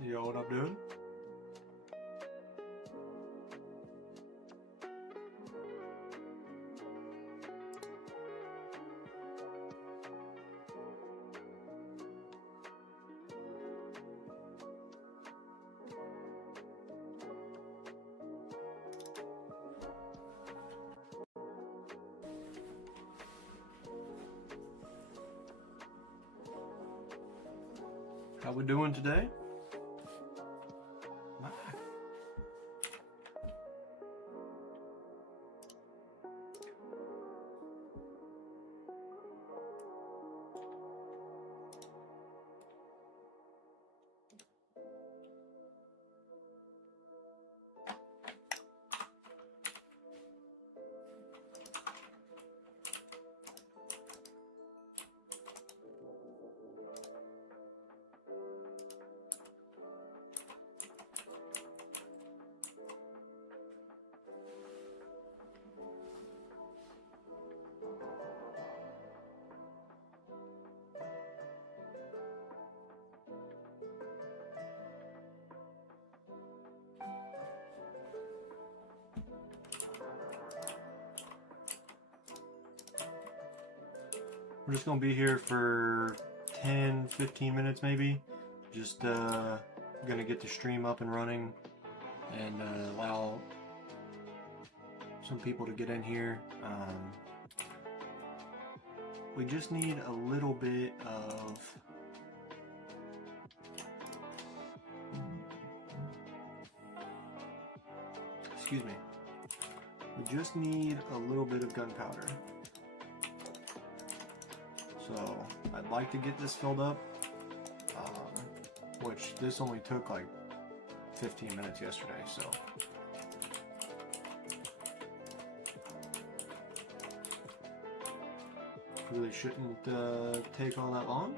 You know what I'm doing? How we doing today? We're just gonna be here for 10-15 minutes maybe. Just gonna get the stream up and running and allow some people to get in here. We just need a little bit of excuse me. We just need a little bit of gunpowder. So I'd like to get this filled up, which this only took like 15 minutes yesterday, so. Really shouldn't take all that long.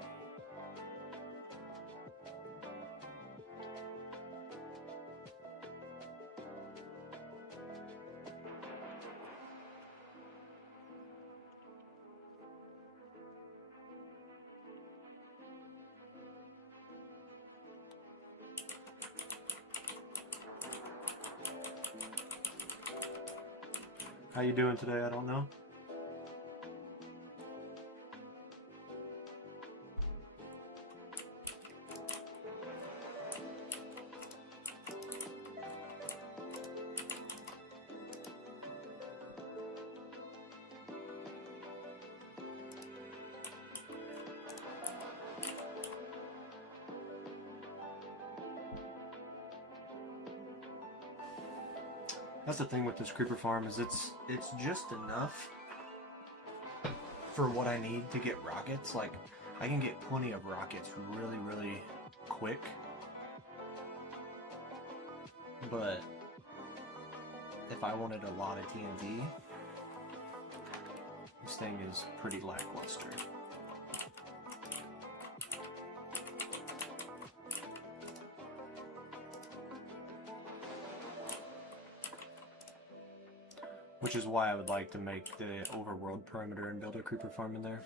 How you doing today? I don't know. That's the thing with this creeper farm is it's just enough for what I need to get rockets. Like I can get plenty of rockets really quick, but if I wanted a lot of TNT, this thing is pretty lackluster. Which is why I would like to make the overworld perimeter and build a creeper farm in there.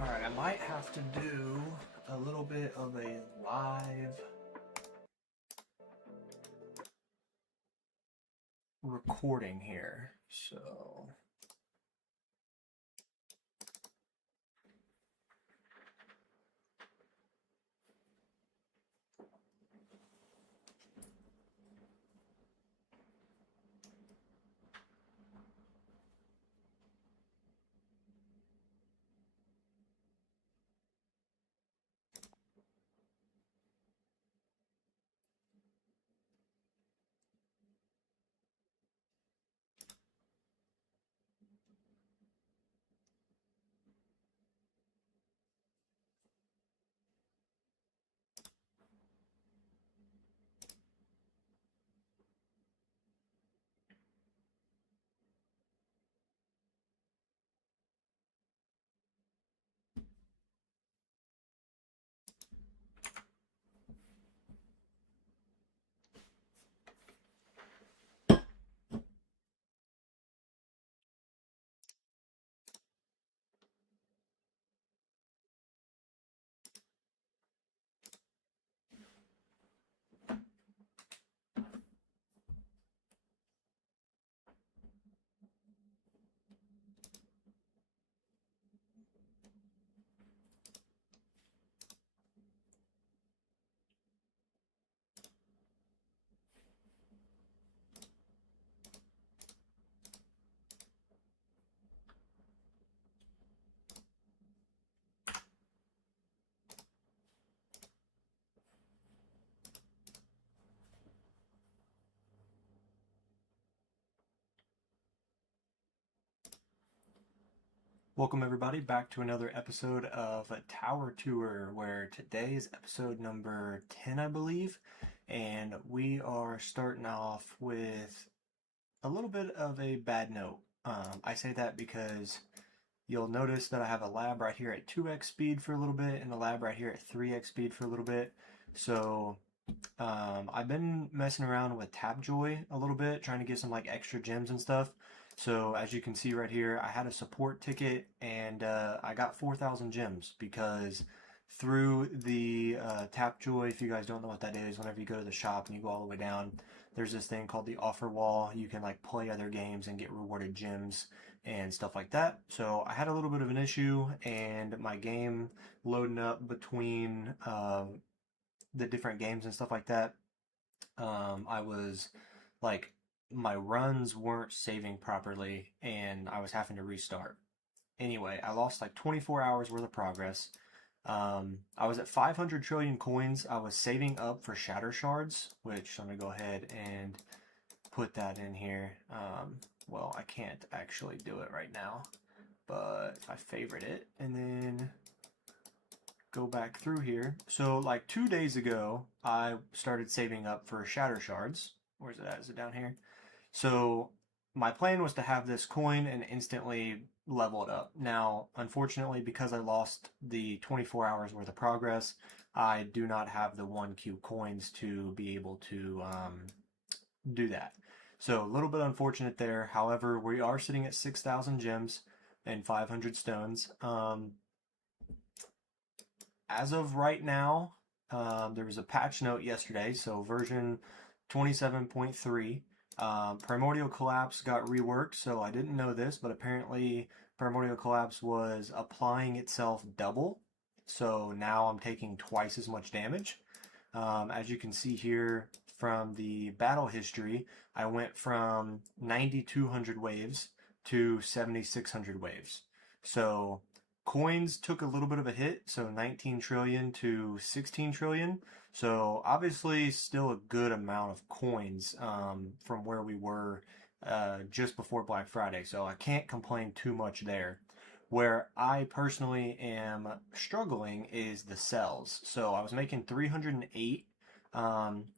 Alright, I might have to do a little bit of a live recording here, so welcome everybody back to another episode of a Tower Tour, where today is episode number 10, I believe, and we are starting off with a little bit of a bad note. I say that because you'll notice that I have a lab right here at 2x speed for a little bit and a lab right here at 3x speed for a little bit. So I've been messing around with Tapjoy a little bit, trying to get some like extra gems and stuff. So as you can see right here, I had a support ticket and I got 4,000 gems because through the Tapjoy. If you guys don't know what that is, whenever you go to the shop and you go all the way down, there's this thing called the offer wall. You can like play other games and get rewarded gems and stuff like that. So I had a little bit of an issue, and my game loading up between the different games and stuff like that. I was like, my runs weren't saving properly, and I was having to restart. Anyway, I lost like 24 hours worth of progress. I was at 500 trillion coins. I was saving up for shatter shards, which I'm gonna go ahead and put that in here. Well, I can't actually do it right now, but if I favorite it and then go back through here. So like 2 days ago, I started saving up for shatter shards. Where's it at? Is it down here? So my plan was to have this coin and instantly level it up. Now, unfortunately, because I lost the 24 hours worth of progress, I do not have the 1Q coins to be able to do that. So a little bit unfortunate there. However, we are sitting at 6,000 gems and 500 stones. As of right now, there was a patch note yesterday, so version 27.3. Primordial Collapse got reworked, so I didn't know this, but apparently Primordial Collapse was applying itself double. So now I'm taking twice as much damage. As you can see here from the battle history, I went from 9,200 waves to 7,600 waves. So coins took a little bit of a hit, so 19 trillion to 16 trillion. So obviously still a good amount of coins from where we were just before Black Friday. So I can't complain too much there. Where I personally am struggling is the sells. So I was making 308,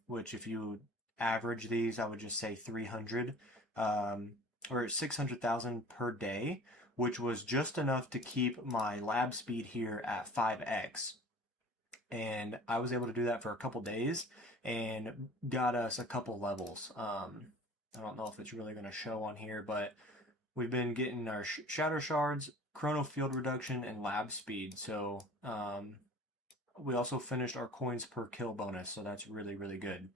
which if you average these, I would just say 300 or 600,000 per day, which was just enough to keep my lab speed here at 5x. And I was able to do that for a couple days and got us a couple levels. I don't know if it's really going to show on here, but we've been getting our shatter shards, chrono field reduction, and lab speed. So we also finished our coins per kill bonus, so that's really, really good.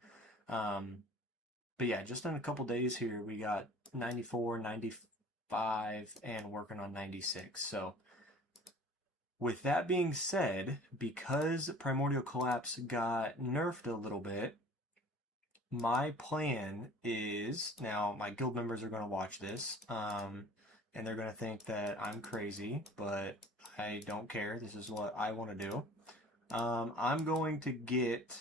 But yeah, just in a couple days here, we got 94, 95, and working on 96. So with that being said, because Primordial Collapse got nerfed a little bit, my plan is, now my guild members are going to watch this, and they're going to think that I'm crazy, but I don't care. This is what I want to do. I'm going to get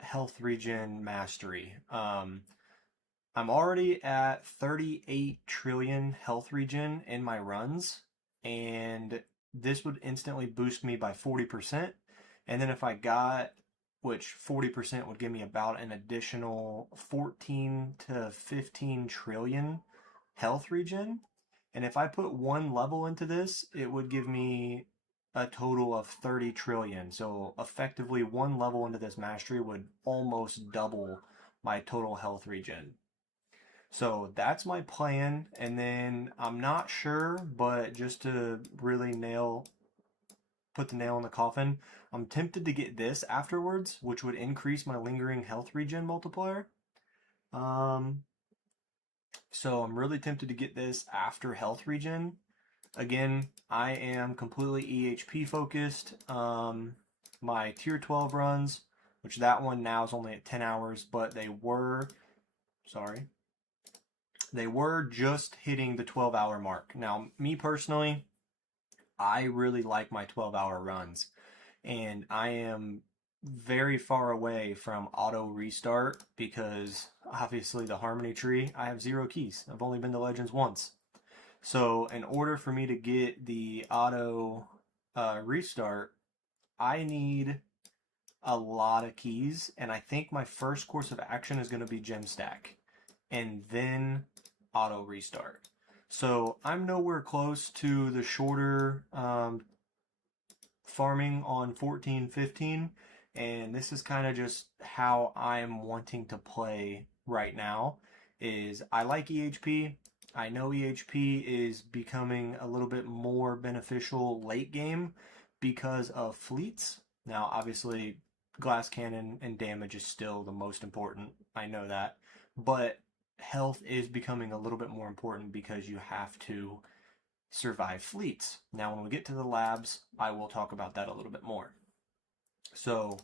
health regen mastery. I'm already at 38 trillion health regen in my runs, and this would instantly boost me by 40%. And then if I got, which 40% would give me about an additional 14 to 15 trillion health regen. And if I put one level into this, it would give me a total of 30 trillion. So effectively one level into this mastery would almost double my total health regen. So that's my plan. And then I'm not sure, but just to really put the nail in the coffin, I'm tempted to get this afterwards, which would increase my lingering health regen multiplier. So I'm really tempted to get this after health regen. Again, I am completely EHP focused. My tier 12 runs, which that one now is only at 10 hours, but they were just hitting the 12-hour mark. Now, me personally, I really like my 12-hour runs, and I am very far away from auto restart because obviously the Harmony tree, I have 0 keys. I've only been to Legends once. So in order for me to get the auto restart, I need a lot of keys, and I think my first course of action is going to be gem stack and then auto restart. So I'm nowhere close to the shorter farming on 14, 15, and this is kind of just how I'm wanting to play right now. Is I like EHP. I know EHP is becoming a little bit more beneficial late game because of fleets. Now, obviously, glass cannon and damage is still the most important. I know that. But health is becoming a little bit more important because you have to survive fleets. Now, when we get to the labs, I will talk about that a little bit more. So,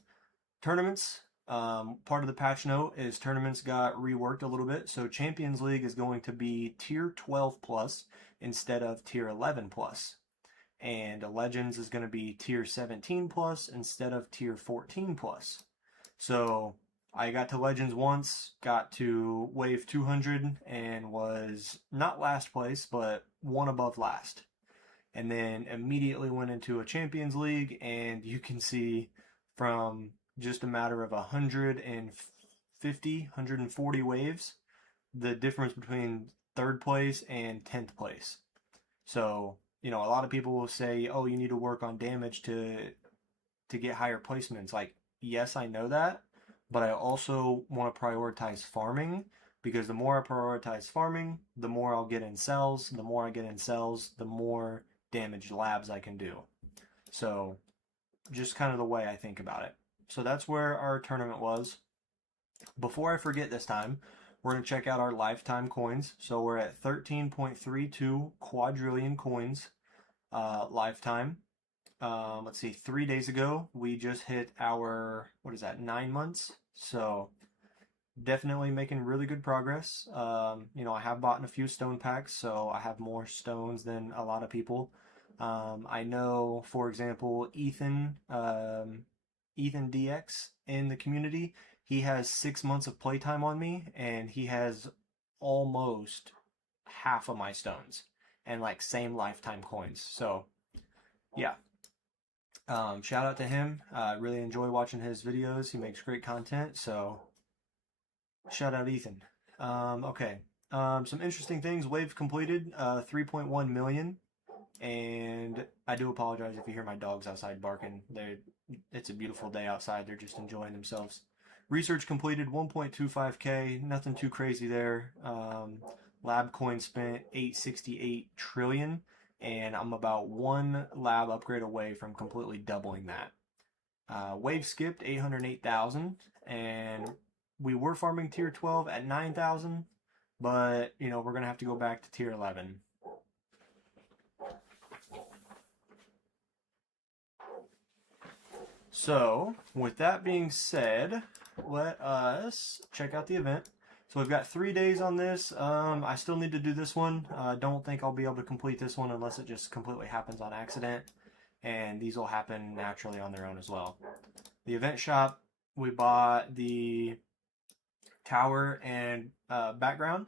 tournaments. Part of the patch note is tournaments got reworked a little bit. So, Champions League is going to be tier 12 plus instead of tier 11 plus. And Legends is going to be tier 17 plus instead of tier 14 plus. So, I got to Legends once, got to wave 200, and was not last place, but one above last. And then immediately went into a Champions League, and you can see from just a matter of 140 waves, the difference between third place and 10th place. So, a lot of people will say, oh, you need to work on damage to get higher placements. Like, yes, I know that, but I also want to prioritize farming, because the more I prioritize farming, the more I'll get in cells. The more I get in cells, the more damage labs I can do. So just kind of the way I think about it. So that's where our tournament was. Before I forget this time, we're going to check out our lifetime coins. So we're at 13.32 quadrillion coins lifetime. Let's see, 3 days ago, we just hit our, 9 months? So definitely making really good progress. I have bought in a few stone packs, so I have more stones than a lot of people. I know, for example, Ethan DX in the community, he has 6 months of playtime on me, and he has almost half of my stones and like same lifetime coins. So yeah. Shout out to him. I really enjoy watching his videos. He makes great content. So shout out Ethan. Okay. Some interesting things. Wave completed 3.1 million. And I do apologize if you hear my dogs outside barking. It's a beautiful day outside. They're just enjoying themselves. Research completed 1.25K. Nothing too crazy there. Lab coin spent 868 trillion. And I'm about one lab upgrade away from completely doubling that. Wave skipped 808,000, and we were farming tier 12 at 9,000, but we're gonna have to go back to tier 11. So, with that being said, let us check out the event. So we've got 3 days on this. I still need to do this one. I don't think I'll be able to complete this one unless it just completely happens on accident. And these will happen naturally on their own as well. The event shop, we bought the tower and background.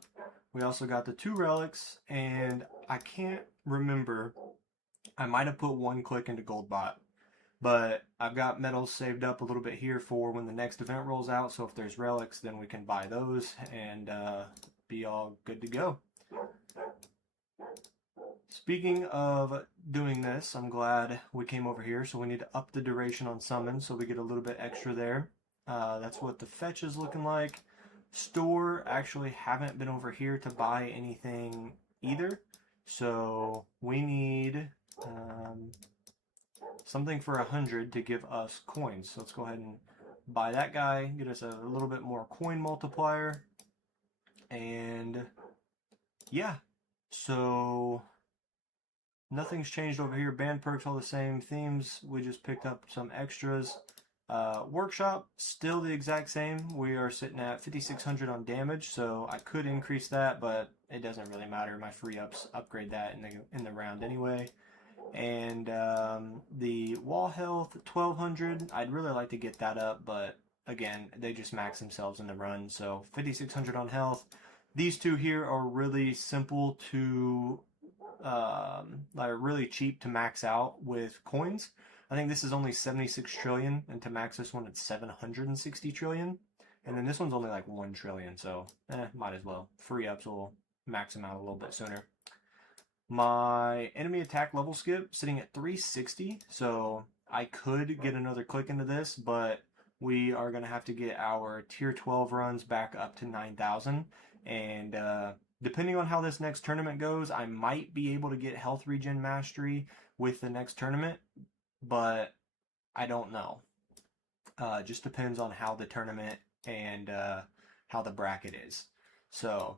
We also got the 2 relics, and I can't remember. I might have put 1 click into Goldbot. But I've got medals saved up a little bit here for when the next event rolls out. So if there's relics, then we can buy those and be all good to go. Speaking of doing this, I'm glad we came over here. So we need to up the duration on summon so we get a little bit extra there. That's what the fetch is looking like. Store, actually haven't been over here to buy anything either. So we need... something for 100 to give us coins. So let's go ahead and buy that guy, get us a little bit more coin multiplier. And yeah, so nothing's changed over here. Band perks all the same. Themes, we just picked up some extras. Workshop, still the exact same. We are sitting at 5,600 on damage, so I could increase that, but it doesn't really matter. My free ups upgrade that in the round anyway. And the wall health 1,200. I'd really like to get that up, but again, they just max themselves in the run. So 5,600 on health. These two here are really simple to, like really cheap to max out with coins. I think this is only 76 trillion, and to max this one, it's 760 trillion. And then this one's only like 1 trillion, so might as well. Free ups will max them out a little bit sooner. My enemy attack level skip sitting at 360, so I could get another click into this, but we are going to have to get our tier 12 runs back up to 9,000. And depending on how this next tournament goes, I might be able to get health regen mastery with the next tournament. but I don't know. Just depends on how the tournament and how the bracket is. So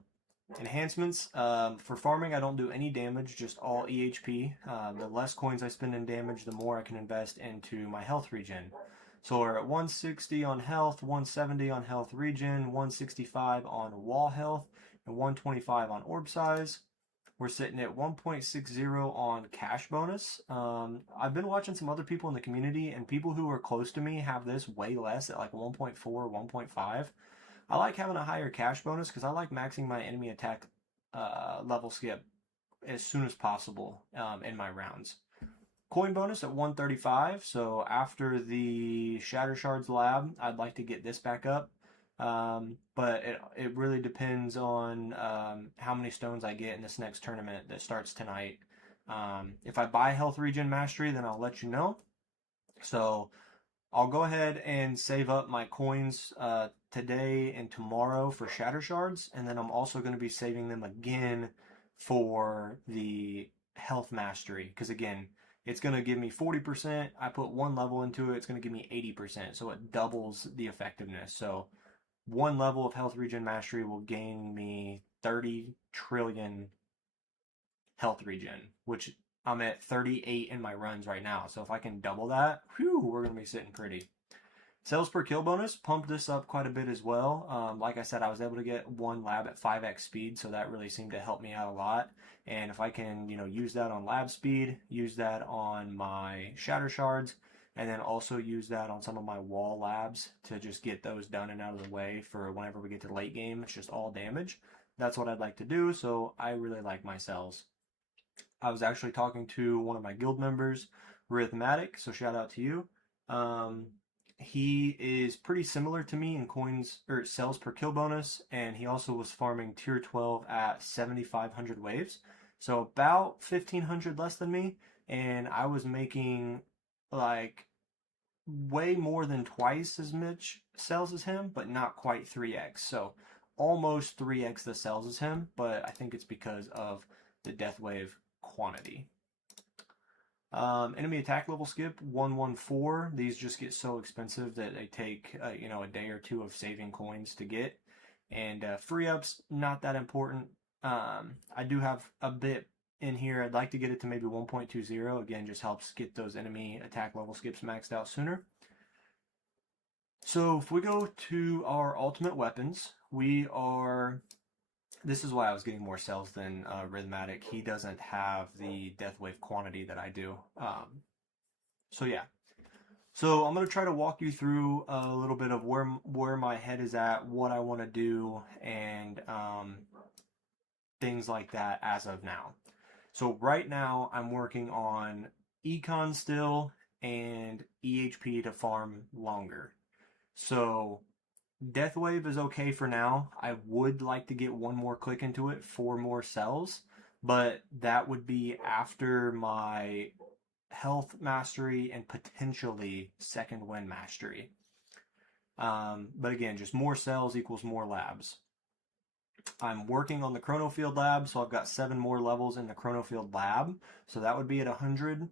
enhancements for farming, I don't do any damage, just all EHP. The less coins I spend in damage, the more I can invest into my health regen. So we're at 160 on health, 170 on health regen, 165 on wall health, and 125 on orb size. We're sitting at 1.60 on cash bonus. I've been watching some other people in the community, and people who are close to me have this way less at like 1.4, 1.5. I like having a higher cash bonus because I like maxing my enemy attack level skip as soon as possible in my rounds. Coin bonus at 135, so after the Shatter Shards lab, I'd like to get this back up. But it really depends on how many stones I get in this next tournament that starts tonight. If I buy Health Regen Mastery, then I'll let you know. So I'll go ahead and save up my coins today and tomorrow for Shatter Shards, and then I'm also going to be saving them again for the Health Mastery, because again, it's going to give me 40%. I put one level into it, it's going to give me 80%, so it doubles the effectiveness. So one level of Health Regen Mastery will gain me 30 trillion health regen, which I'm at 38 in my runs right now. So if I can double that, whew, we're going to be sitting pretty. Sales per kill bonus, pumped this up quite a bit as well. Like I said, I was able to get one lab at 5x speed, so that really seemed to help me out a lot. And if I can, use that on lab speed, use that on my shatter shards, and then also use that on some of my wall labs to just get those done and out of the way for whenever we get to the late game. It's just all damage. That's what I'd like to do, so I really like my cells. I was actually talking to one of my guild members, Rhythmatic, so shout out to you. He is pretty similar to me in coins or cells per kill bonus, and he also was farming tier 12 at 7,500 waves, so about 1,500 less than me, and I was making like way more than twice as much cells as him, but not quite 3x. So almost 3x the cells as him, but I think it's because of the death wave quantity. Enemy attack level skip 114. These just get so expensive that they take a day or two of saving coins to get. And free ups, not that important. I do have a bit in here. I'd like to get it to maybe 1.20. Again, just helps get those enemy attack level skips maxed out sooner. So if we go to our ultimate weapons, this is why I was getting more cells than Rhythmatic. He doesn't have the death wave quantity that I do. So yeah. So I'm going to try to walk you through a little bit of where my head is at, what I want to do, and things like that as of now. So right now I'm working on econ still and EHP to farm longer. So Death Wave is okay for now. I would like to get one more click into it, 4 more cells, but that would be after my health mastery and potentially second win mastery. But again, just more cells equals more labs. I'm working on the Chronofield lab, so I've got 7 more levels in the Chronofield lab, so that would be at 100.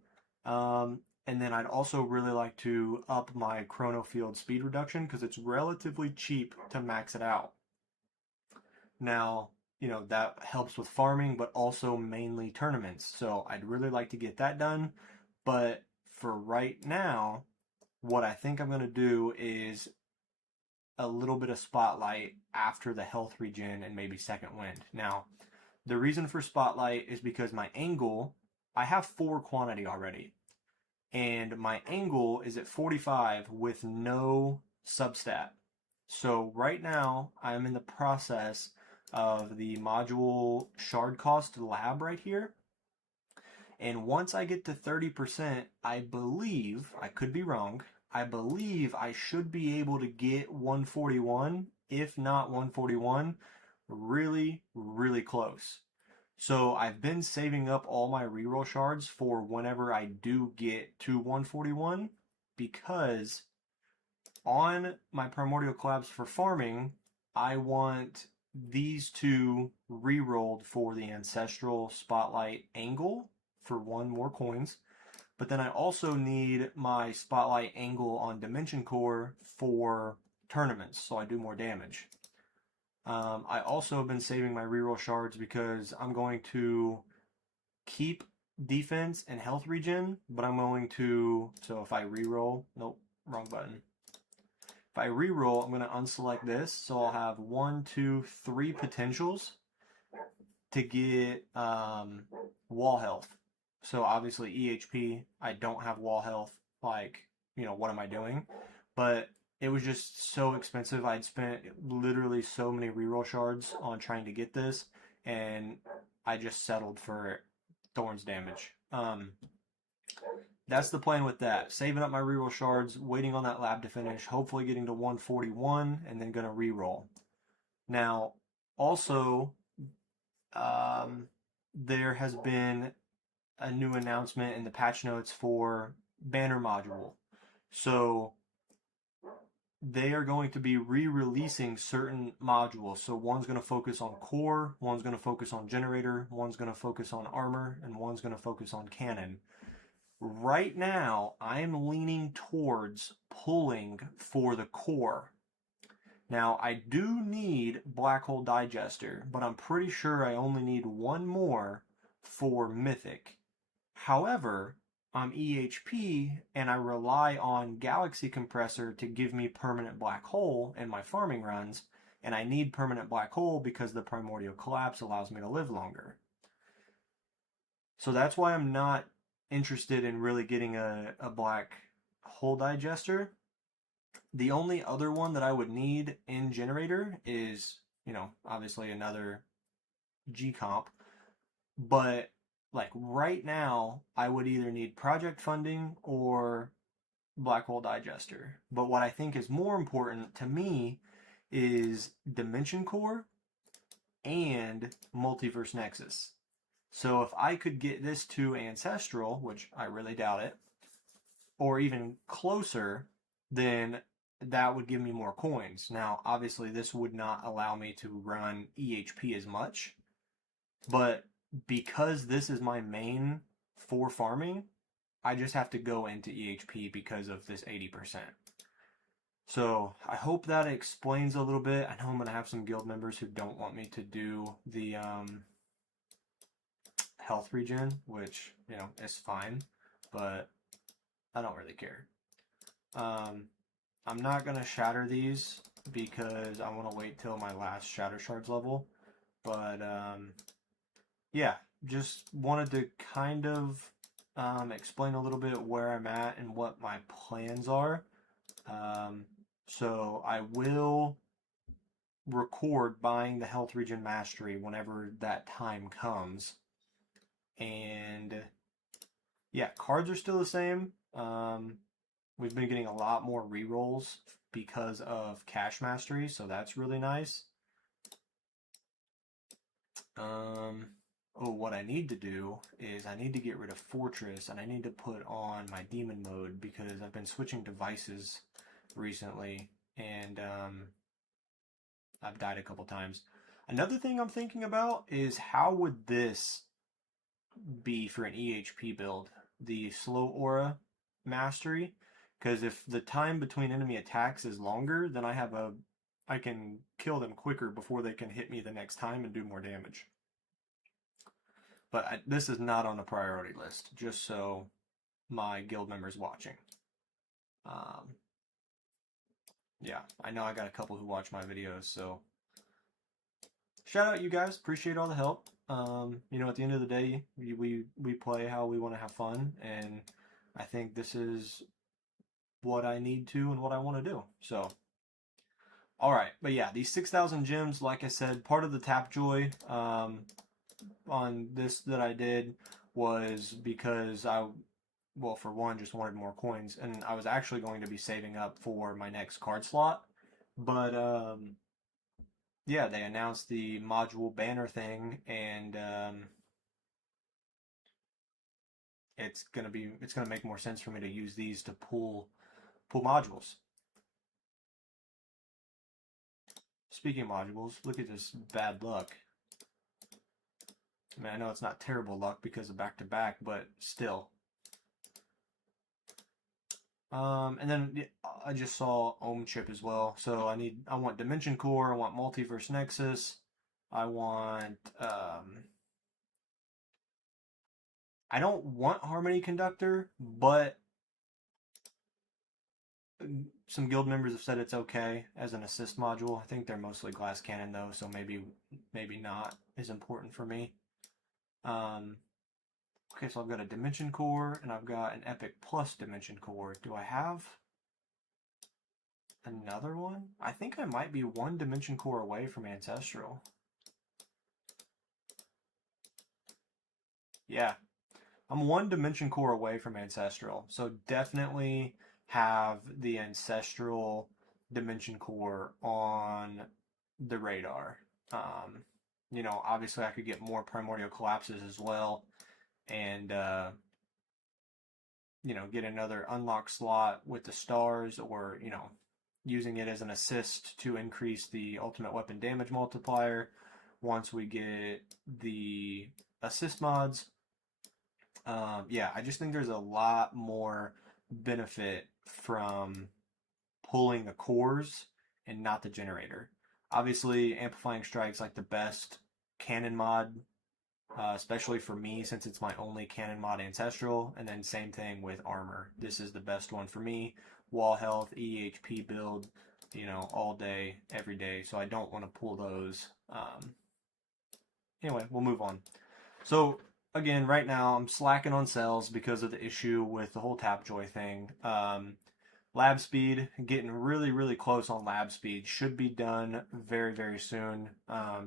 And then I'd also really like to up my Chronofield speed reduction because it's relatively cheap to max it out. Now, that helps with farming, but also mainly tournaments. So I'd really like to get that done. But for right now, what I think I'm going to do is a little bit of Spotlight after the health regen and maybe second wind. Now, the reason for Spotlight is because my angle, I have 4 quantity already. And my angle is at 45 with no substat. So right now I'm in the process of the module shard cost lab right here. And once I get to 30%, I believe, I could be wrong, I believe I should be able to get 141, if not 141, really, really close. So I've been saving up all my reroll shards for whenever I do get to 141, because on my primordial collabs for farming, I want these 2 rerolled for the ancestral spotlight angle for 1 more coins. But then I also need my spotlight angle on Dimension Core for tournaments, so I do more damage. I also have been saving my reroll shards because I'm going to keep defense and health regen, but I'm going to, so if I reroll, nope, wrong button. If I reroll, I'm going to unselect this, so I'll have 1, 2, 3 potentials to get wall health. So obviously EHP, I don't have wall health, like, you know, what am I doing? But it was just so expensive. I'd spent literally so many reroll shards on trying to get this, and I just settled for Thorn's damage. That's the plan with that. Saving up my reroll shards, waiting on that lab to finish, hopefully getting to 141, and then gonna reroll. Now, also, there has been a new announcement in the patch notes for banner module. So they are going to be re-releasing certain modules. So one's going to focus on core, one's going to focus on generator, one's going to focus on armor, and one's going to focus on cannon. Right now, I'm leaning towards pulling for the core. Now, I do need Black Hole Digester, but I'm pretty sure I only need one more for Mythic. However, I'm EHP and I rely on Galaxy Compressor to give me permanent black hole in my farming runs, and I need permanent black hole because the Primordial Collapse allows me to live longer. So that's why I'm not interested in really getting a black hole digester. The only other one that I would need in generator is, you know, obviously another G comp, but like right now, I would either need project funding or Black Hole Digester. But what I think is more important to me is Dimension Core and Multiverse Nexus. So if I could get this to Ancestral, which I really doubt it, or even closer, then that would give me more coins. Now, obviously, this would not allow me to run EHP as much, but because this is my main for farming, I just have to go into EHP because of this 80%. So I hope that explains a little bit. I know I'm going to have some guild members who don't want me to do the health regen, which, you know, is fine, but I don't really care. I'm not going to shatter these because I want to wait till my last shatter shards level, but yeah, just wanted to kind of explain a little bit where I'm at and what my plans are. So I will record buying the Health Regen Mastery whenever that time comes. And yeah, cards are still the same. We've been getting a lot more rerolls because of Cash Mastery, so that's really nice. Oh, what I need to do is I need to get rid of Fortress and I need to put on my Demon mode because I've been switching devices recently and I've died a couple times. Another thing I'm thinking about is how would this be for an EHP build? The Slow Aura Mastery? Because if the time between enemy attacks is longer, then I can kill them quicker before they can hit me the next time and do more damage. But this is not on the priority list, just so my guild members watching. Yeah, I know I got a couple who watch my videos, so shout out you guys. Appreciate all the help. You know, at the end of the day, we play how we want to have fun, and I think this is what I need to and what I want to do. So, all right, but yeah, these 6,000 gems, like I said, part of the Tapjoy on this that I did was because well, for one, just wanted more coins, and I was actually going to be saving up for my next card slot, but yeah, they announced the module banner thing, and it's gonna make more sense for me to use these to pull modules. Speaking of modules, look at this bad luck. I mean, I know it's not terrible luck because of back-to-back, but still. And then I just saw Ohm chip as well. So I want Dimension Core, I want Multiverse Nexus, I want I don't want Harmony Conductor, but some guild members have said it's okay as an assist module. I think they're mostly glass cannon though, so maybe not as important for me. Okay, so I've got a Dimension Core and I've got an Epic Plus Dimension Core. Do I have another one? I think I might be one Dimension Core away from Ancestral. Yeah, I'm one Dimension Core away from Ancestral, so definitely have the Ancestral Dimension Core on the radar. Um, obviously I could get more Primordial Collapses as well, and get another unlock slot with the stars, or using it as an assist to increase the ultimate weapon damage multiplier once we get the assist mods. Yeah, I just think there's a lot more benefit from pulling the cores and not the generator. Obviously, Amplifying Strike's like the best cannon mod, especially for me since it's my only cannon mod Ancestral, and then same thing with armor. This is the best one for me. Wall health, EHP build, all day, every day, so I don't want to pull those. Anyway, we'll move on. So again, right now I'm slacking on cells because of the issue with the whole Tapjoy thing. Lab speed, getting really, really close on lab speed. Should be done very, very soon.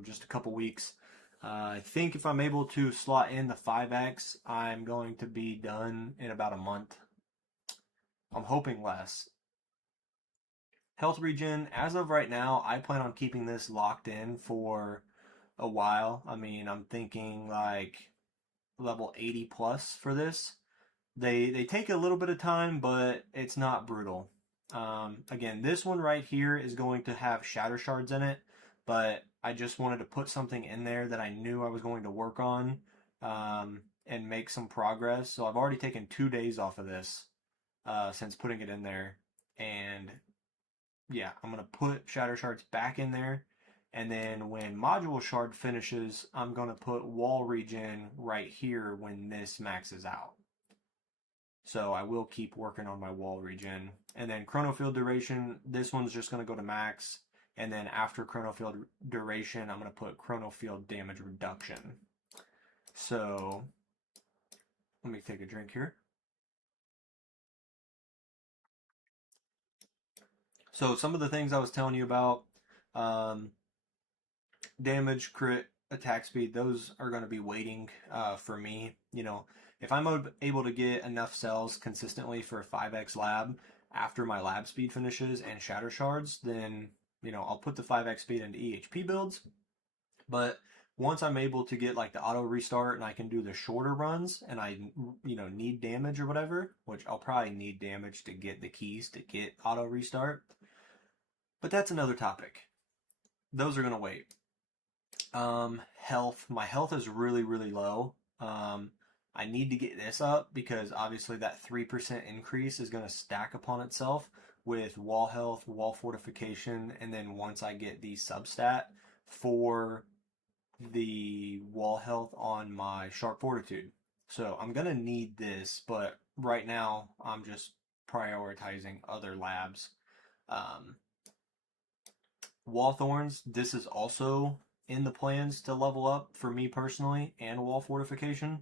Just a couple weeks. I think if I'm able to slot in the 5X, I'm going to be done in about a month. I'm hoping less. Health regen, as of right now, I plan on keeping this locked in for a while. I mean, I'm thinking like level 80 plus for this. They take a little bit of time, but it's not brutal. Again, this one right here is going to have shatter shards in it, but I just wanted to put something in there that I knew I was going to work on, and make some progress. So I've already taken 2 days off of this since putting it in there, and yeah, I'm gonna put shatter shards back in there. And then when module shard finishes, I'm gonna put wall regen right here when this maxes out. So I will keep working on my wall regen. And then chronofield duration, this one's just going to go to max. And then after chronofield duration, I'm going to put chronofield damage reduction. So let me take a drink here. So some of the things I was telling you about, damage, crit, attack speed, those are going to be waiting for me. If I'm able to get enough cells consistently for a 5x lab after my lab speed finishes and shatter shards, then I'll put the 5x speed into EHP builds. But once I'm able to get like the auto restart and I can do the shorter runs and I need damage or whatever, which I'll probably need damage to get the keys to get auto restart. But that's another topic. Those are going to wait. Health. My health is really, really low. I need to get this up because obviously that 3% increase is going to stack upon itself with wall health, wall fortification, and then once I get the substat for the wall health on my sharp fortitude. So I'm going to need this, but right now I'm just prioritizing other labs. Wall thorns, this is also in the plans to level up for me personally, and wall fortification.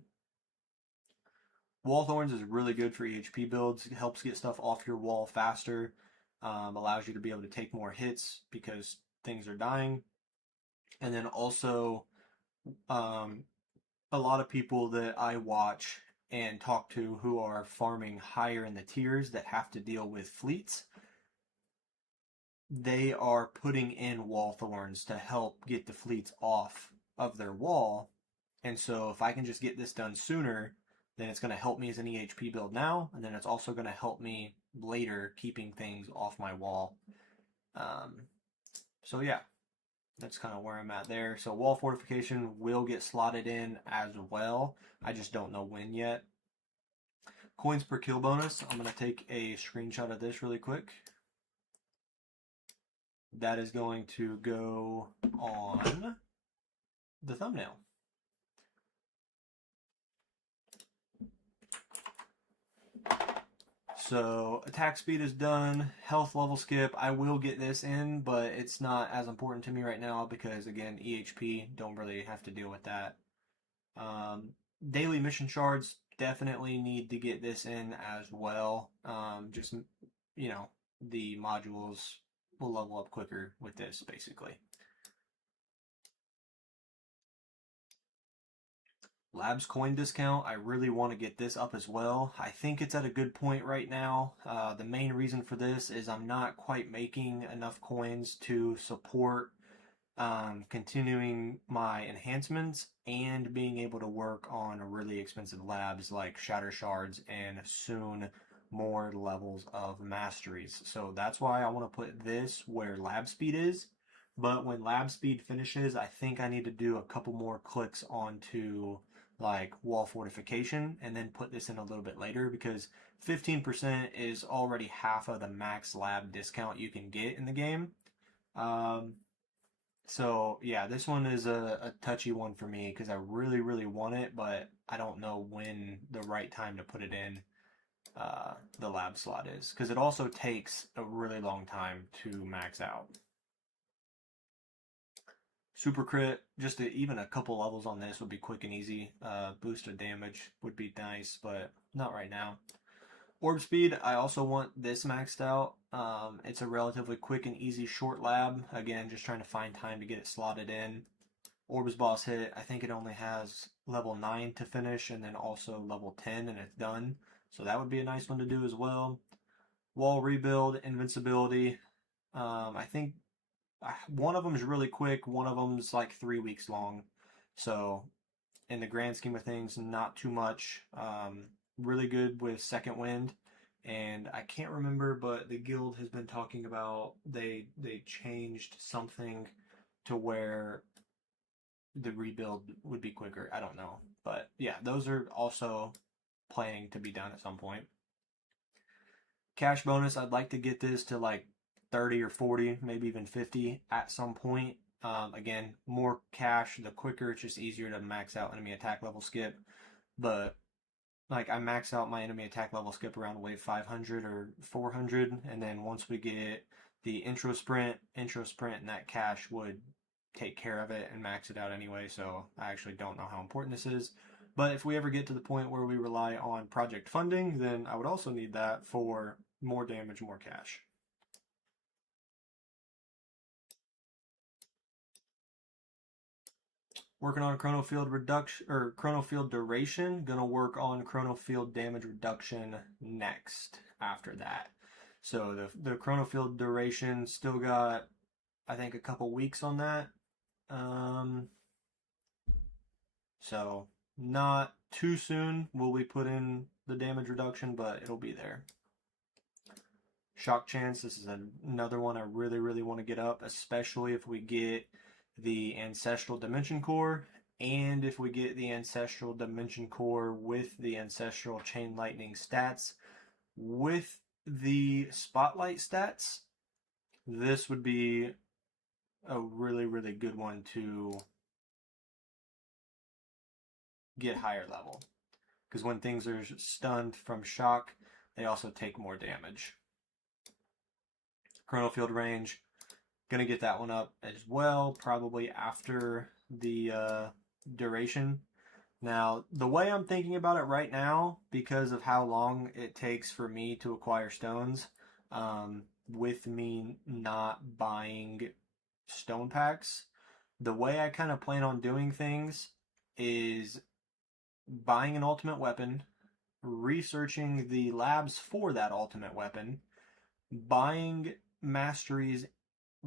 Wall thorns is really good for EHP builds. It helps get stuff off your wall faster, allows you to be able to take more hits because things are dying. And then also, a lot of people that I watch and talk to who are farming higher in the tiers that have to deal with fleets, they are putting in wall thorns to help get the fleets off of their wall. And so if I can just get this done sooner, then it's going to help me as an EHP build now, and then it's also going to help me later keeping things off my wall. So yeah, that's kind of where I'm at there. So wall fortification will get slotted in as well. I just don't know when yet. Coins per kill bonus. I'm going to take a screenshot of this really quick. That is going to go on the thumbnail. So attack speed is done. Health level skip. I will get this in, but it's not as important to me right now because, again, EHP, don't really have to deal with that. Daily mission shards, definitely need to get this in as well. Just, you know, the modules will level up quicker with this, basically. Labs coin discount, I really want to get this up as well. I think it's at a good point right now. The main reason for this is I'm not quite making enough coins to support continuing my enhancements and being able to work on really expensive labs like Shatter Shards and soon more levels of masteries. So that's why I want to put this where lab speed is. But when lab speed finishes, I think I need to do a couple more clicks onto like wall fortification and then put this in a little bit later because 15% is already half of the max lab discount you can get in the game. So yeah, this one is a touchy one for me because I really, really want it, but I don't know when the right time to put it in the lab slot is because it also takes a really long time to max out. Super crit, just even a couple levels on this would be quick and easy. Boost of damage would be nice, but not right now. Orb speed, I also want this maxed out. It's a relatively quick and easy short lab. Again, just trying to find time to get it slotted in. Orb's boss hit, I think it only has level 9 to finish and then also level 10 and it's done. So that would be a nice one to do as well. Wall rebuild, invincibility. I think one of them is really quick, one of them's like 3 weeks long. So in the grand scheme of things, not too much. Really good with second wind, and I can't remember, but the guild has been talking about they changed something to where the rebuild would be quicker. I don't know, but yeah, those are also planning to be done at some point. Cash bonus, I'd like to get this to like 30 or 40, maybe even 50 at some point. Again, more cash, the quicker. It's just easier to max out enemy attack level skip. But like I max out my enemy attack level skip around wave 500 or 400, and then once we get the intro sprint, and that cash would take care of it and max it out anyway. So I actually don't know how important this is. But if we ever get to the point where we rely on project funding, then I would also need that for more damage, more cash. Working on chronofield reduction or chronofield duration. Gonna work on chronofield damage reduction next after that. So the chronofield duration still got, I think, a couple weeks on that. So not too soon will we put in the damage reduction, but it'll be there. Shock chance. This is another one I really, really want to get up, especially if we get the Ancestral Dimension Core, and if we get the Ancestral Dimension Core with the Ancestral Chain Lightning stats, with the Spotlight stats, this would be a really, really good one to get higher level. Because when things are stunned from shock, they also take more damage. Chronofield range, gonna get that one up as well, probably after the duration. Now, the way I'm thinking about it right now, because of how long it takes for me to acquire stones, with me not buying stone packs, the way I kind of plan on doing things is buying an ultimate weapon, researching the labs for that ultimate weapon, buying masteries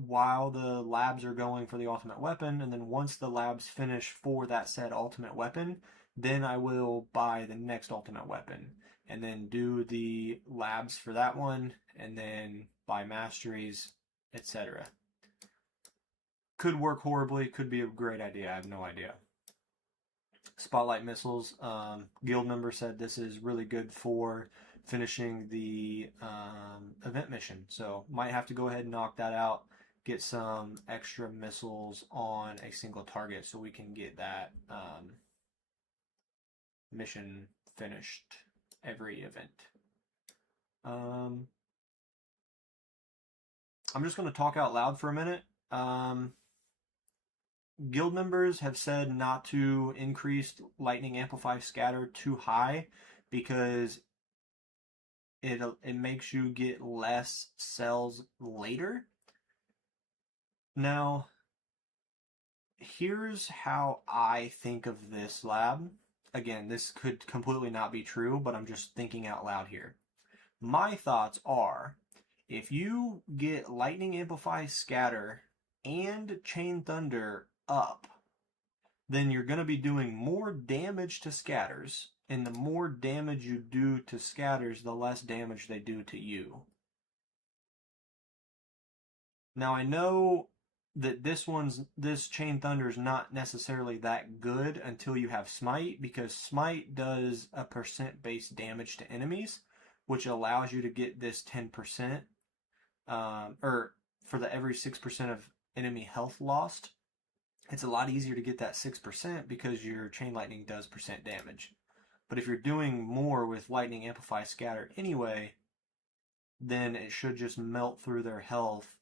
while the labs are going for the ultimate weapon, and then once the labs finish for that said ultimate weapon, then I will buy the next ultimate weapon, and then do the labs for that one, and then buy masteries, etc. Could work horribly, could be a great idea, I have no idea. spotlight missiles. Guild member said this is really good for finishing the event mission. So might have to go ahead and knock that out. Get some extra missiles on a single target so we can get that mission finished every event. I'm just going to talk out loud for a minute. Guild members have said not to increase lightning amplify scatter too high because it makes you get less cells later. Now, here's how I think of this lab. Again, this could completely not be true, but I'm just thinking out loud here. My thoughts are, if you get lightning amplify scatter and chain thunder up, then you're going to be doing more damage to scatters, and the more damage you do to scatters, the less damage they do to you. Now I know that this chain thunder is not necessarily that good until you have smite, because smite does a percent base damage to enemies, which allows you to get this 10%, or for the every 6% of enemy health lost. It's a lot easier to get that 6% because your chain lightning does percent damage. But if you're doing more with lightning amplify scatter anyway, then it should just melt through their health,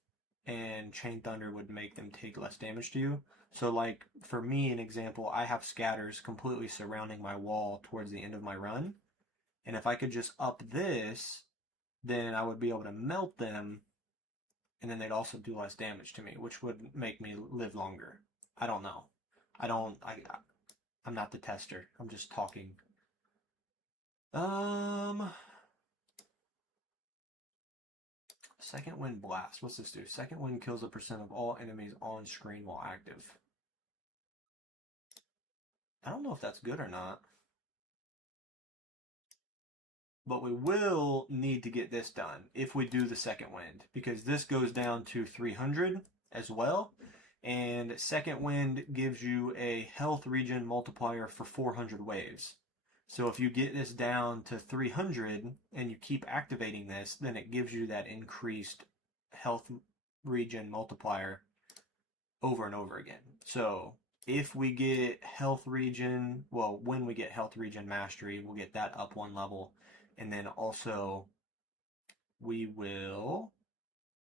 and chain thunder would make them take less damage to you. So like for me, an example, I have scatters completely surrounding my wall towards the end of my run. And if I could just up this, then I would be able to melt them, and then they'd also do less damage to me, which would make me live longer. I don't know. I'm not the tester. I'm just talking. Second wind blast. What's this do? Second wind kills a percent of all enemies on screen while active. I don't know if that's good or not. But we will need to get this done if we do the second wind, because this goes down to 300 as well. And second wind gives you a health regen multiplier for 400 waves. So if you get this down to 300 and you keep activating this, then it gives you that increased health regen multiplier over and over again. So if we get health regen, well, when we get health regen mastery, we'll get that up one level. And then also we will,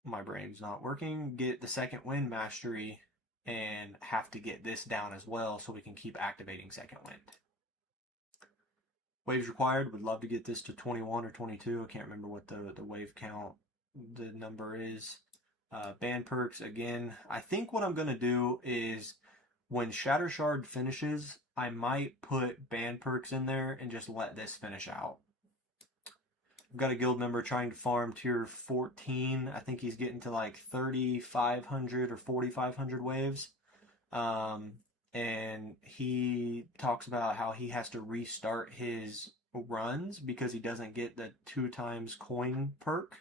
my brain's not working, get the second wind mastery and have to get this down as well so we can keep activating second wind. Waves required, would love to get this to 21 or 22. I can't remember what the wave count, the number is. Band perks, again, I think what I'm going to do is when Shatter Shard finishes, I might put band perks in there and just let this finish out. I've got a guild member trying to farm tier 14. I think he's getting to like 3,500 or 4,500 waves. And he talks about how he has to restart his runs because he doesn't get the 2x coin perk.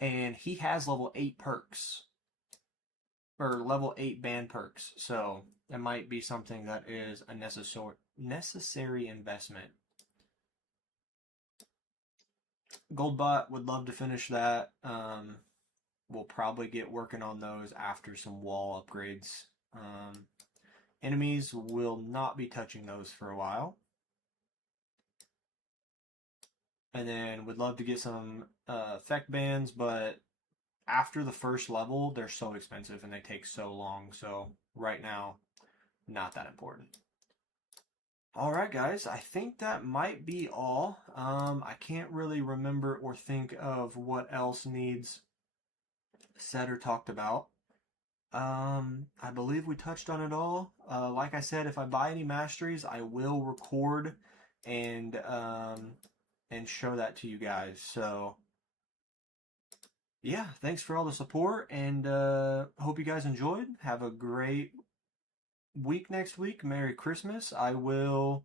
And he has level 8 perks. Or level 8 band perks. So it might be something that is a necessary investment. Goldbot, would love to finish that. We'll probably get working on those after some wall upgrades. Enemies will not be touching those for a while. And then would love to get some effect bands, but after the first level, they're so expensive and they take so long. So right now, not that important. All right, guys, I think that might be all. I can't really remember or think of what else needs said or talked about. I believe we touched on it all. Like I said, if I buy any masteries, I will record and show that to you guys. So yeah, thanks for all the support, and hope you guys enjoyed. Have a great week next week. Merry Christmas. I will,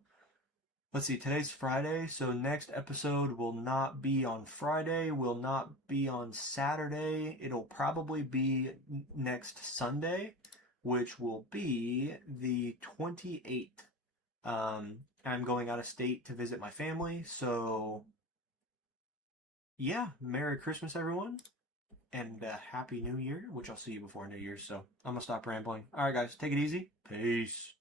let's see, today's Friday, so next episode will not be on Friday, will not be on Saturday. It'll probably be next Sunday, which will be the 28th I'm going out of state to visit my family, so yeah, Merry Christmas, everyone, and Happy New Year, which I'll see you before New Year's. So I'm gonna stop rambling. All right, guys, take it easy. Peace.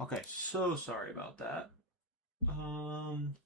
Okay, so sorry about that. Um,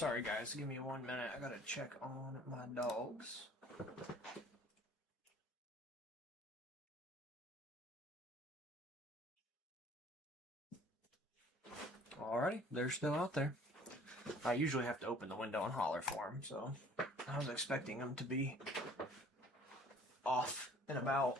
Sorry guys, give me 1 minute. I gotta check on my dogs. Alrighty, they're still out there. I usually have to open the window and holler for them, so I was expecting them to be off and about.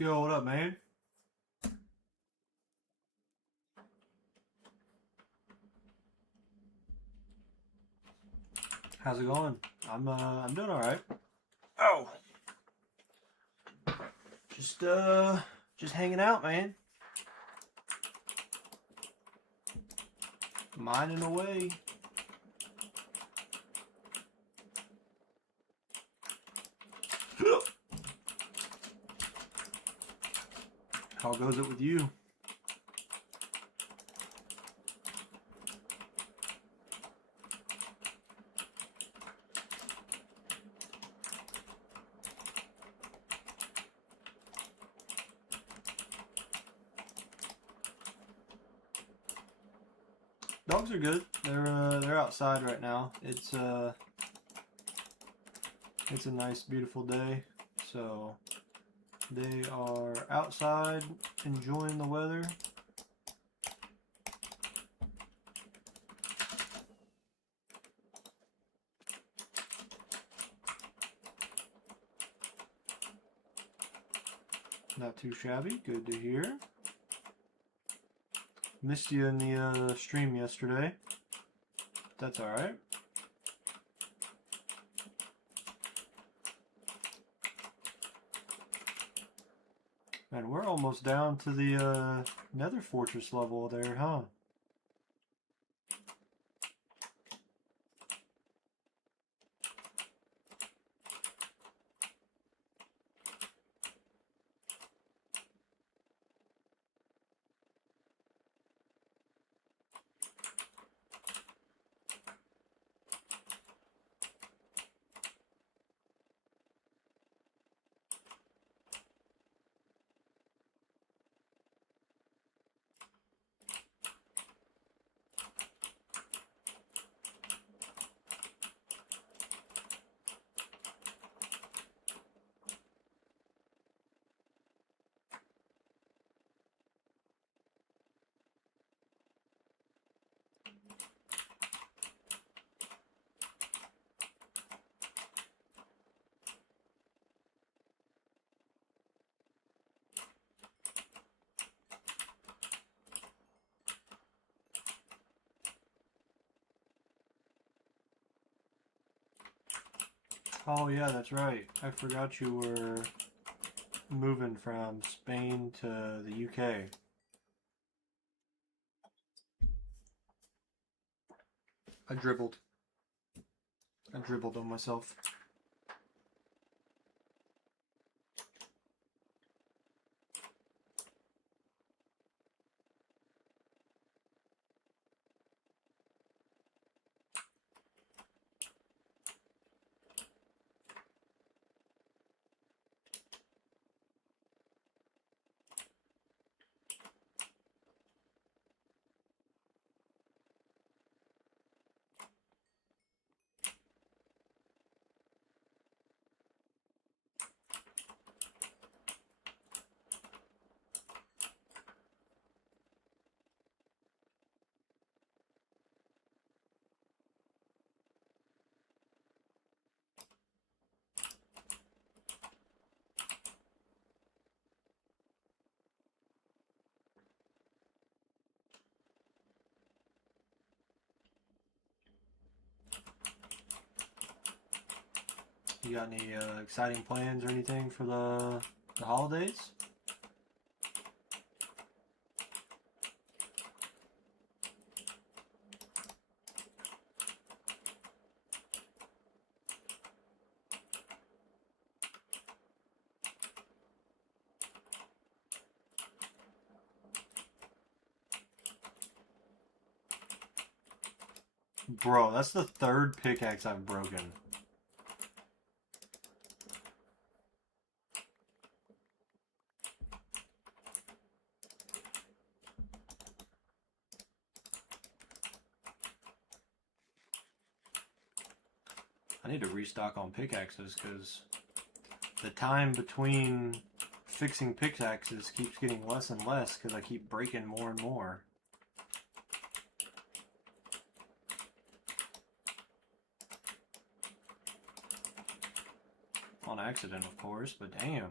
Yo, what up, man? How's it going? I'm doing all right. Oh, just hanging out, man. Mining away. How goes it with you? Dogs are good. They're outside right now. It's a nice, beautiful day, so they are outside enjoying the weather. Not too shabby. Good to hear. Missed you in the stream yesterday. That's alright. Man, we're almost down to the Nether Fortress level there, huh? Oh yeah, that's right. I forgot you were moving from Spain to the UK. I dribbled. I dribbled on myself. You got any exciting plans or anything for the holidays? Bro, that's the third pickaxe I've broken. I need to restock on pickaxes because the time between fixing pickaxes keeps getting less and less because I keep breaking more and more. On accident, of course, but damn.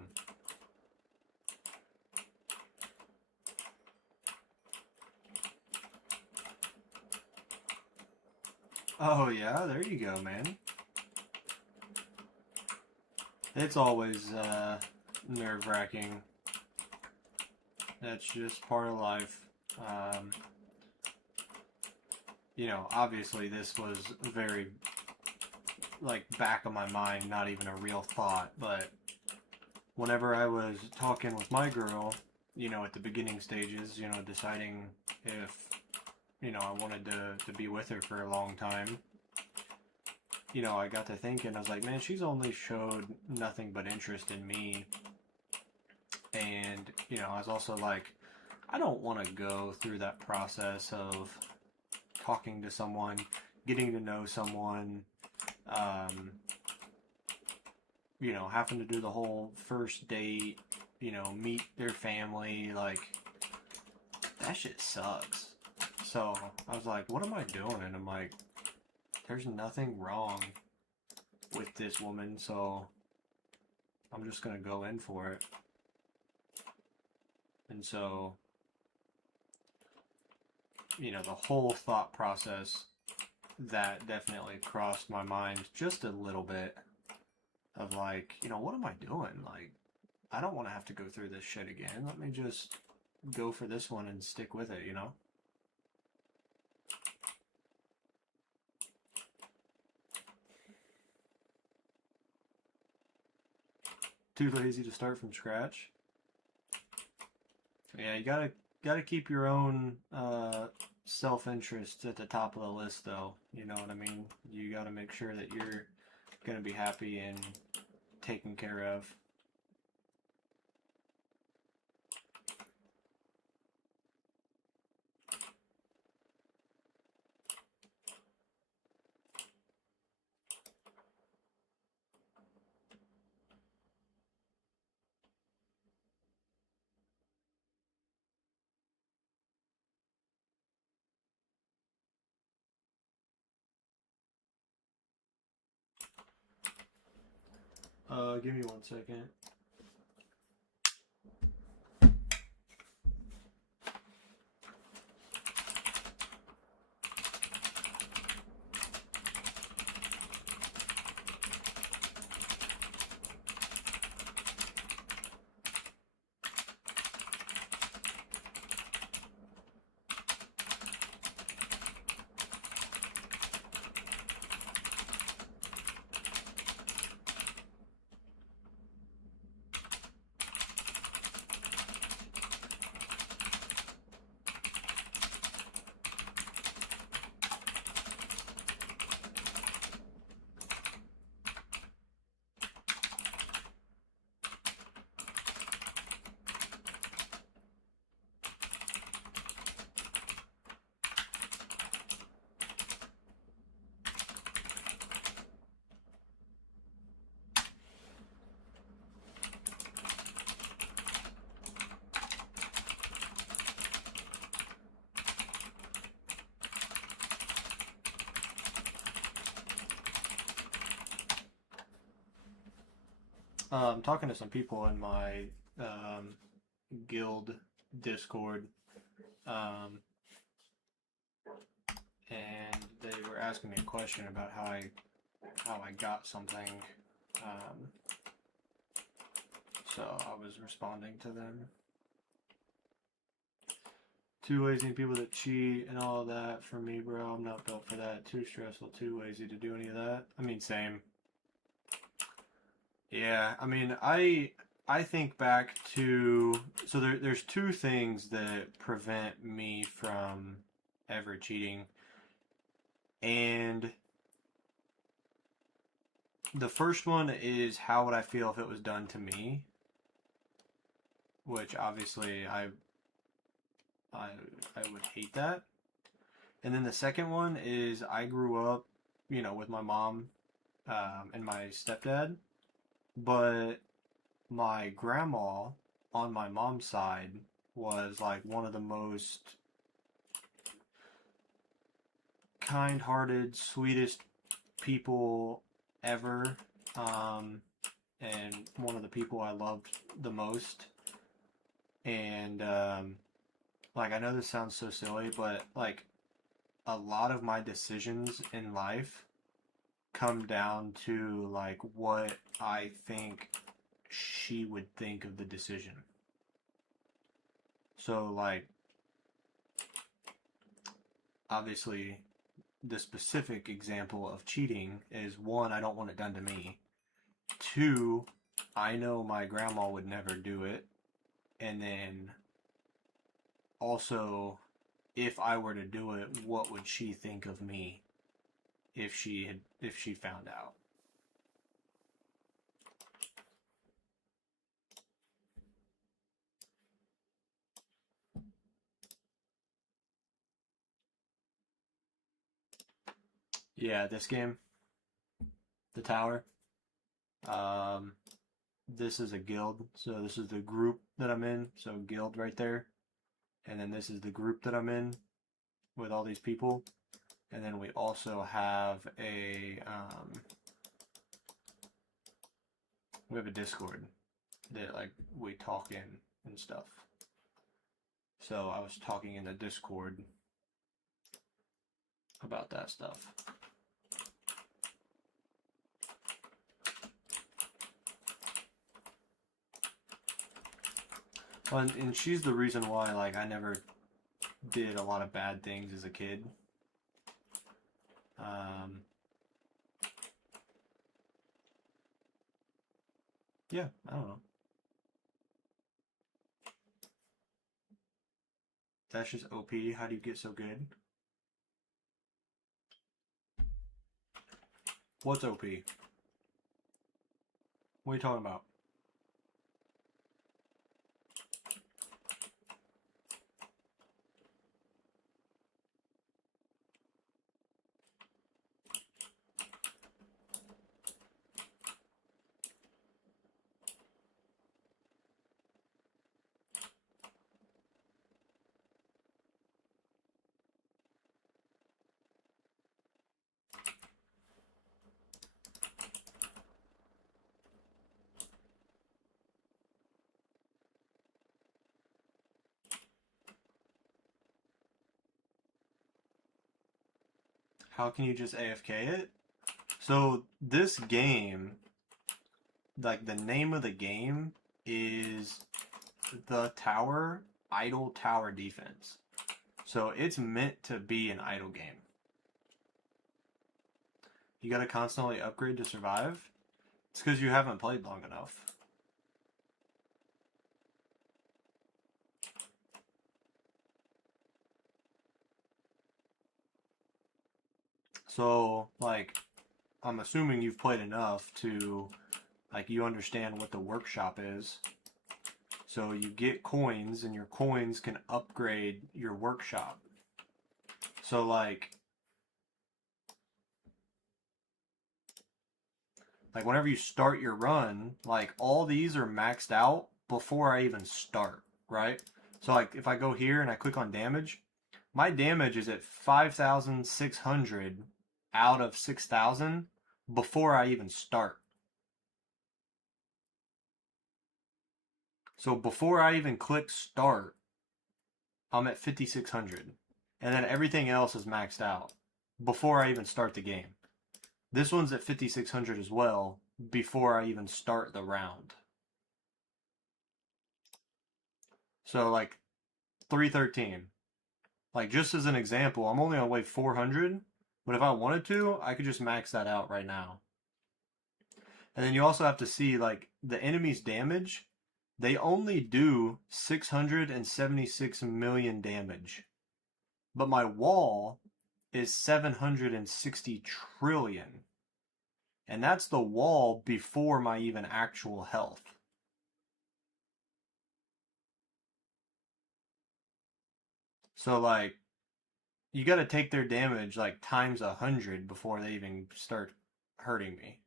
Oh yeah, there you go, man. It's always nerve-wracking. That's just part of life. Um, obviously this was very, like, back of my mind, not even a real thought, but whenever I was talking with my girl, at the beginning stages, deciding if, I wanted to be with her for a long time, I got to thinking, I was like, man, she's only showed nothing but interest in me. And, I was also like, I don't want to go through that process of talking to someone, getting to know someone, um, having to do the whole first date, meet their family, like, that shit sucks. So I was like, what am I doing? And I'm like, there's nothing wrong with this woman, so I'm just gonna go in for it. And so, the whole thought process, that definitely crossed my mind just a little bit of like, what am I doing? Like, I don't want to have to go through this shit again. Let me just go for this one and stick with it, Too lazy to start from scratch. Yeah, you gotta keep your own self-interest at the top of the list, though. You know what I mean? You gotta make sure that you're gonna be happy and taken care of. Give me 1 second. I'm talking to some people in my guild Discord, um, and they were asking me a question about how I got something. Um, so I was responding to them. Too lazy people that cheat and all of that. For me, bro, I'm not built for that. Too stressful, too lazy to do any of that. I mean, same. Yeah, I mean, I think back to, so there's two things that prevent me from ever cheating. And the first one is, how would I feel if it was done to me? Which obviously I would hate that. And then the second one is, I grew up, with my mom and my stepdad, but my grandma on my mom's side was like one of the most kind-hearted, sweetest people ever, and one of the people I loved the most. And like, I know this sounds so silly, but like, a lot of my decisions in life come down to like what I think she would think of the decision. So like obviously the specific example of cheating is, one, I don't want it done to me. Two, I know my grandma would never do it. And then also, if I were to do it, what would she think of me if she found out? Yeah, this game, the tower. Um, this is a guild, so this is the group that I'm in. So guild right there, and then this is the group that I'm in with all these people, and then we also have a we have a Discord that like we talk in and stuff. So I was talking in the Discord about that stuff. Well, and she's the reason why like I never did a lot of bad things as a kid. Yeah, I don't know. That's just OP. How do you get so good? What's OP? What are you talking about? How can you just AFK it? So this game, like the name of the game is the tower, idle tower defense. So it's meant to be an idle game. You gotta constantly upgrade to survive. It's because you haven't played long enough. So, like, I'm assuming you've played enough to, like, you understand what the workshop is. So you get coins, and your coins can upgrade your workshop. So, like whenever you start your run, like, all these are maxed out before I even start, right? So, like, if I go here and I click on damage, my damage is at 5,600 out of 6,000 before I even start. So before I even click start, I'm at 5,600. And then everything else is maxed out before I even start the game. This one's at 5,600 as well before I even start the round. So like 313. Like, just as an example, I'm only on wave 400, but if I wanted to, I could just max that out right now. And then you also have to see, like, the enemy's damage, they only do 676 million damage. But my wall is 760 trillion. And that's the wall before my even actual health. So, like, you got to take their damage like times 100 before they even start hurting me.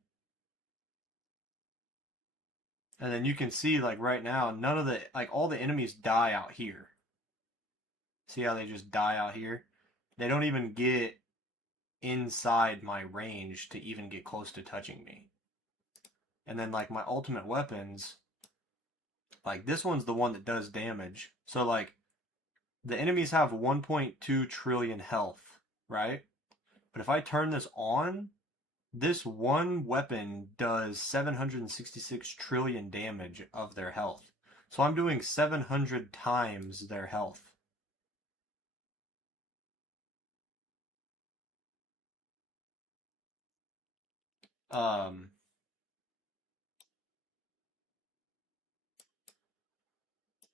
And then you can see, like, right now, none of the, like, all the enemies die out here. See how they just die out here? They don't even get inside my range to even get close to touching me. And then, like, my ultimate weapons, like, this one's the one that does damage. So, like, the enemies have 1.2 trillion health, right? But if I turn this on, this one weapon does 766 trillion damage of their health. So I'm doing 700 times their health. Um,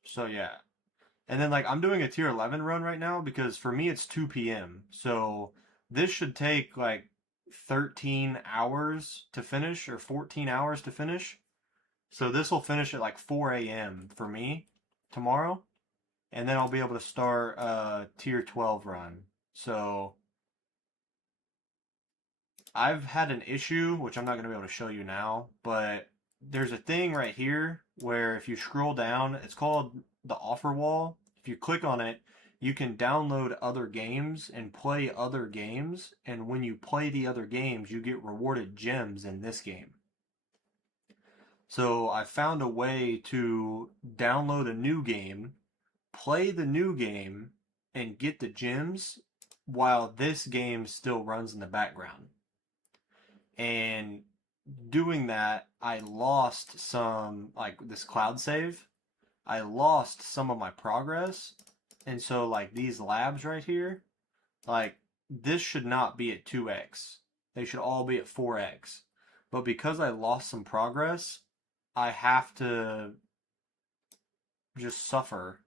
so yeah. And then like I'm doing a tier 11 run right now because for me it's 2 p.m. So this should take like 13 hours to finish or 14 hours to finish. So this will finish at like 4 a.m. for me tomorrow. And then I'll be able to start a tier 12 run. So I've had an issue, which I'm not going to be able to show you now, but there's a thing right here where if you scroll down, it's called the offer wall. If you click on it, you can download other games and play other games. And when you play the other games, you get rewarded gems in this game. So I found a way to download a new game, play the new game, and get the gems while this game still runs in the background. And doing that, I lost some, like this cloud save. I lost some of my progress. And so, like these labs right here, like this should not be at 2x. They should all be at 4x. But because I lost some progress, I have to just suffer.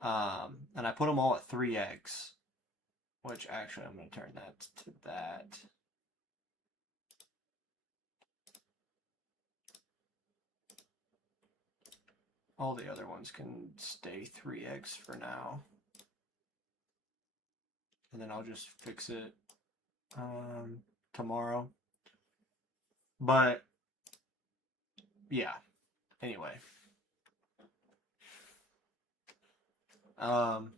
And I put them all at 3x, which actually I'm going to turn that to that. All the other ones can stay 3x for now. And then I'll just fix it tomorrow. But yeah, anyway. Um,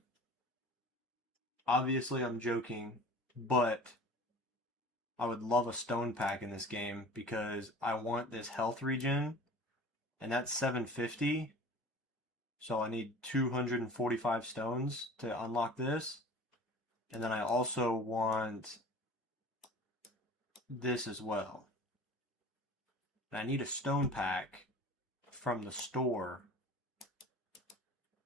Obviously, I'm joking, but I would love a stone pack in this game because I want this health regen, and that's 750. So I need 245 stones to unlock this. And then I also want this as well. And I need a stone pack from the store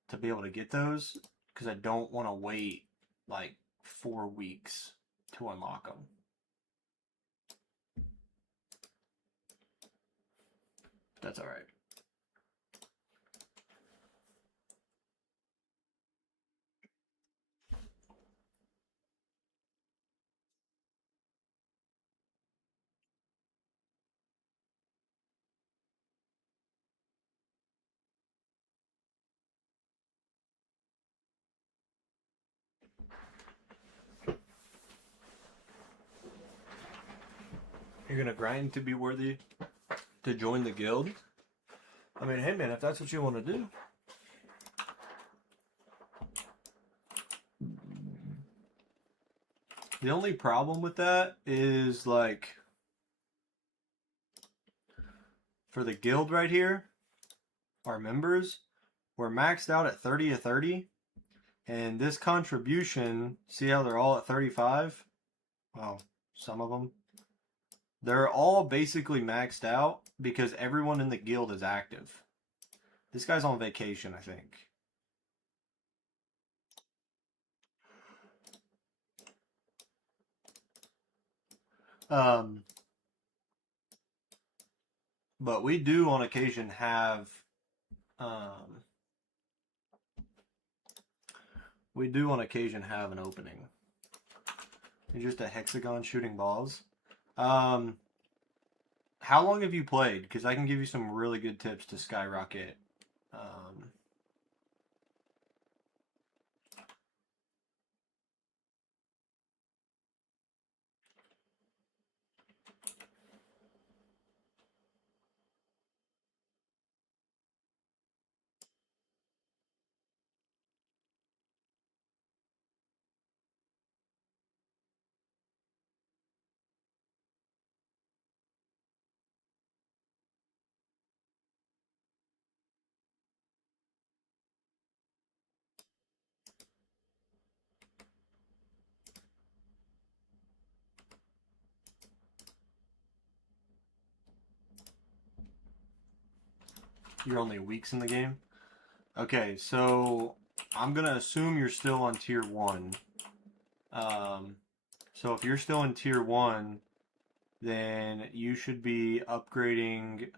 to be able to get those because I don't want to wait like 4 weeks to unlock them. That's all right. You're gonna grind to be worthy to join the guild? I mean, hey man, if that's what you want to do. The only problem with that is like for the guild right here, our members, we're maxed out at 30 to 30. And this contribution, see how they're all at 35? Well, some of them. They're all basically maxed out because everyone in the guild is active. This guy's on vacation, I think. Um, but we do on occasion have an opening. It's just a hexagon shooting balls. How long have you played? Because I can give you some really good tips to skyrocket. you're only weeks in the game. Okay, so I'm gonna assume you're still on tier 1. So if you're still in tier 1, then you should be upgrading,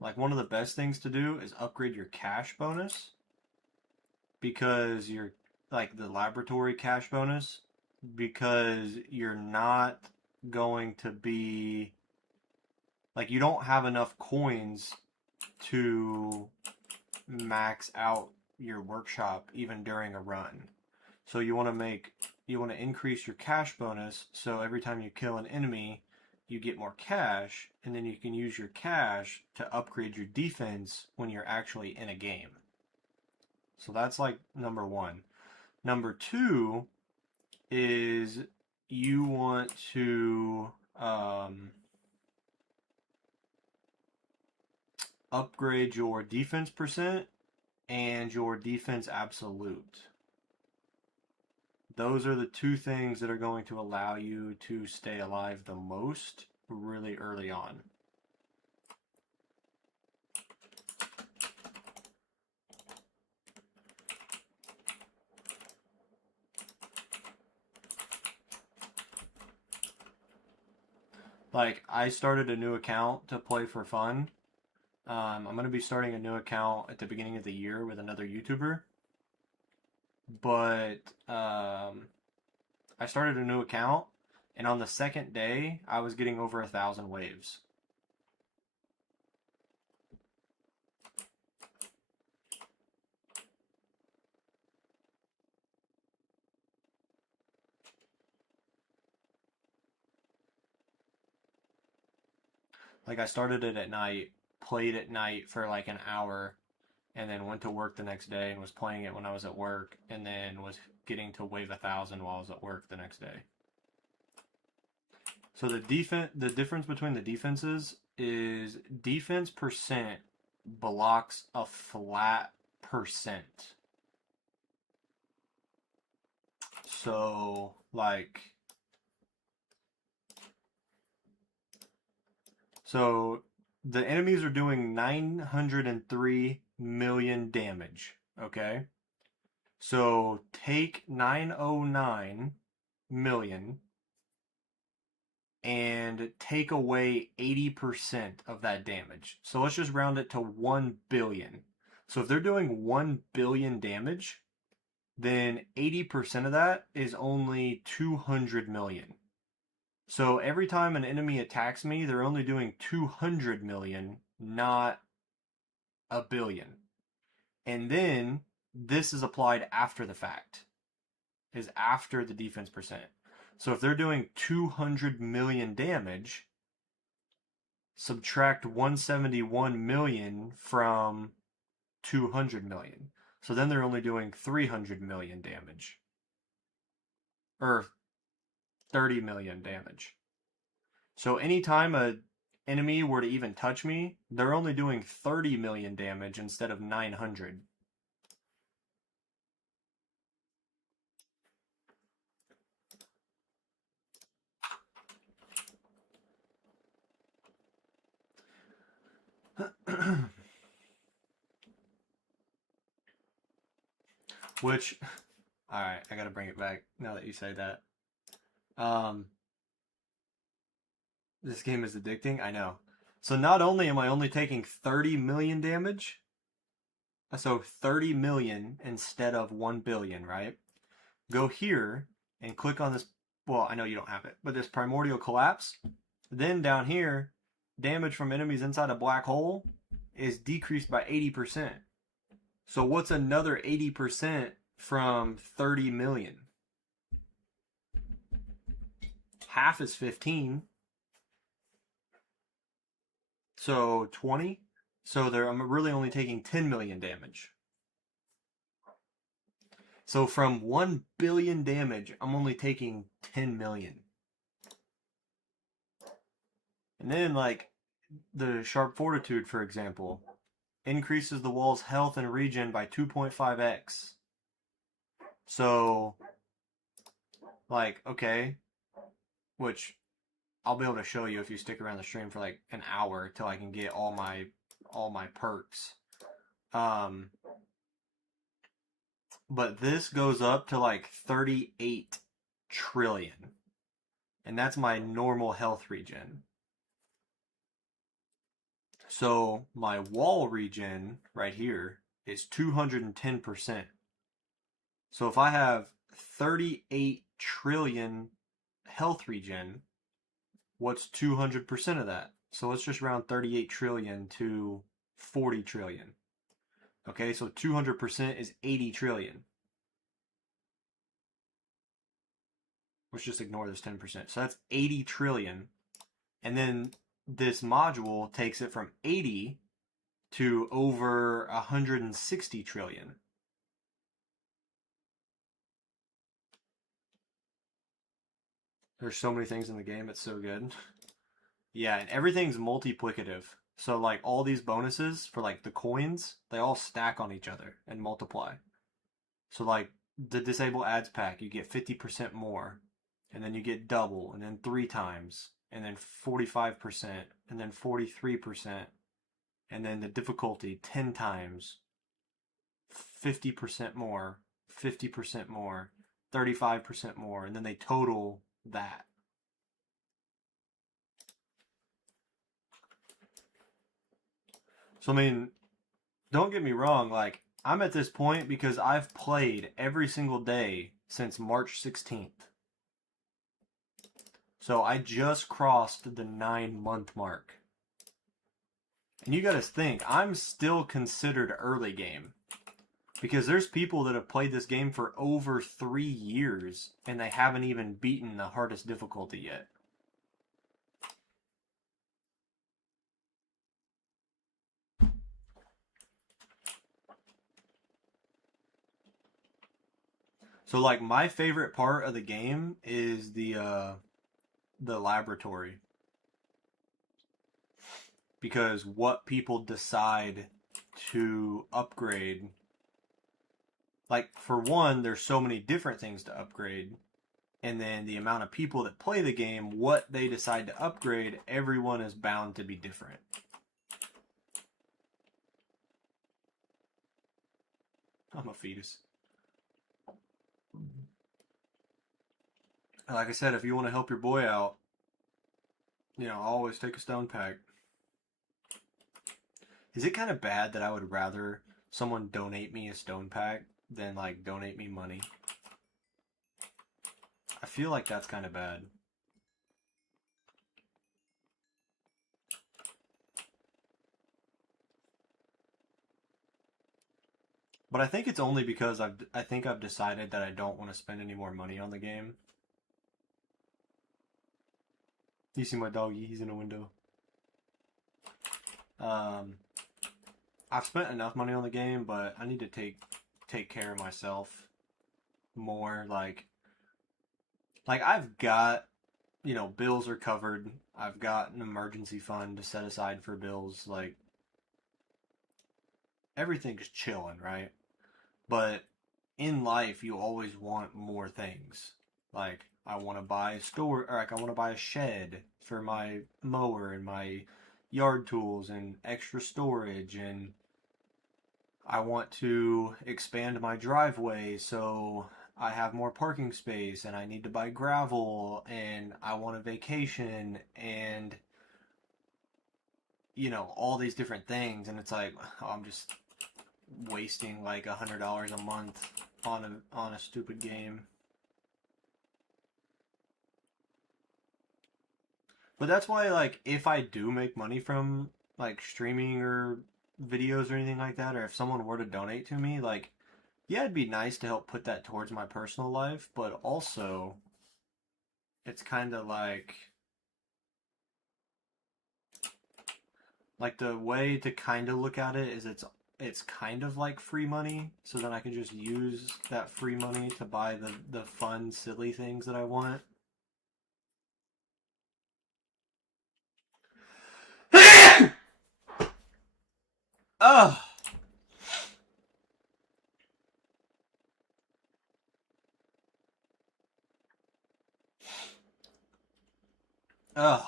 like one of the best things to do is upgrade your cash bonus, because you're like the laboratory cash bonus, because you're not going to be like, you don't have enough coins to max out your workshop even during a run. So you want to increase your cash bonus, so every time you kill an enemy you get more cash, and then you can use your cash to upgrade your defense when you're actually in a game. So that's like number 1. Number 2 is you want to upgrade your defense percent and your defense absolute. Those are the 2 things that are going to allow you to stay alive the most really early on. Like, I started a new account to play for fun. I'm going to be starting a new account at the beginning of the year with another YouTuber. But I started a new account, and on the second day, I was getting over 1,000 waves. Like, I started it at night, played at night for like an hour, and then went to work the next day and was playing it when I was at work, and then was getting to wave 1,000 while I was at work the next day. So the difference between the defenses is defense percent blocks a flat percent. So like, so the enemies are doing 903 million damage, okay? So take 909 million and take away 80% of that damage. So let's just round it to 1 billion. So if they're doing 1 billion damage, then 80% of that is only 200 million. So every time an enemy attacks me, they're only doing 200 million, not a billion. And then this is applied after the fact, is after the defense percent. So if they're doing 200 million damage, subtract 171 million from 200 million. So then they're only doing 300 million damage. Or 30 million damage. So anytime an enemy were to even touch me, they're only doing 30 million damage instead of 900. Which, alright, I gotta bring it back now that you say that. This game is addicting, I know. So not only am I only taking 30 million damage, so 30 million instead of 1 billion, right? Go here and click on this. Well, I know you don't have it, but this primordial collapse. Then down here, damage from enemies inside a black hole is decreased by 80%. So what's another 80% from 30 million? Half is 15. So 20. So I'm really only taking 10 million damage. So from 1 billion damage, I'm only taking 10 million. And then, like, the Sharp Fortitude, for example, increases the wall's health and regen by 2.5x. So, like, okay, which I'll be able to show you if you stick around the stream for like an hour till I can get all my all my perks. But this goes up to like 38 trillion. And that's my normal health regen. So my wall regen right here is 210%. So if I have 38 trillion health regen, what's 200% of that? So let's just round 38 trillion to 40 trillion. Okay, so 200% is 80 trillion. Let's just ignore this 10%. So that's 80 trillion. And then this module takes it from 80 to over 160 trillion. There's so many things in the game, it's so good. Yeah, and everything's multiplicative. So like all these bonuses for like the coins, they all stack on each other and multiply. So like the disable ads pack, you get 50% more, and then you get double, and then 3 times, and then 45%, and then 43%, and then the difficulty 10 times, 50% more, 50% more, 35% more, and then they total that. So I mean, don't get me wrong, like I'm at this point because I've played every single day since March 16th. So I just crossed the 9-month mark. And you gotta think, I'm still considered early game. Because there's people that have played this game for over 3 years and they haven't even beaten the hardest difficulty yet. So like my favorite part of the game is the laboratory. Because what people decide to upgrade, like for one, there's so many different things to upgrade, and then the amount of people that play the game, what they decide to upgrade, everyone is bound to be different. I'm a fetus. Like I said, if you want to help your boy out, always take a stone pack. Is it kind of bad that I would rather someone donate me a stone pack than like donate me money? I feel like that's kind of bad. But I think it's only because I think I've decided that I don't want to spend any more money on the game. You see my doggy, he's in a window. I've spent enough money on the game, but I need to take care of myself more. Like I've got, bills are covered. I've got an emergency fund to set aside for bills. Like everything's chilling, right? But in life, you always want more things. Like I want to buy a store, or like I want to buy a shed for my mower and my yard tools and extra storage, and I want to expand my driveway so I have more parking space, and I need to buy gravel, and I want a vacation, and all these different things, and it's like, oh, I'm just wasting like $100 a month on a stupid game. But that's why, like, if I do make money from like streaming or videos or anything like that, or if someone were to donate to me, like, yeah, it'd be nice to help put that towards my personal life, but also it's kind of like the way to kind of look at it is it's kind of like free money, so then I can just use that free money to buy the fun, silly things that I want. Ugh. Ugh.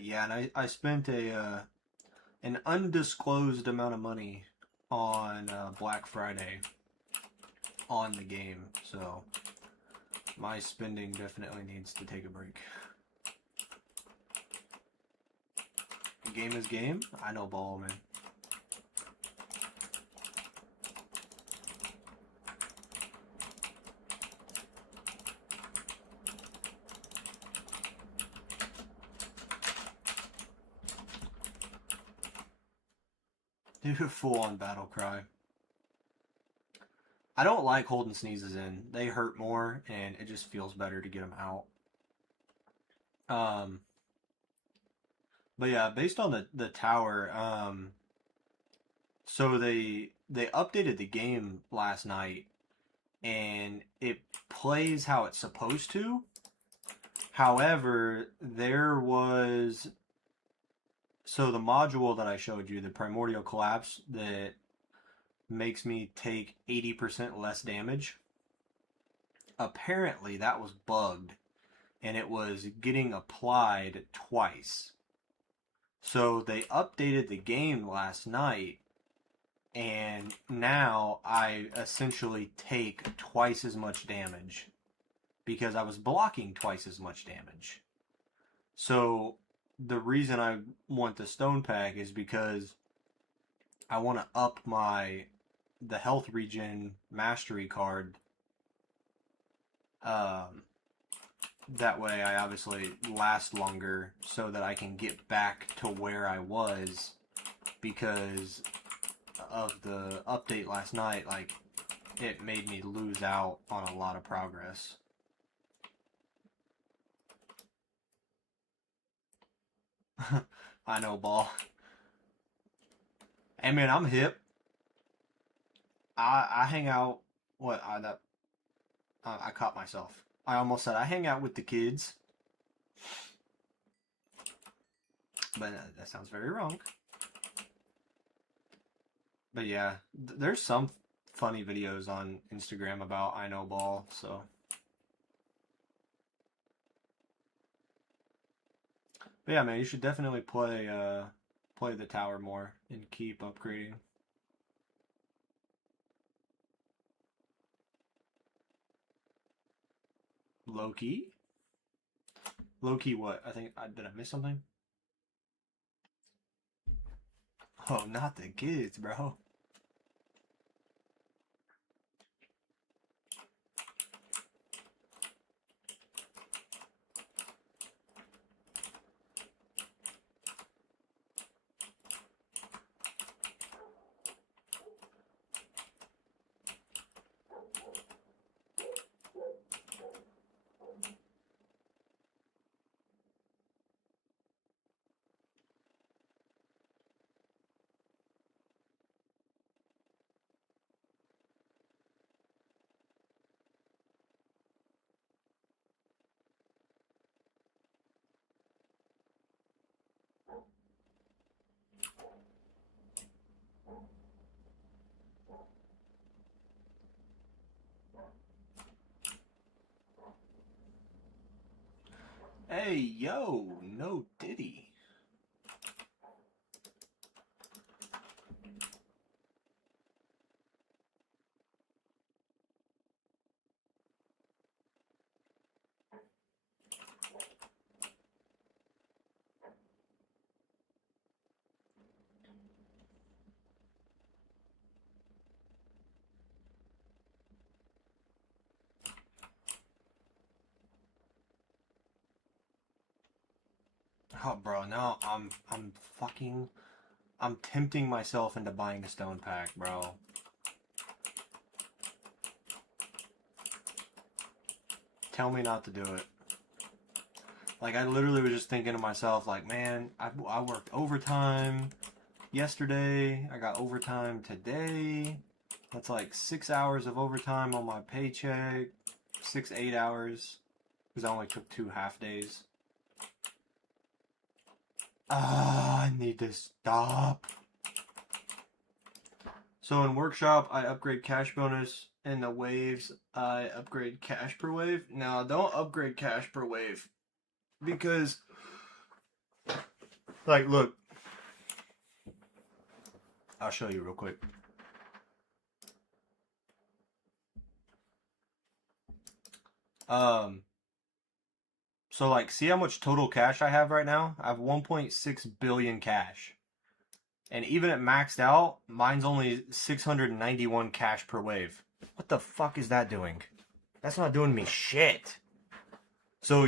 Yeah, and I spent an undisclosed amount of money on Black Friday on the game, so my spending definitely needs to take a break. Game is game. I know ball, man. Dude, full on battle cry. I don't like holding sneezes in. They hurt more, and it just feels better to get them out. Um, but yeah, based on the tower, so they updated the game last night, and it plays how it's supposed to. However, there was so the module that I showed you, the primordial collapse that makes me take 80% less damage. Apparently, that was bugged and it was getting applied twice. So they updated the game last night, and now I essentially take twice as much damage because I was blocking twice as much damage. So the reason I want the stone pack is because I want to up the health regen mastery card. That way I obviously last longer so that I can get back to where I was, because of the update last night, like, it made me lose out on a lot of progress. I know, ball. Hey man, I'm hip. I hang out. What I caught myself. I almost said I hang out with the kids, but that sounds very wrong. But yeah, there's some funny videos on Instagram about I know ball. So, but yeah, man, you should definitely play the tower more and keep upgrading. Loki. Loki, what? I think did I miss something? Oh, not the kids, bro. Hey, yo, no Diddy. Oh, bro, no, I'm tempting myself into buying a stone pack, bro. Tell me not to do it. Like, I literally was just thinking to myself, like, man, I worked overtime yesterday. I got overtime today. That's like 6 hours of overtime on my paycheck. 8 hours. Because I only took 2 half days. I need to stop. So in workshop, I upgrade cash bonus. In the waves, I upgrade cash per wave. Now, don't upgrade cash per wave, because Like, look, I'll show you real quick. Um, so like, see how much total cash I have right now? I have 1.6 billion cash. And even at maxed out, mine's only 691 cash per wave. What the fuck is that doing? That's not doing me shit. So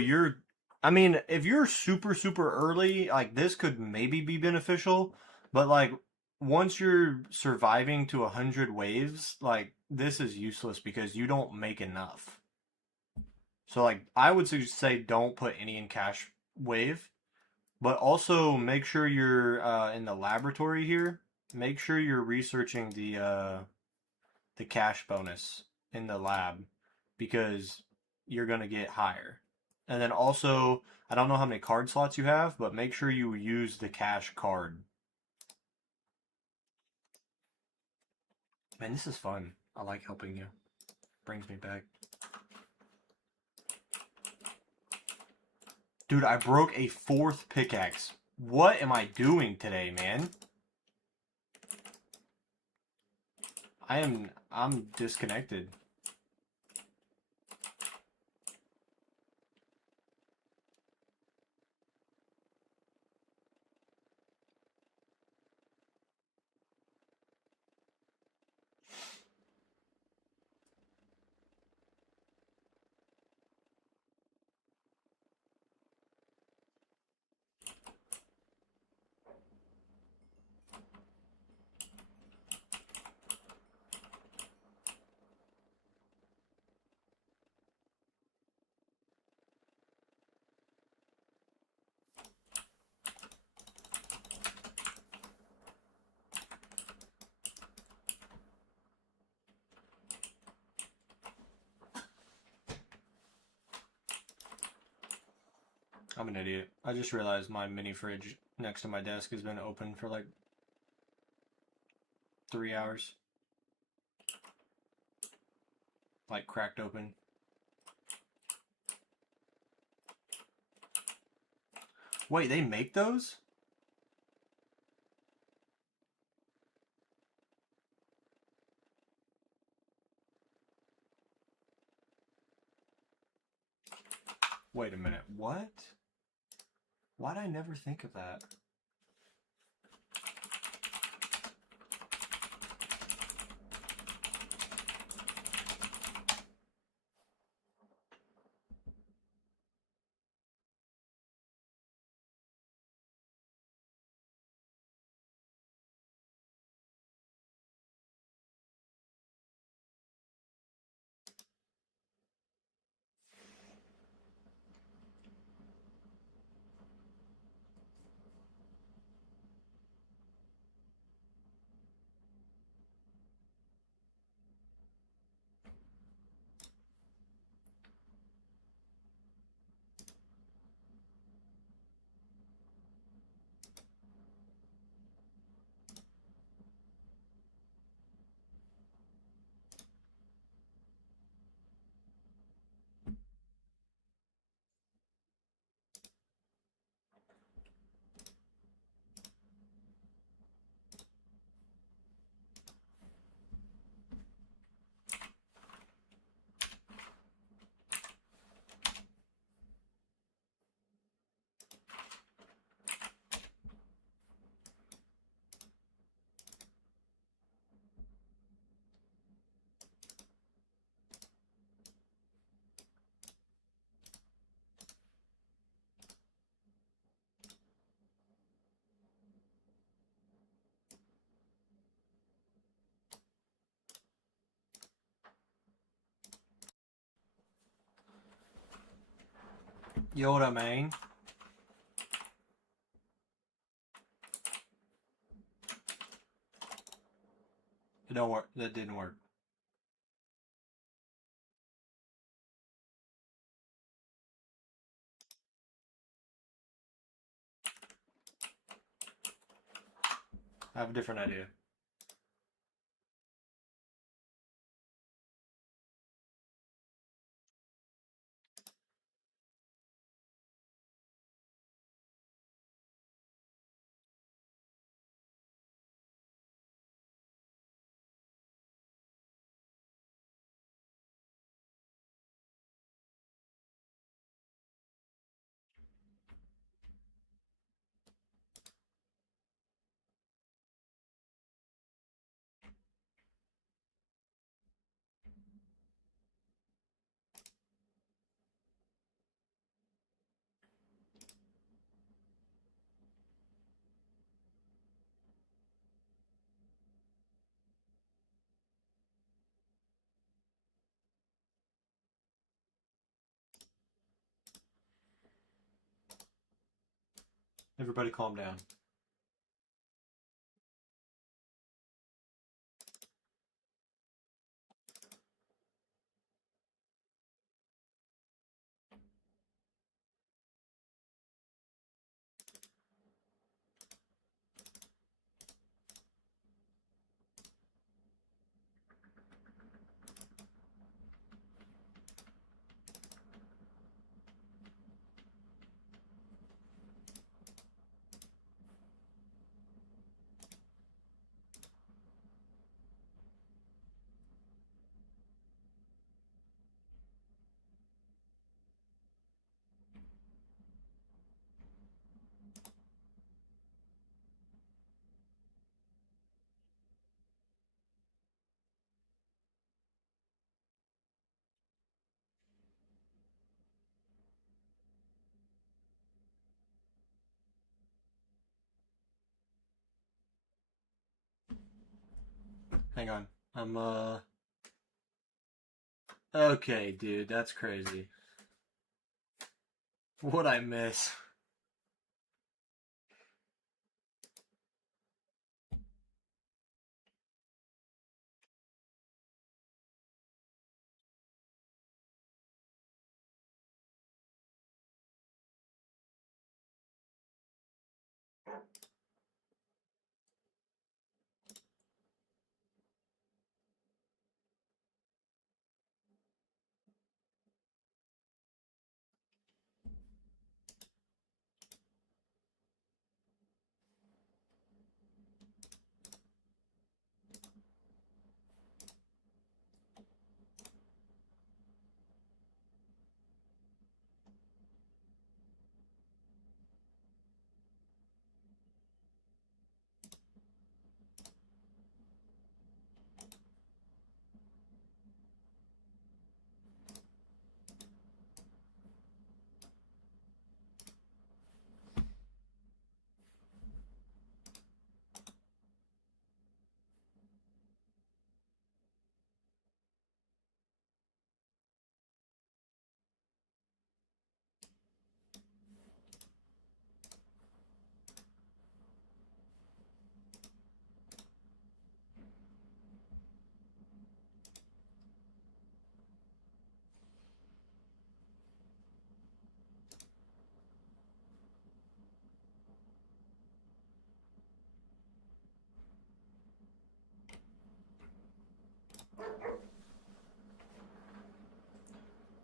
I mean, if you're super, super early, like this could maybe be beneficial, but like once you're surviving to 100 waves, like this is useless because you don't make enough. So like I would say don't put any in cash wave, but also make sure you're in the laboratory here. Make sure you're researching the cash bonus in the lab because you're gonna get higher. And then also, I don't know how many card slots you have, but make sure you use the cash card. Man, this is fun. I like helping you. Brings me back. Dude, I broke a fourth pickaxe. What am I doing today, man? I'm disconnected. I'm an idiot. I just realized my mini fridge next to my desk has been open for like 3 hours. Like cracked open. Wait, they make those? Wait a minute. What? Why'd I never think of that? Yoda, man. It don't work. That didn't work. I have a different idea. Everybody calm down. Hang on. Okay, dude, that's crazy. What'd I miss?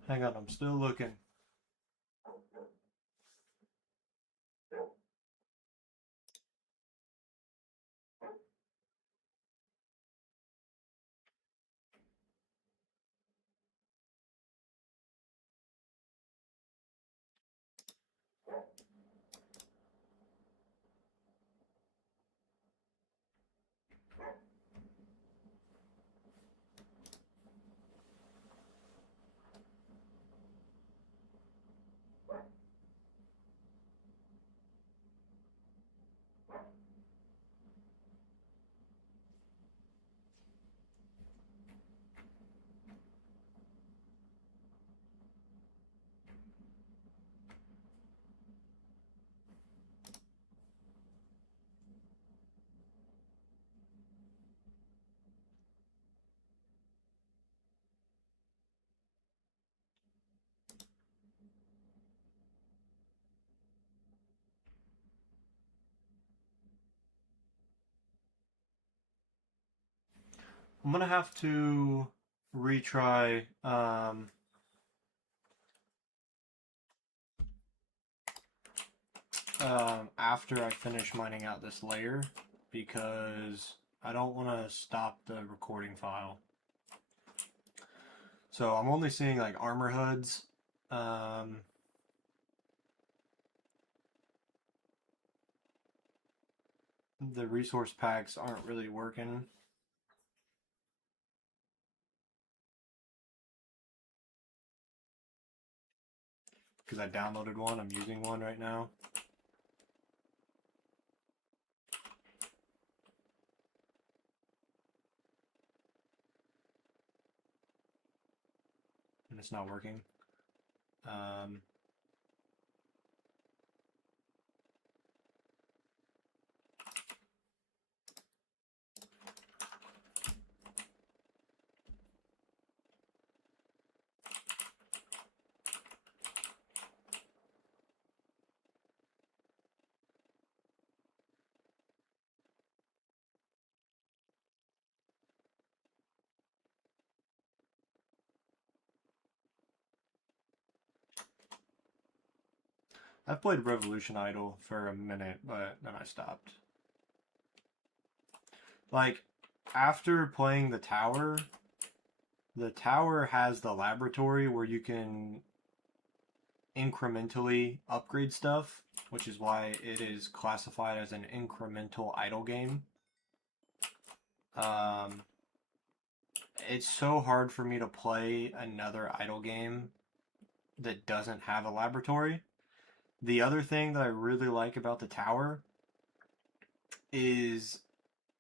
Hang on, I'm still looking. I'm gonna have to retry after I finish mining out this layer because I don't want to stop the recording file. So I'm only seeing like armor hoods. The resource packs aren't really working. Because I downloaded one, I'm using one right now. And it's not working. I've played Revolution Idol for a minute, but then I stopped. Like, after playing the tower has the laboratory where you can incrementally upgrade stuff, which is why it is classified as an incremental idle game. It's so hard for me to play another idle game that doesn't have a laboratory. The other thing that I really like about the tower is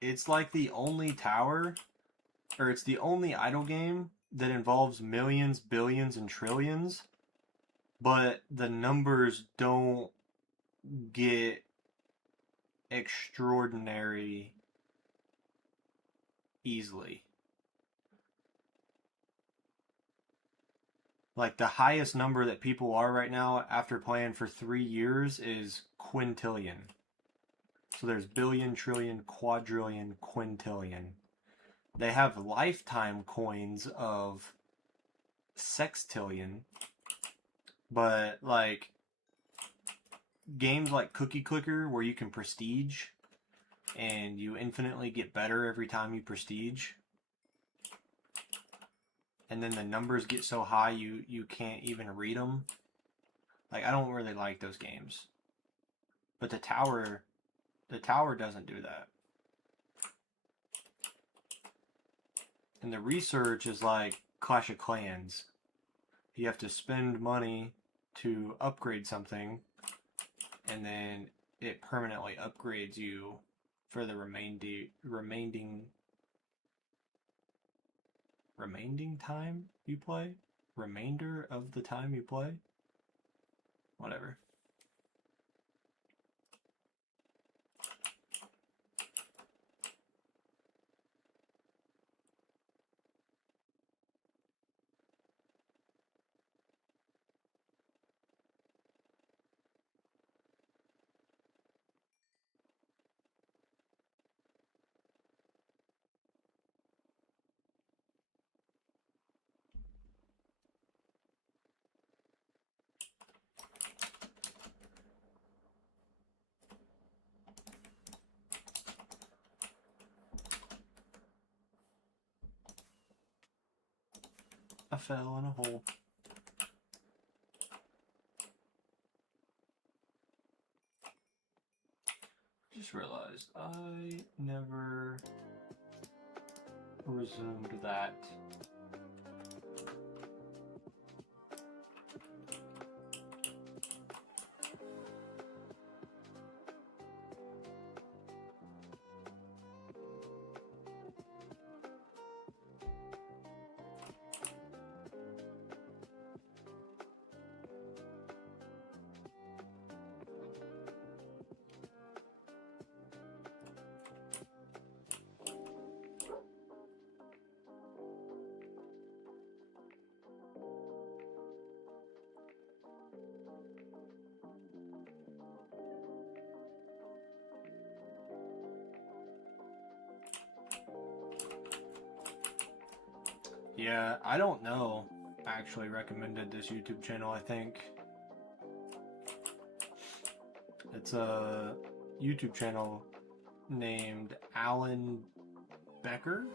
it's like the only tower, or it's the only idle game that involves millions, billions, and trillions, but the numbers don't get extraordinary easily. Like the highest number that people are right now after playing for 3 years is quintillion. So there's billion, trillion, quadrillion, quintillion. They have lifetime coins of sextillion, but like games like Cookie Clicker where you can prestige and you infinitely get better every time you prestige, and then the numbers get so high you can't even read them. Like I don't really like those games. But the tower doesn't do that. And the research is like Clash of Clans. You have to spend money to upgrade something, and then it permanently upgrades you for the remaining time you play? Remainder of the time you play? Whatever. I fell in a hole. Just realized I never resumed that. Yeah, I don't know. I actually recommended this YouTube channel, I think. It's a YouTube channel named Alan Becker.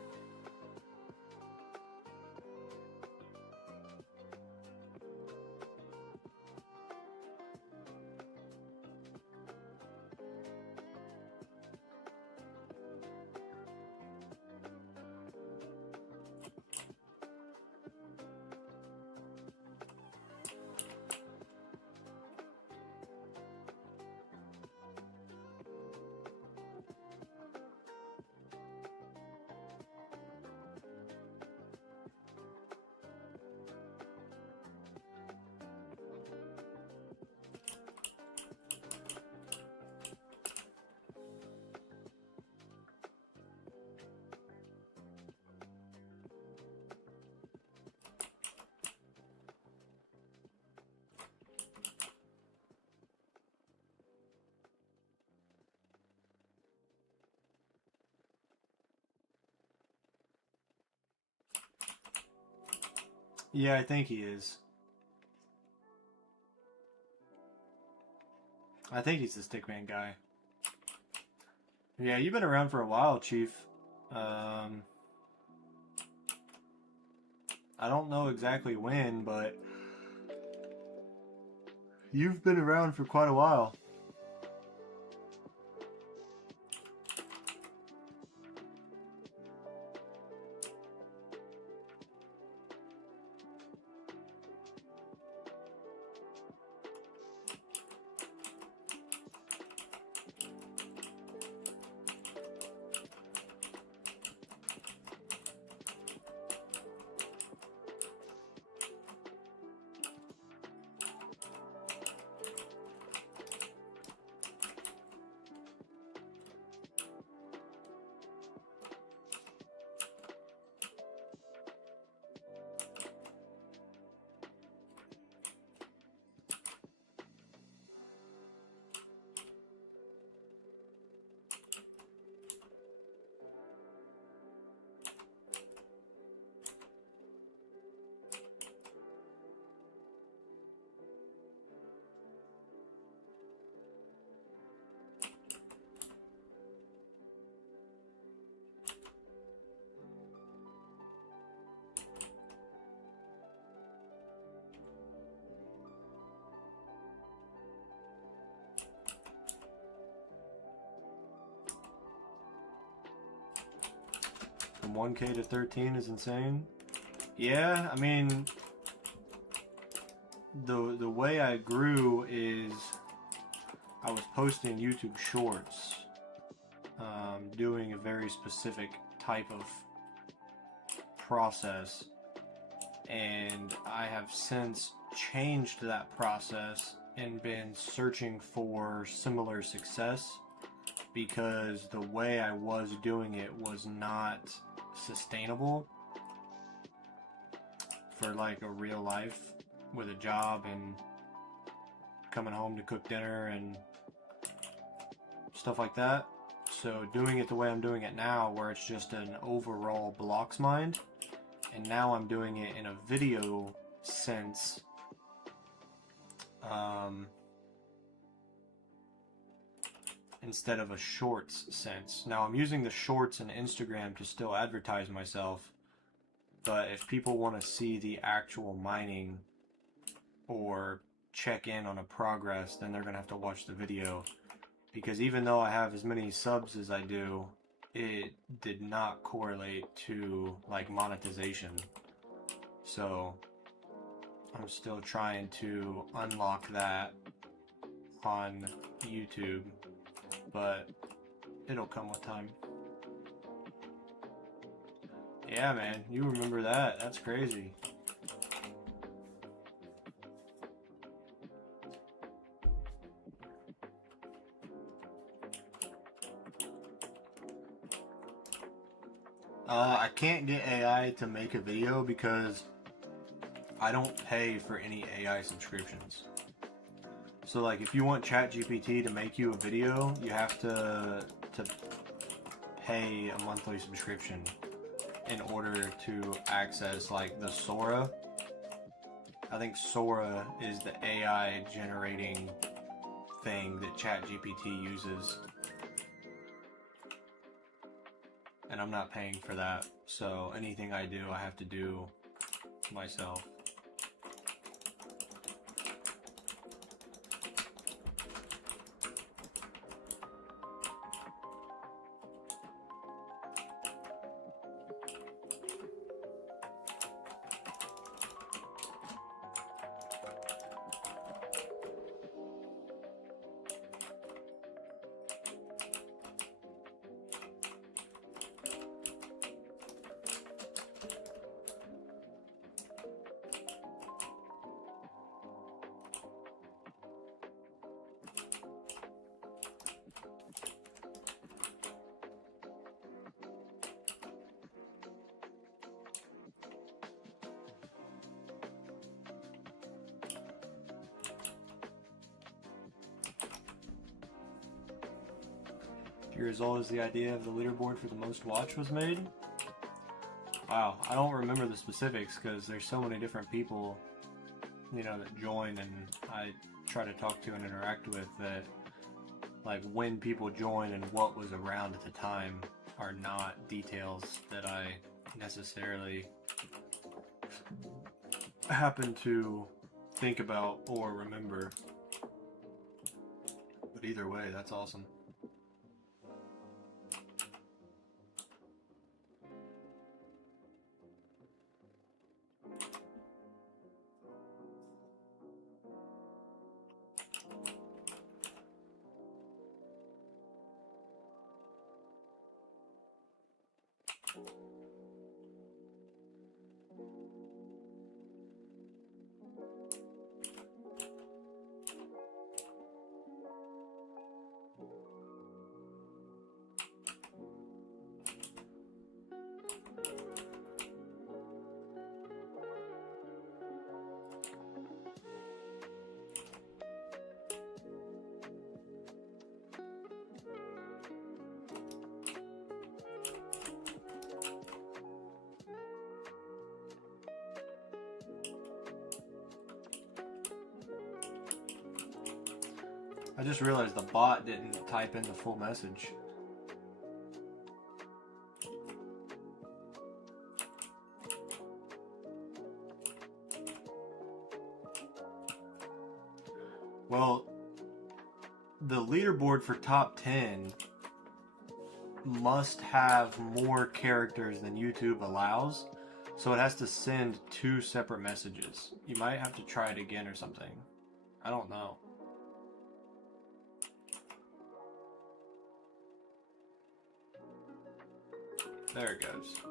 Yeah, I think he is. I think he's the Stickman guy. Yeah, you've been around for a while, Chief. I don't know exactly when, but you've been around for quite a while. From 1K to 13 is insane. Yeah, I mean, the way I grew is I was posting YouTube shorts, doing a very specific type of process, and I have since changed that process and been searching for similar success, because the way I was doing it was not sustainable for like a real life with a job and coming home to cook dinner and stuff like that. So doing it the way I'm doing it now, where it's just an overall blocks mind, and now I'm doing it in a video sense, instead of a shorts sense. Now I'm using the shorts and Instagram to still advertise myself, but if people want to see the actual mining or check in on a progress, then they're gonna have to watch the video, because even though I have as many subs as I do, it did not correlate to like monetization. So I'm still trying to unlock that on YouTube, but it'll come with time. Yeah, man, you remember that? That's crazy. I can't get AI to make a video because I don't pay for any AI subscriptions. So like if you want ChatGPT to make you a video, you have to pay a monthly subscription in order to access like the Sora. I think Sora is the AI generating thing that ChatGPT uses. And I'm not paying for that, so anything I do, I have to do myself. You're as old as the idea of the leaderboard for the most watch was made? Wow, I don't remember the specifics because there's so many different people, you know, that join and I try to talk to and interact with, that like when people joined and what was around at the time are not details that I necessarily happen to think about or remember. But either way, that's awesome. I just realized the bot didn't type in the full message. Well, the leaderboard for top 10 must have more characters than YouTube allows, so it has to send 2 separate messages. You might have to try it again or something. I don't know. There it goes.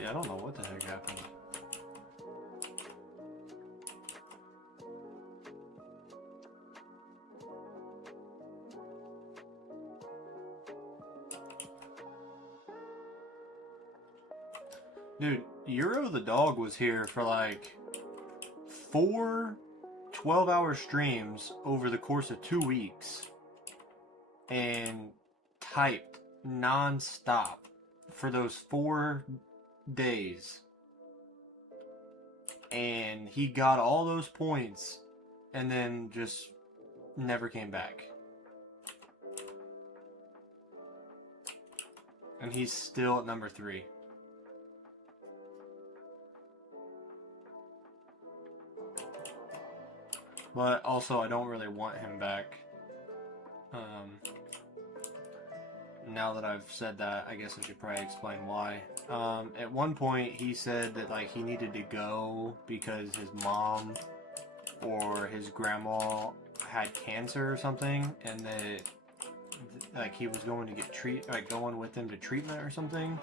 Yeah, I don't know what the heck happened. Dude, Euro the dog was here for like 4 12-hour streams over the course of 2 weeks and typed non-stop for those 4 days, and he got all those points and then just never came back, and he's still at number 3. But also I don't really want him back. Now that I've said that, I guess I should probably explain why. At one point, he said that like he needed to go because his mom or his grandma had cancer or something, and that like he was going to get going with them to treatment or something,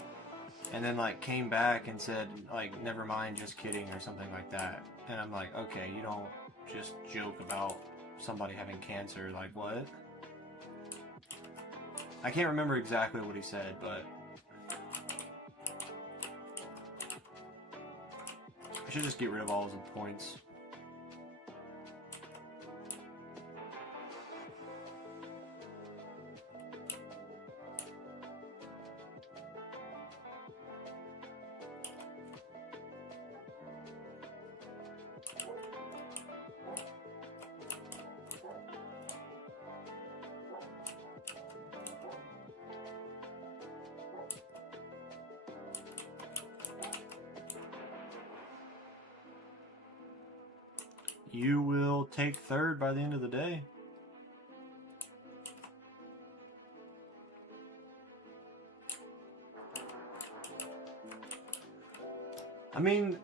and then like came back and said like never mind, just kidding or something like that. And I'm like, okay, you don't just joke about somebody having cancer, like what? I can't remember exactly what he said, but I should just get rid of all of the points. You will take 3rd by the end of the day. I mean,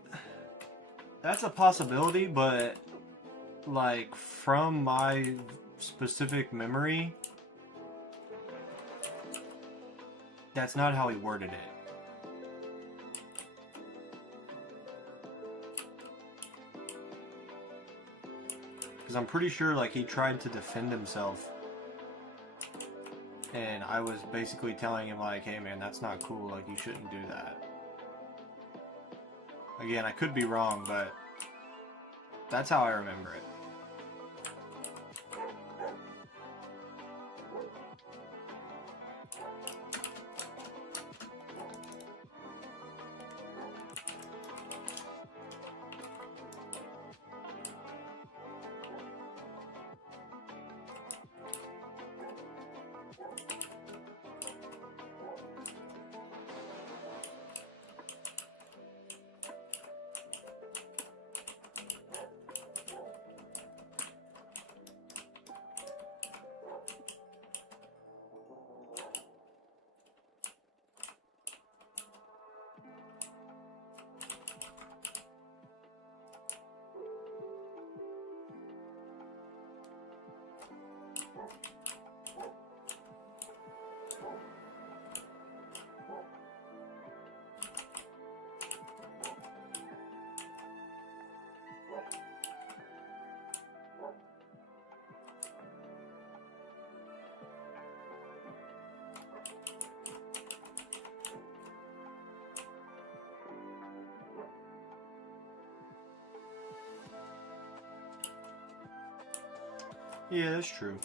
that's a possibility, but like from my specific memory, that's not how he worded it. Because I'm pretty sure like he tried to defend himself. And I was basically telling him like, hey man, that's not cool, like you shouldn't do that. Again, I could be wrong, but that's how I remember it. Yeah, that's true.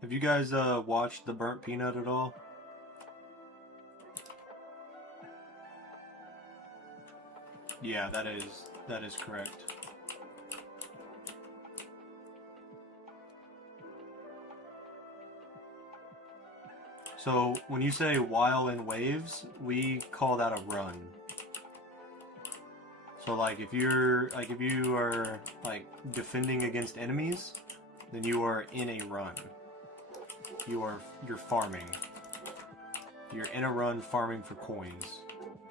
Have you guys watched The Burnt Peanut at all? Yeah, that is correct. So when you say while in waves, we call that a run. So like if you are like defending against enemies, then you are in a run. You're farming. You're in a run farming for coins.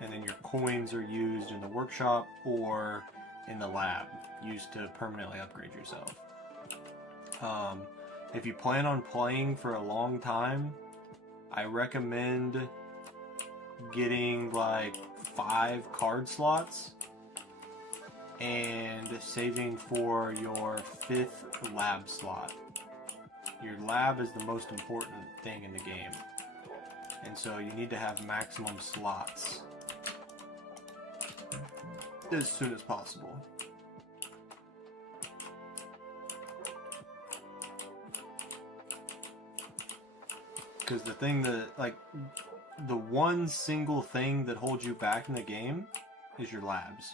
And then your coins are used in the workshop or in the lab, used to permanently upgrade yourself. If you plan on playing for a long time, I recommend getting like 5 card slots and saving for your 5th lab slot. Your lab is the most important thing in the game, and so you need to have maximum slots as soon as possible. Because the thing that, like, the one single thing that holds you back in the game is your labs.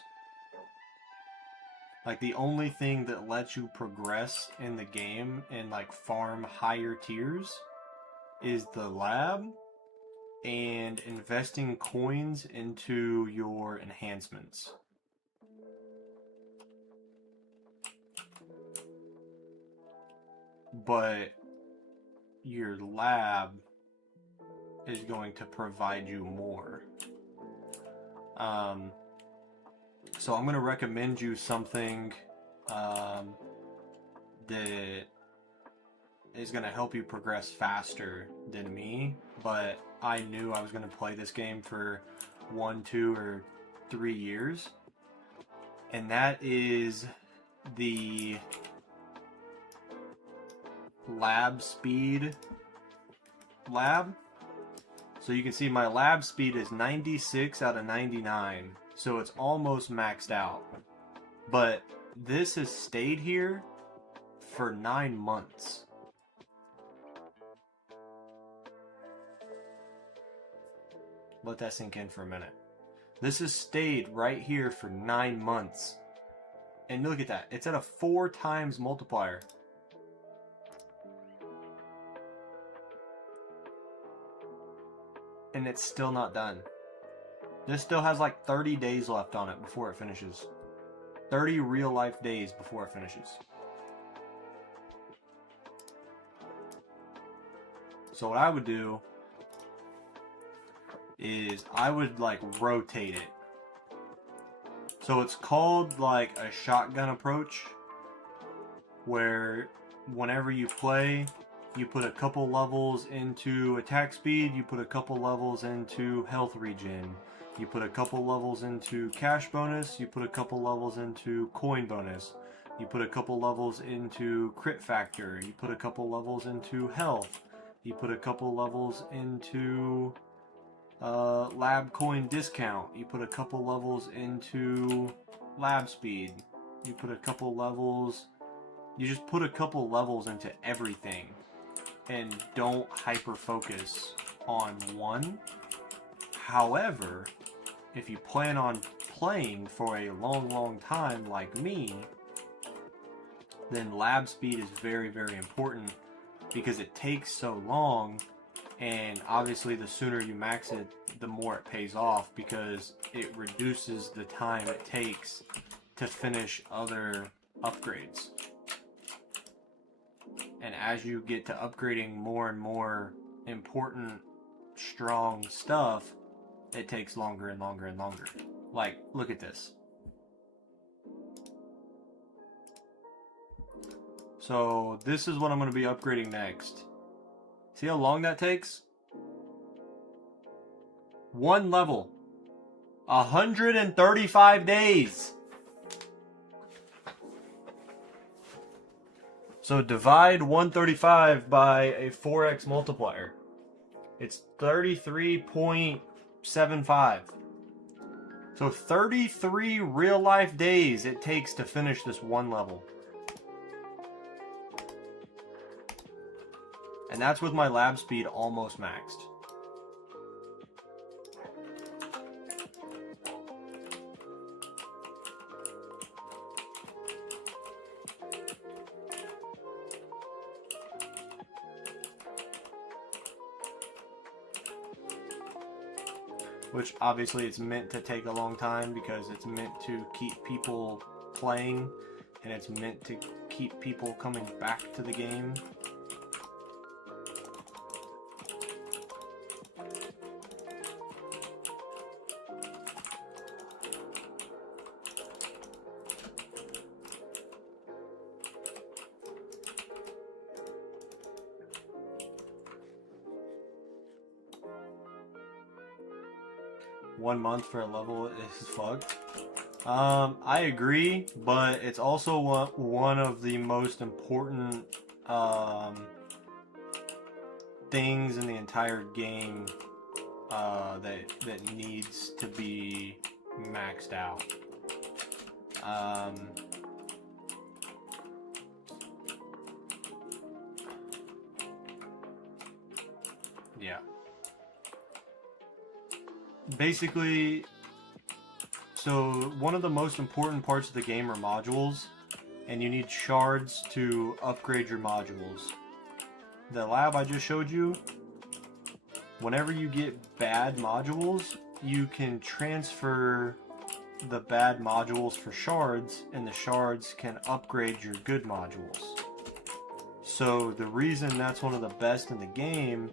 Like, the only thing that lets you progress in the game and, like, farm higher tiers is the lab and investing coins into your enhancements. But your lab is going to provide you more. So I'm going to recommend you something that is going to help you progress faster than me, but I knew I was going to play this game for 1, 2, or 3 years, and that is the lab speed lab. So you can see my lab speed is 96 out of 99, so it's almost maxed out. But this has stayed here for 9 months. Let that sink in for a minute. This has stayed right here for 9 months. And look at that, it's at a 4 times multiplier. And it's still not done. This still has like 30 days left on it before it finishes. 30 real life days before it finishes. So what I would do is I would like rotate it. So it's called like a shotgun approach, where whenever you play, you put a couple levels into attack speed, you put a couple levels into health regen, you put a couple levels into cash bonus, you put a couple levels into coin bonus, you put a couple levels into crit factor, you put a couple levels into health, you put a couple levels into lab coin discount, you put a couple levels into lab speed, you put a couple levels, you just put a couple levels into everything and don't hyper focus on one. However, if you plan on playing for a long time like me, then lab speed is very important, because it takes so long, and obviously the sooner you max it, the more it pays off, because it reduces the time it takes to finish other upgrades. And as you get to upgrading more and more important, strong stuff, it takes longer and longer and longer. Like, look at this. So this is what I'm going to be upgrading next. See how long that takes? One level. 135 days. So divide 135 by a 4x multiplier. It's 33.75. So 33 real life days it takes to finish this one level. And that's with my lab speed almost maxed. Which obviously it's meant to take a long time, because it's meant to keep people playing, and it's meant to keep people coming back to the game. One month for a level is fucked. I agree, but it's also one of the most important things in the entire game that needs to be maxed out. Yeah. Basically, so one of the most important parts of the game are modules, and you need shards to upgrade your modules. The lab I just showed you, whenever you get bad modules, you can transfer the bad modules for shards, and the shards can upgrade your good modules. So the reason that's one of the best in the game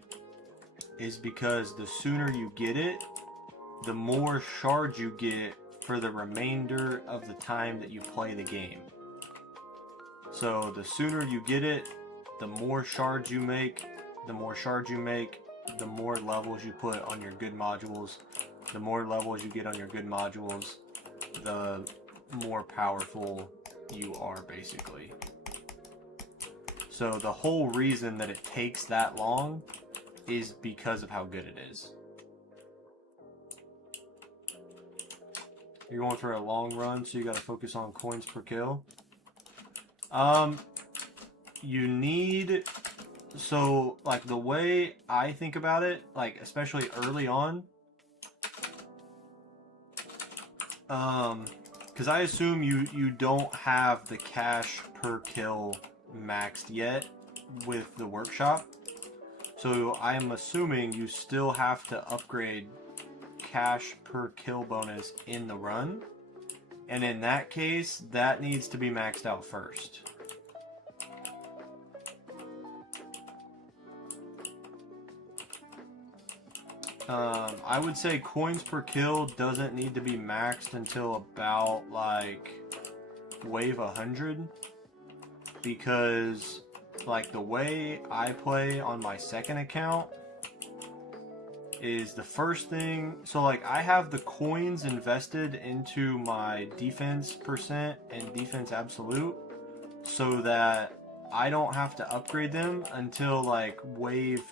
is because the sooner you get it, the more shards you get for the remainder of the time that you play the game. So the sooner you get it, the more shards you make, the more shards you make, the more levels you put on your good modules. The more levels you get on your good modules, the more powerful you are, basically. So the whole reason that it takes that long is because of how good it is. You're going for a long run, so you gotta focus on coins per kill. You need, so like the way I think about it, like especially early on, because I assume you don't have the cash per kill maxed yet with the workshop. So I am assuming you still have to upgrade cash per kill bonus in the run, and in that case that needs to be maxed out first. I would say coins per kill doesn't need to be maxed until about like wave 100, because like the way I play on my second account is the first thing, so like I have the coins invested into my defense percent and defense absolute so that I don't have to upgrade them until like wave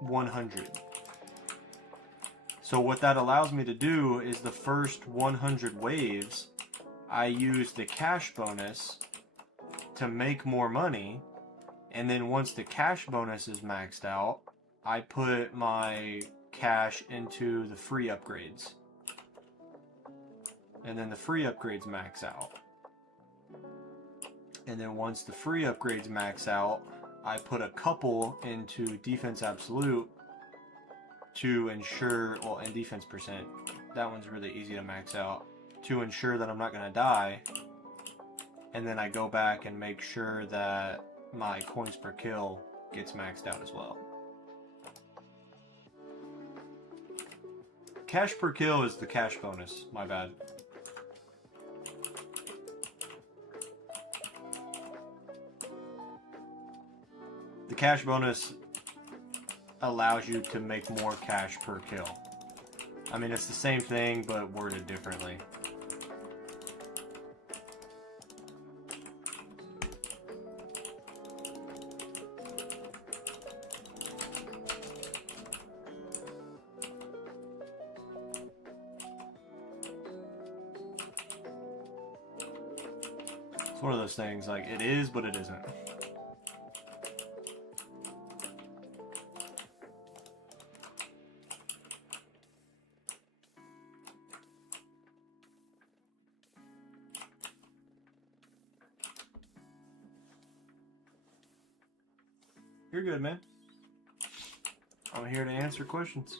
100. So what that allows me to do is the first 100 waves, I use the cash bonus to make more money, and then once the cash bonus is maxed out, I put my cash into the free upgrades. And then the free upgrades max out. And then once the free upgrades max out, I put a couple into defense absolute to ensure, well, and defense percent, that one's really easy to max out, to ensure that I'm not going to die. And then I go back and make sure that my coins per kill gets maxed out as well. Cash per kill is the cash bonus, my bad. The cash bonus allows you to make more cash per kill. I mean, it's the same thing, but worded differently. It's one of those things, like, it is, but it isn't. You're good, man. I'm here to answer questions.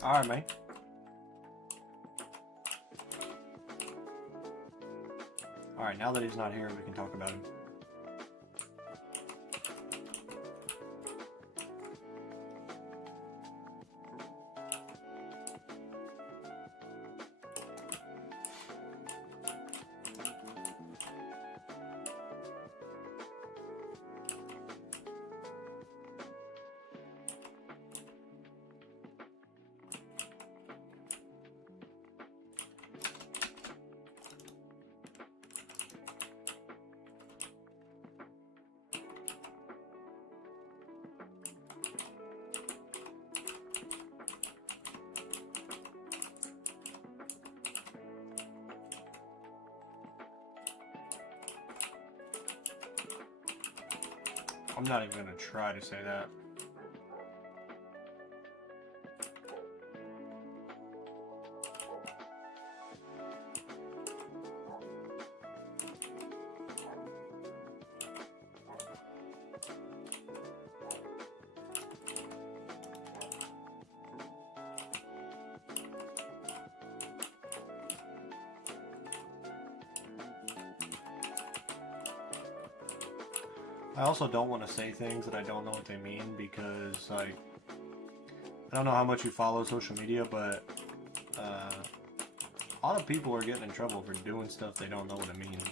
Alright, man. Alright, now that he's not here, we can talk about him. I'm not even gonna try to say that. I also don't want to say things that I don't know what they mean, because, like, I don't know how much you follow social media, but a lot of people are getting in trouble for doing stuff they don't know what it means.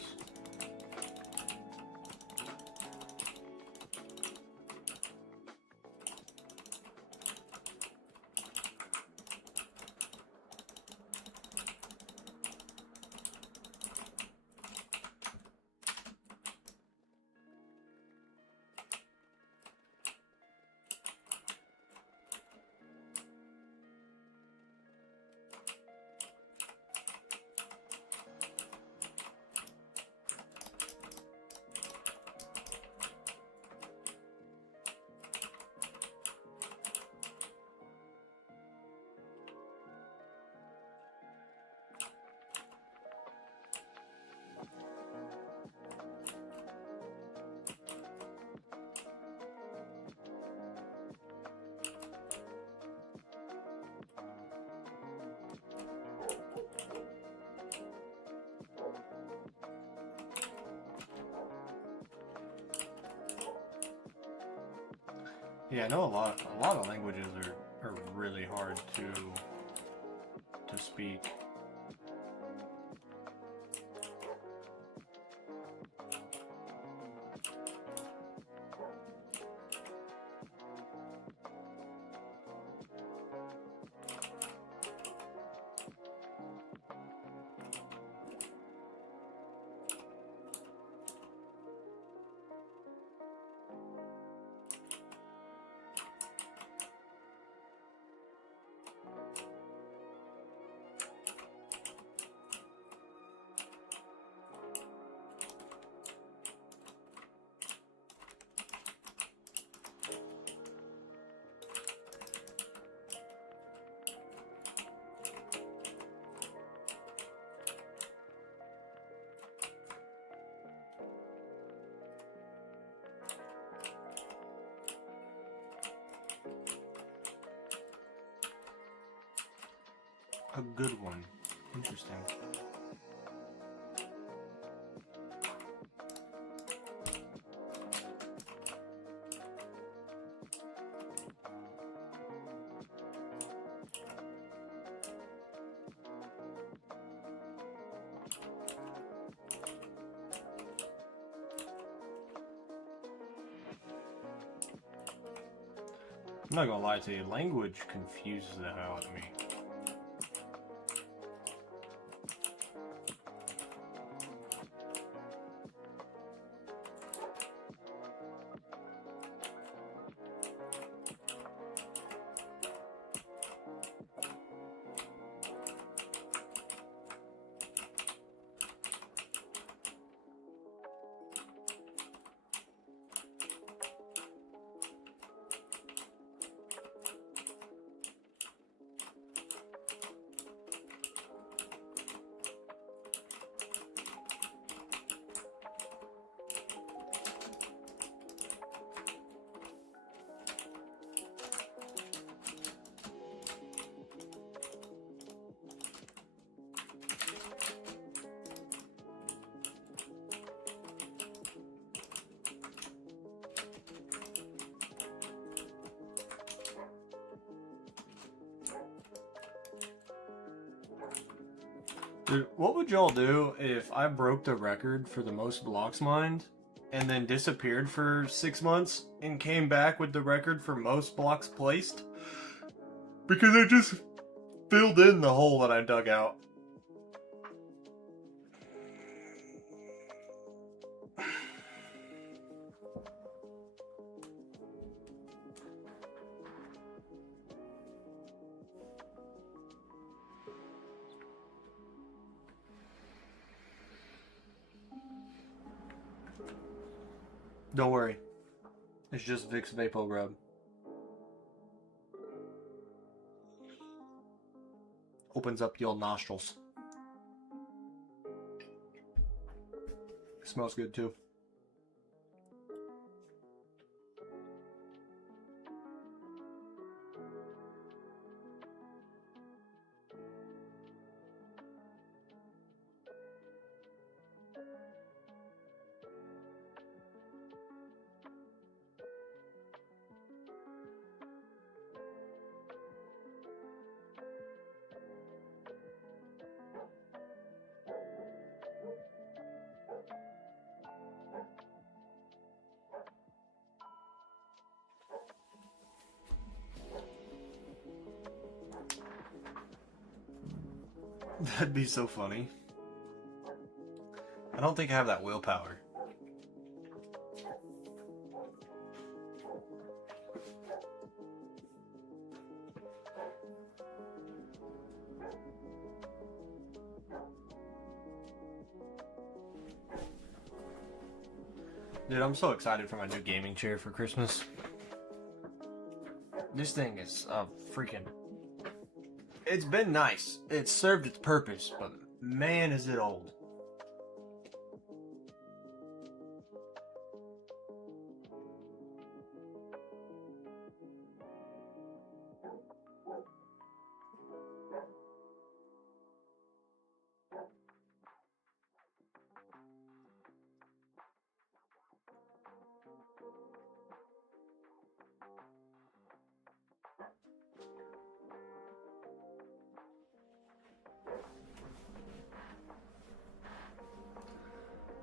Yeah, I know a lot of languages are really hard to speak. A good one. Interesting. I'm not gonna lie to you, language confuses the hell out of me. Dude, what would y'all do if I broke the record for the most blocks mined and then disappeared for 6 months and came back with the record for most blocks placed? Because I just filled in the hole that I dug out. Don't worry. It's just Vicks Vapo Rub. Opens up your nostrils. Smells good too. That'd be so funny. I don't think I have that willpower. Dude, I'm so excited for my new gaming chair for Christmas. This thing is freaking... It's been nice. It's served its purpose, but man is it old.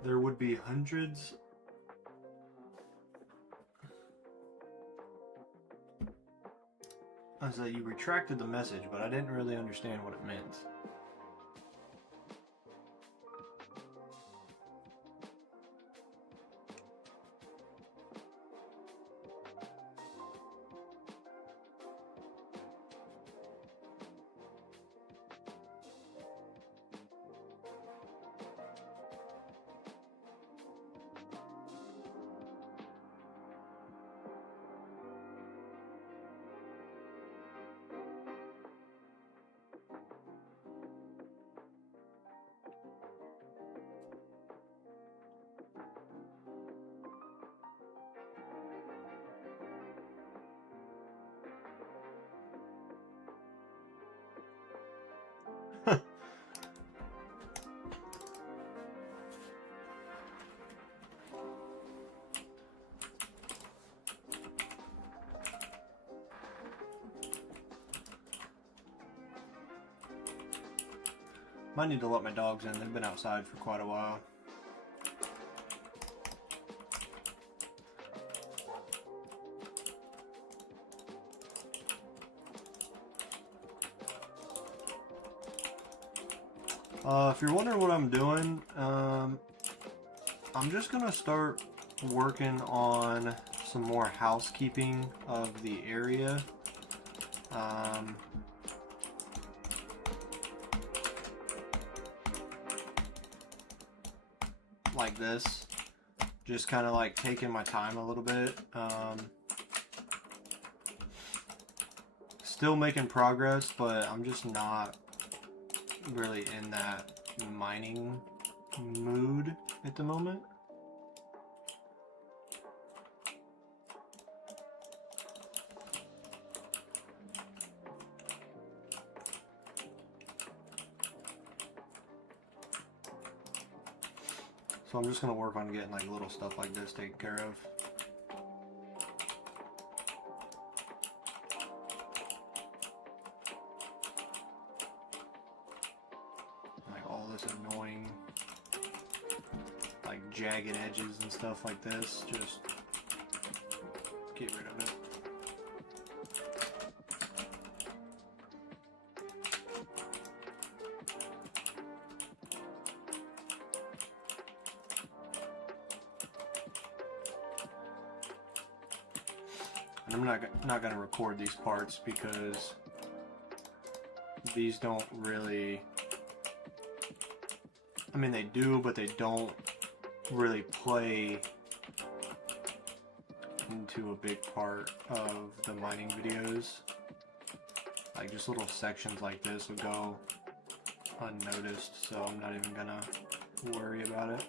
there would be hundreds. I said you retracted the message, but I didn't really understand what it meant. Might need to let my dogs in. They've been outside for quite a while. If you're wondering what I'm doing, I'm just gonna start working on some more housekeeping of the area. Like this, just kind of like taking my time a little bit. Still making progress, but I'm just not really in that mining mood at the moment. So I'm just going to work on getting like little stuff like this taken care of. Like all this annoying like jagged edges and stuff like this, just get rid of it. And I'm not going to record these parts because these don't really, I mean they do, but they don't really play into a big part of the mining videos. Like just little sections like this would go unnoticed, so I'm not even going to worry about it.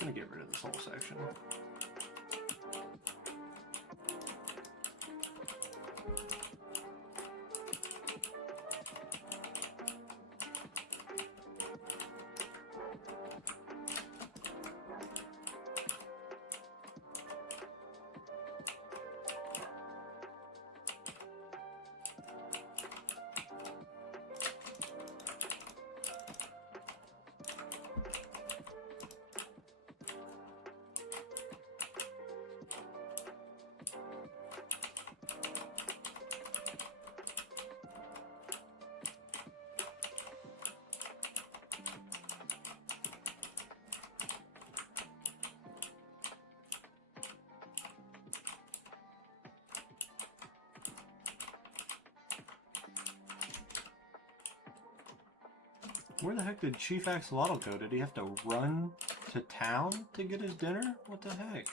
I'm gonna get rid of this whole section. Where the heck did Chief Axolotl go? Did he have to run to town to get his dinner? What the heck?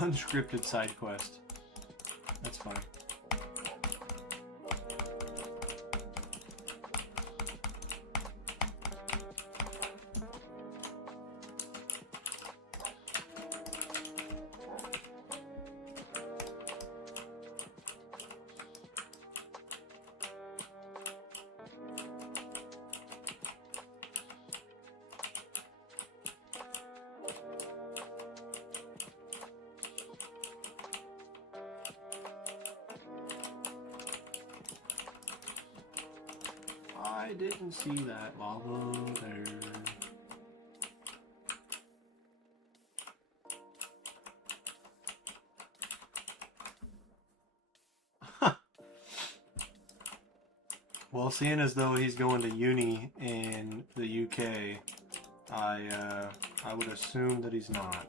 Unscripted side quest. That's funny. I didn't see that lava there. Well, seeing as though he's going to uni in the UK, I would assume that he's not.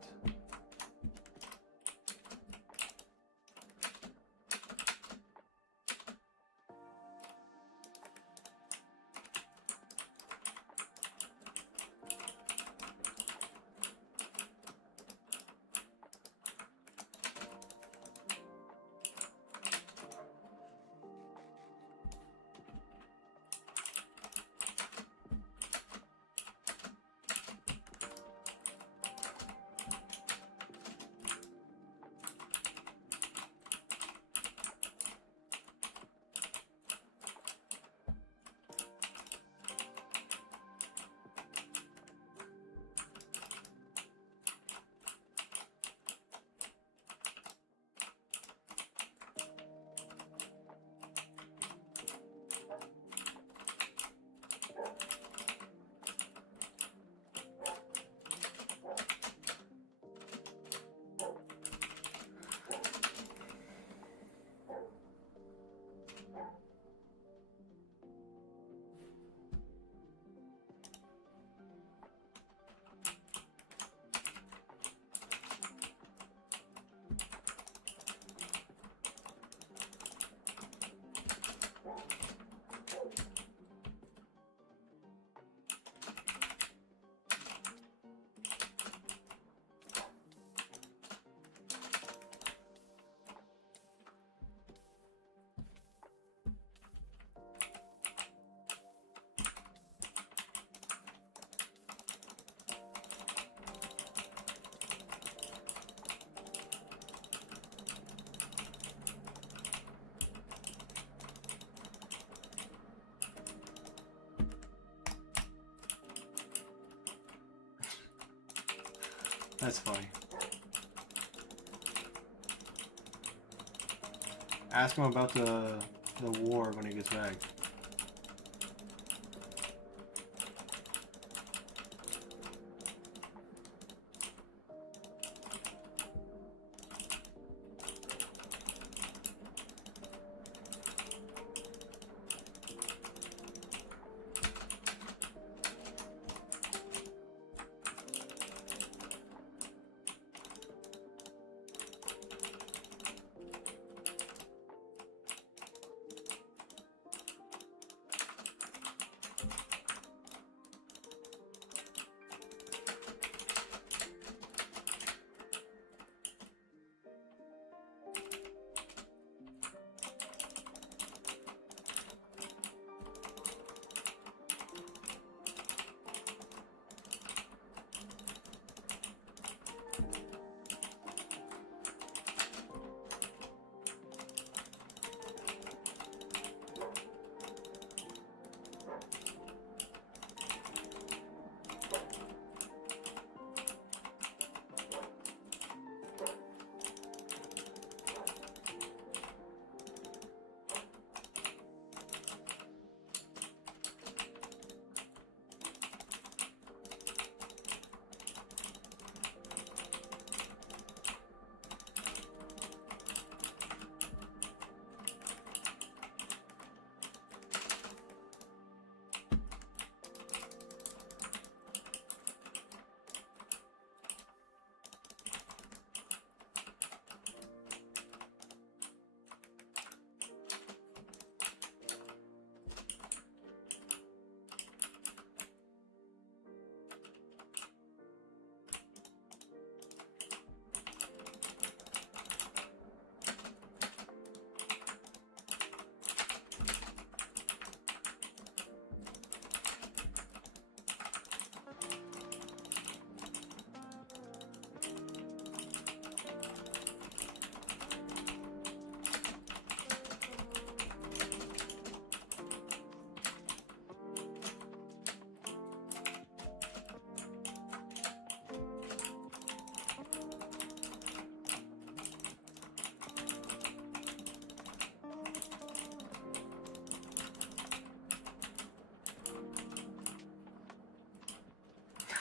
That's funny. Ask him about the war when he gets back.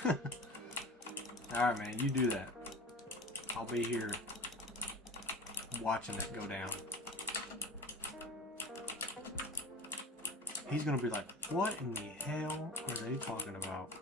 Alright, man, you do that. I'll be here watching it go down. He's gonna be like, what in the hell are they talking about?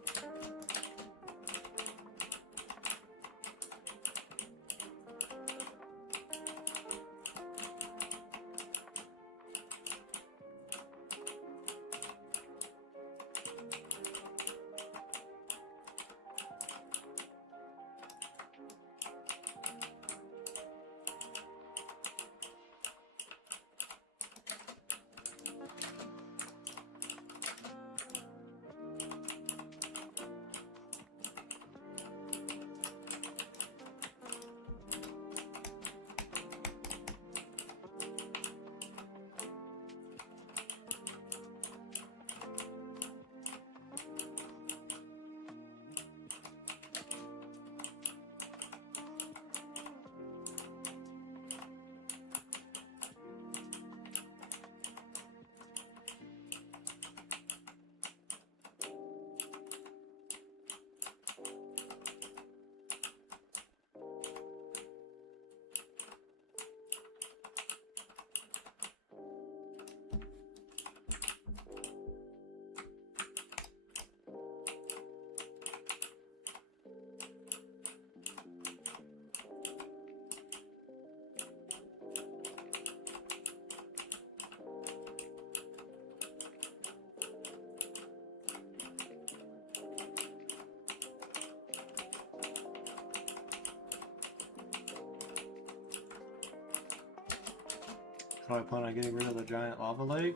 How do I plan on getting rid of the giant lava lake?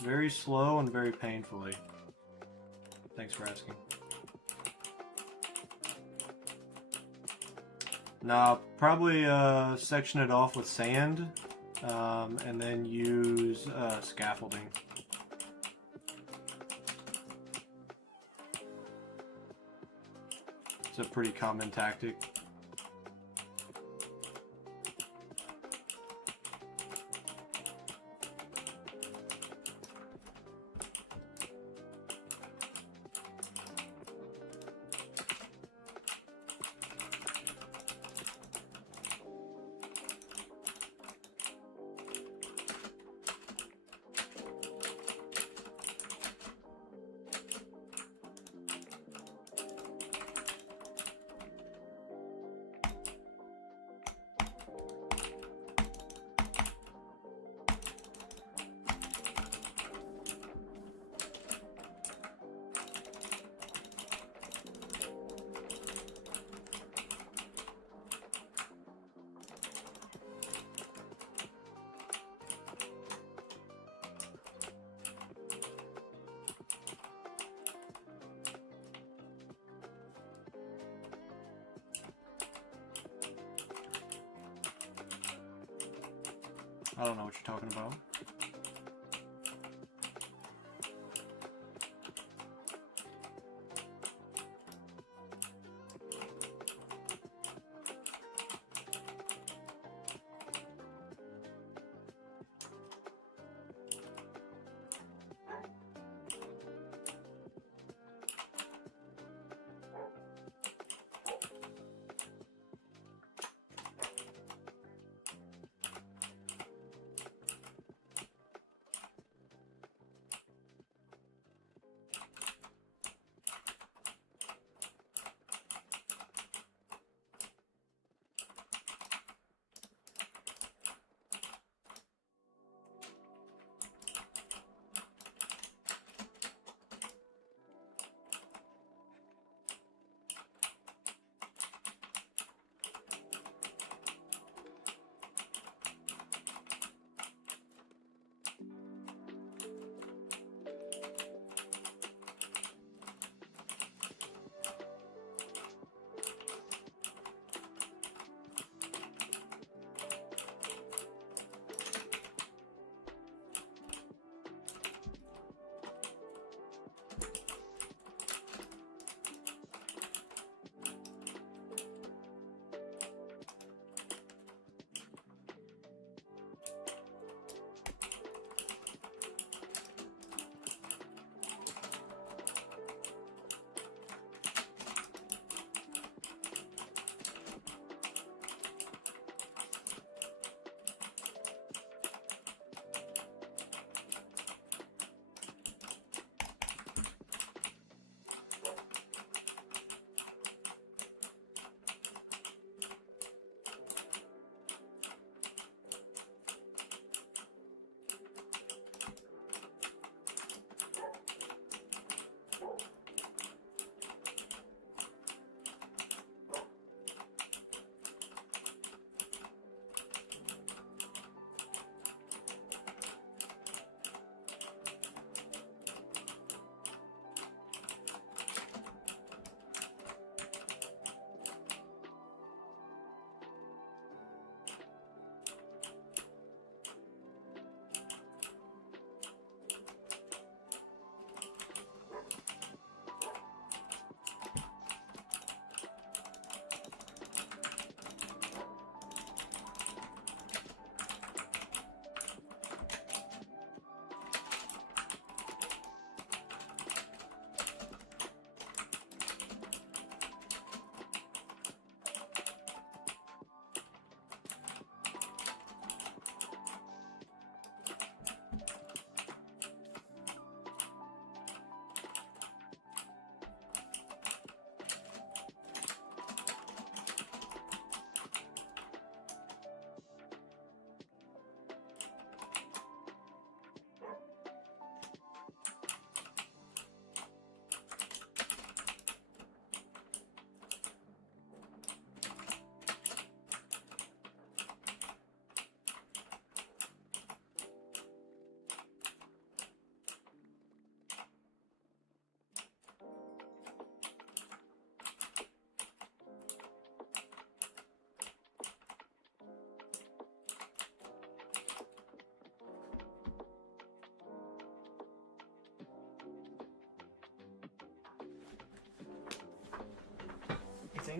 Very slow and very painfully. Thanks for asking. Nah, probably section it off with sand, and then use scaffolding. It's a pretty common tactic. I don't know what you're talking about.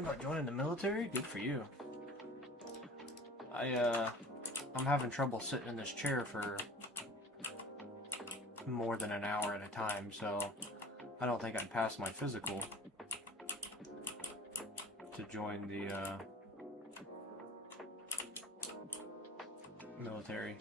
Thinking about joining the military? Good for you. I'm having trouble sitting in this chair for more than an hour at a time, so I don't think I'd pass my physical to join the military.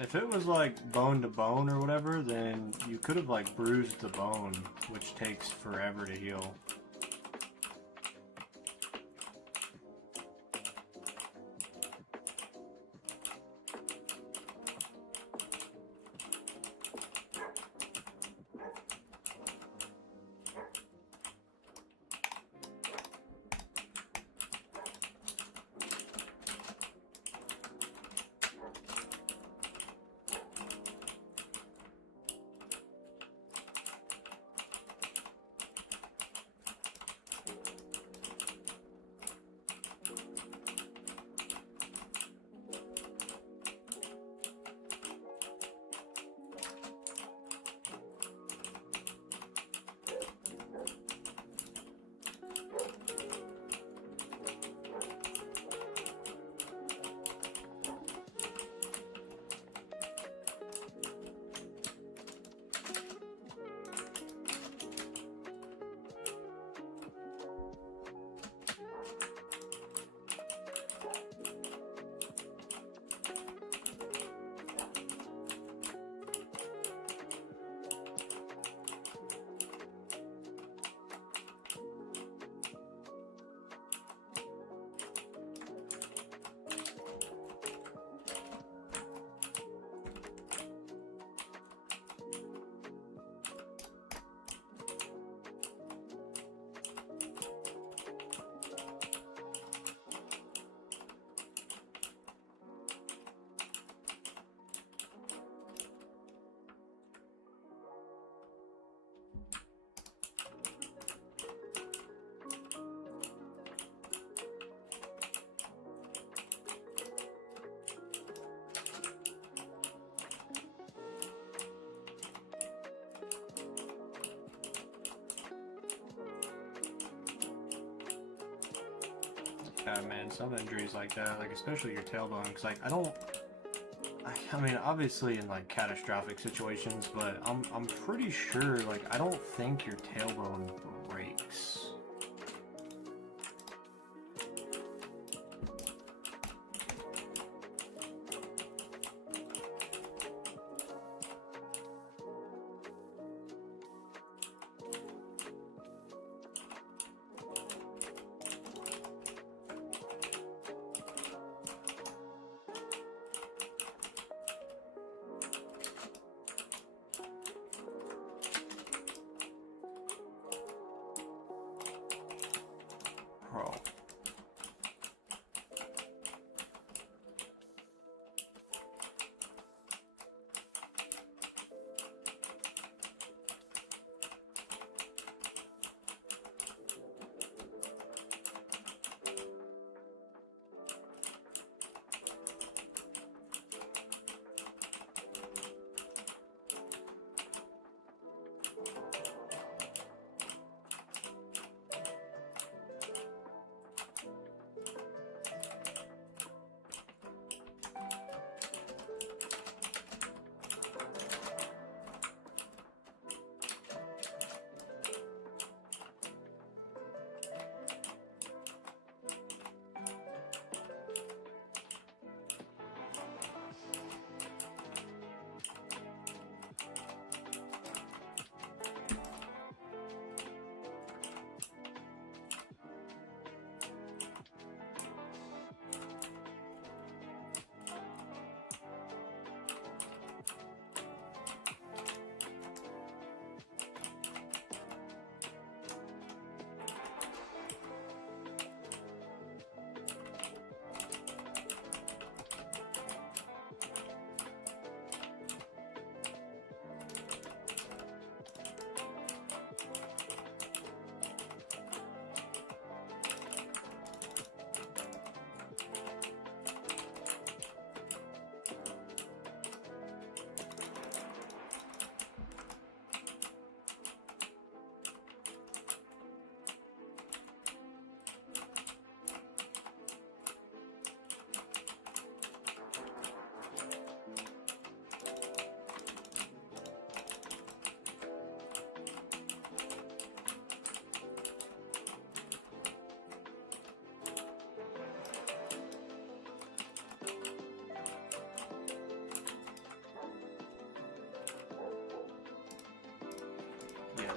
If it was like bone to bone or whatever, then you could have like bruised the bone, which takes forever to heal. Yeah, man, some injuries like that, like especially your tailbone, because like I mean, obviously in like catastrophic situations, but I'm pretty sure like I don't think your tailbone breaks. Pro.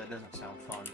That doesn't sound fun.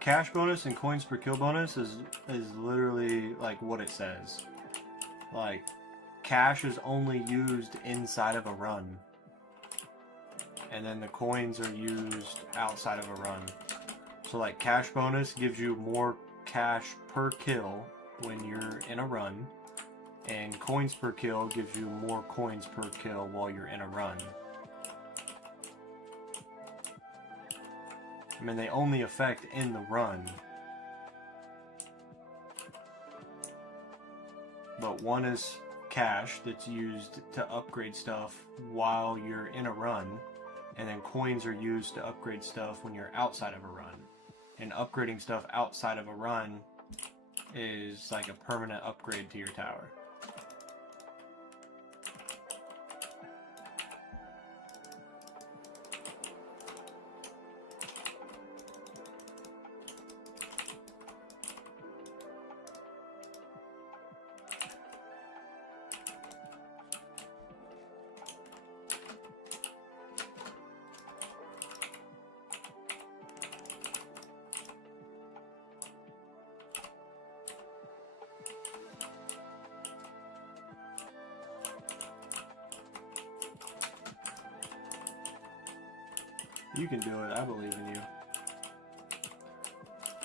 Cash bonus and coins per kill bonus is literally like what it says. Like, cash is only used inside of a run, and then the coins are used outside of a run. So like, cash bonus gives you more cash per kill when you're in a run, and coins per kill gives you more coins per kill while you're in a run. I mean, they only affect in the run. But one is cash that's used to upgrade stuff while you're in a run, and then coins are used to upgrade stuff when you're outside of a run. And upgrading stuff outside of a run is like a permanent upgrade to your tower. You can do it. I believe in you.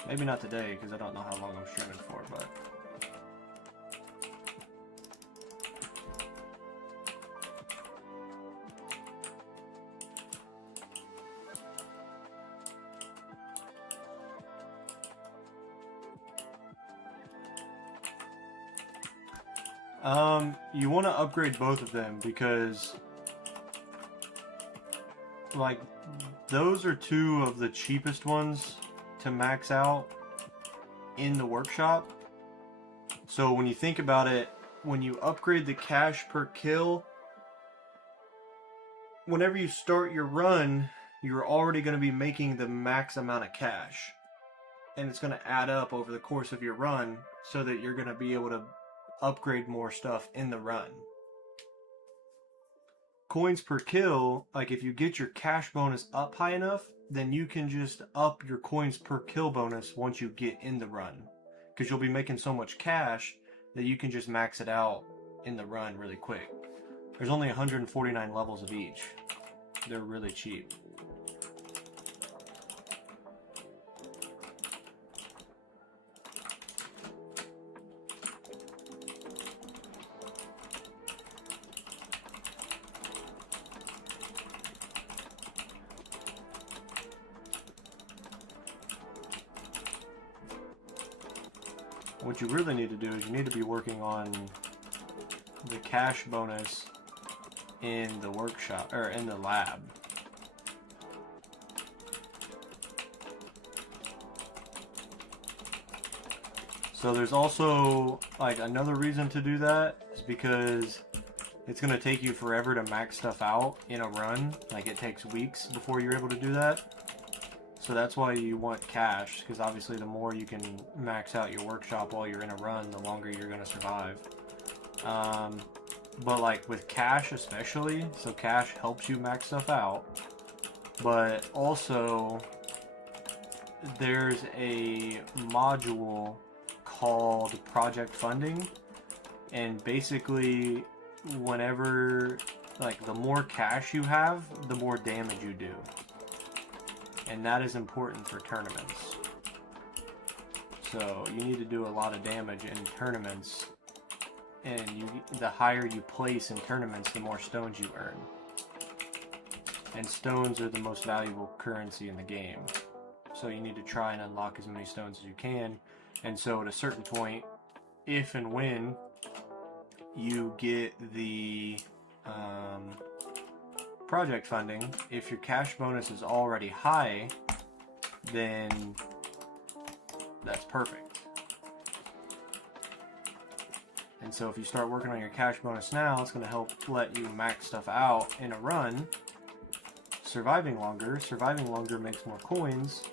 Maybe not today, because I don't know how long I'm streaming for, but... You want to upgrade both of them, because... like, those are two of the cheapest ones to max out in the workshop. So when you think about it, when you upgrade the cash per kill, whenever you start your run, you're already going to be making the max amount of cash. And it's going to add up over the course of your run so that you're going to be able to upgrade more stuff in the run. Coins per kill, like if you get your cash bonus up high enough, then you can just up your coins per kill bonus once you get in the run. Because you'll be making so much cash that you can just max it out in the run really quick. There's only 149 levels of each. They're really cheap. What you really need to do is you need to be working on the cash bonus in the workshop, or in the lab. So there's also, like, another reason to do that is because it's going to take you forever to max stuff out in a run. Like, it takes weeks before you're able to do that. So that's why you want cash, because obviously the more you can max out your workshop while you're in a run, the longer you're going to survive. But like with cash especially, so cash helps you max stuff out, but also there's a module called project funding, and basically whenever, like, the more cash you have, the more damage you do. And that is important for tournaments. So you need to do a lot of damage in tournaments, and the higher you place in tournaments, the more stones you earn. And stones are the most valuable currency in the game. So you need to try and unlock as many stones as you can. And so at a certain point, if and when you get the project funding, if your cash bonus is already high, then that's perfect. And so if you start working on your cash bonus now, it's going to help let you max stuff out in a run. Surviving longer makes more coins,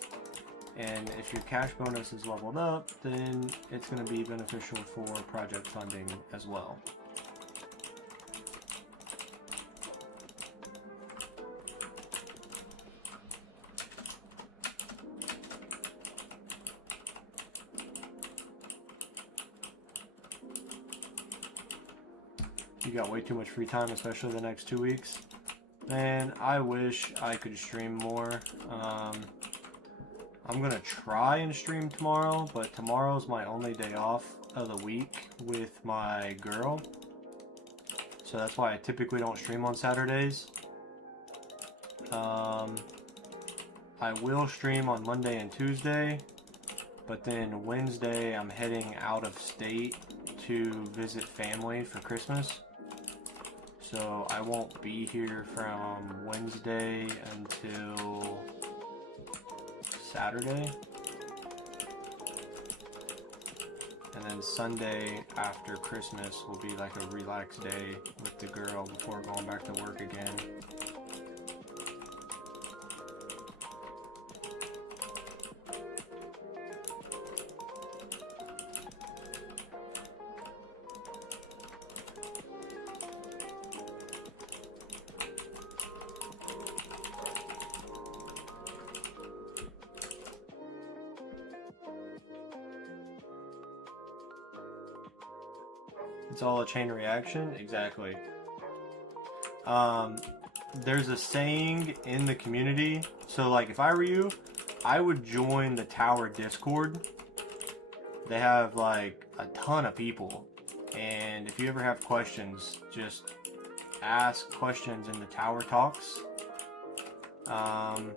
and if your cash bonus is leveled up, then it's going to be beneficial for project funding as well. You got way too much free time, especially the next 2 weeks. Man, I wish I could stream more. I'm gonna try and stream tomorrow, but tomorrow's my only day off of the week with my girl. So that's why I typically don't stream on Saturdays. I will stream on Monday and Tuesday, but then Wednesday I'm heading out of state to visit family for Christmas. So I won't be here from Wednesday until Saturday. And then Sunday after Christmas will be like a relaxed day with the girl before going back to work again. It's all a chain reaction? Exactly. There's a saying in the community. So, like, if I were you, I would join the Tower Discord. They have, like, a ton of people. And if you ever have questions, just ask questions in the Tower Talks. The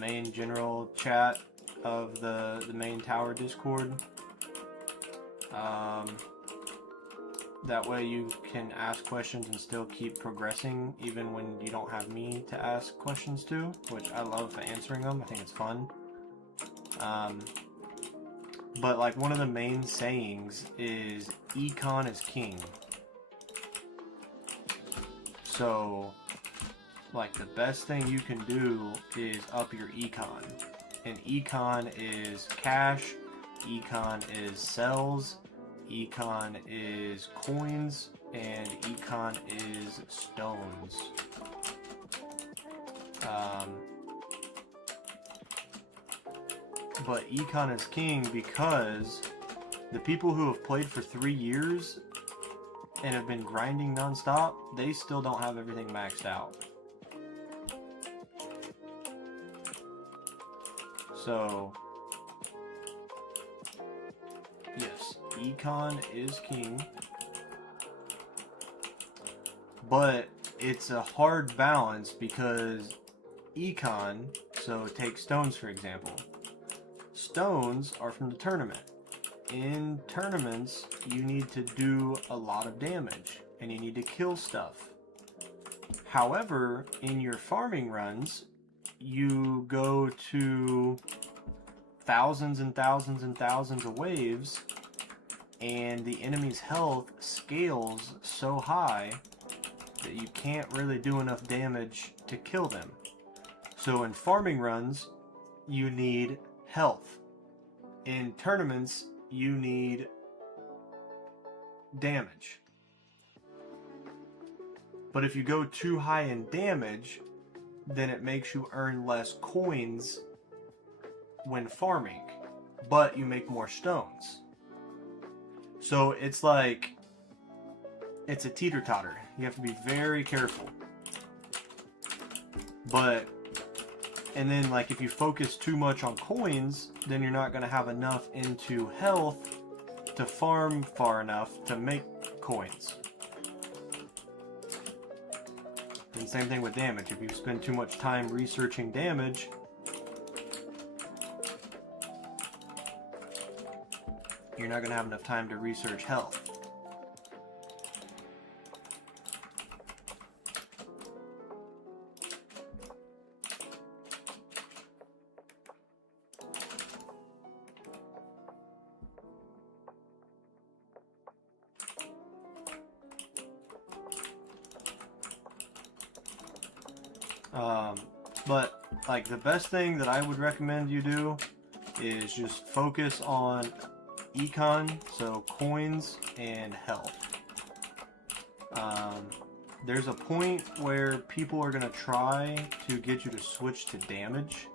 main general chat of the main Tower Discord. That way you can ask questions and still keep progressing even when you don't have me to ask questions to, which I love answering them. I think it's fun. But like one of the main sayings is econ is king. So like the best thing you can do is up your econ. And econ is cash, econ is cells, econ is coins, and econ is stones. But econ is king because the people who have played for 3 years and have been grinding non-stop, they still don't have everything maxed out. So yes, econ is king, but it's a hard balance because econ, so take stones for example. Stones are from the tournament. In tournaments, you need to do a lot of damage and you need to kill stuff. However, in your farming runs, you go to thousands and thousands and thousands of waves, and the enemy's health scales so high that you can't really do enough damage to kill them. So in farming runs, you need health. In tournaments, you need damage. But if you go too high in damage, then it makes you earn less coins when farming, but you make more stones. So it's like it's a teeter-totter. You have to be very careful. But, and then like if you focus too much on coins, then you're not going to have enough into health to farm far enough to make coins. And same thing with damage. If you spend too much time researching damage, you're not going to have enough time to research health. But like the best thing that I would recommend you do is just focus on econ, so coins and health. There's a point where people are going to try to get you to switch to damage,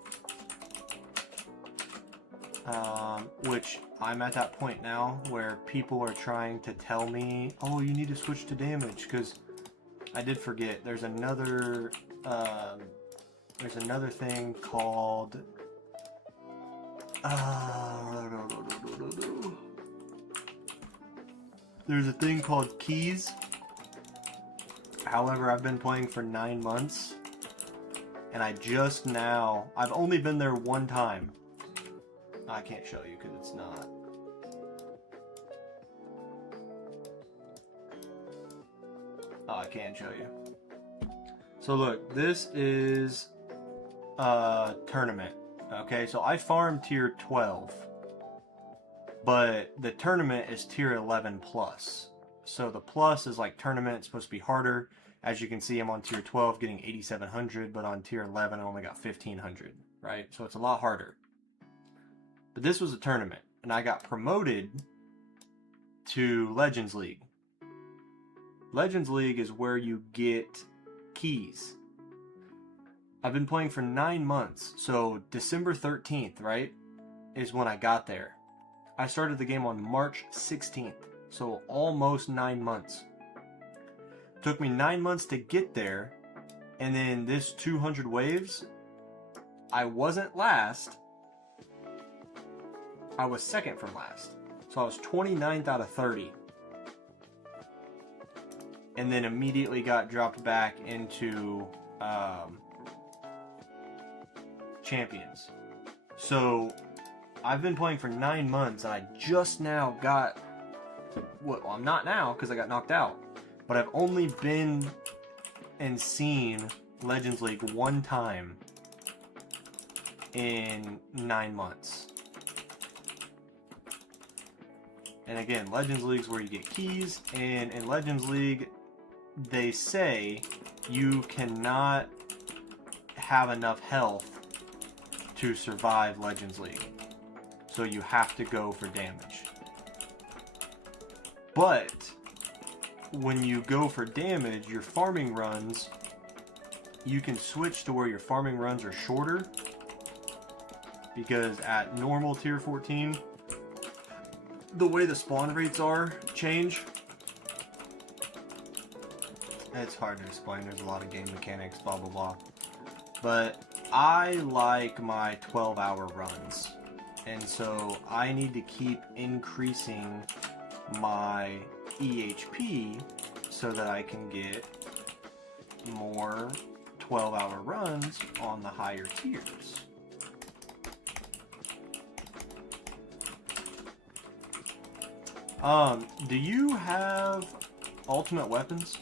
which I'm at that point now where people are trying to tell me, oh, you need to switch to damage, because I did forget there's another thing called there's a thing called keys. However, I've been playing for 9 months and I've only been there one time. I can't show you because it's not. Oh, I can show you. So look, this is a tournament. Okay, so I farmed tier 12, but the tournament is tier 11 plus. So the plus is like tournament, it's supposed to be harder. As you can see, I'm on tier 12 getting 8,700, but on tier 11 I only got 1,500, right? So it's a lot harder. But this was a tournament, and I got promoted to Legends League. Legends League is where you get keys. I've been playing for 9 months, so December 13th, right, is when I got there. I started the game on March 16th, so almost 9 months. Took me 9 months to get there, and then this 200 waves, I wasn't last. I was second from last. So I was 29th out of 30. And then immediately got dropped back into champions. So I've been playing for 9 months and I just now got, well, I'm not now because I got knocked out, but I've only been and seen Legends League one time in 9 months. And again, Legends League is where you get keys, and in Legends League they say you cannot have enough health to survive Legends League. So you have to go for damage. But when you go for damage, your farming runs, you can switch to where your farming runs are shorter, because at normal tier 14, the way the spawn rates are change. It's hard to explain, there's a lot of game mechanics, blah blah blah. But I like my 12-hour runs, and so I need to keep increasing my EHP so that I can get more 12-hour runs on the higher tiers. Do you have ultimate weapons?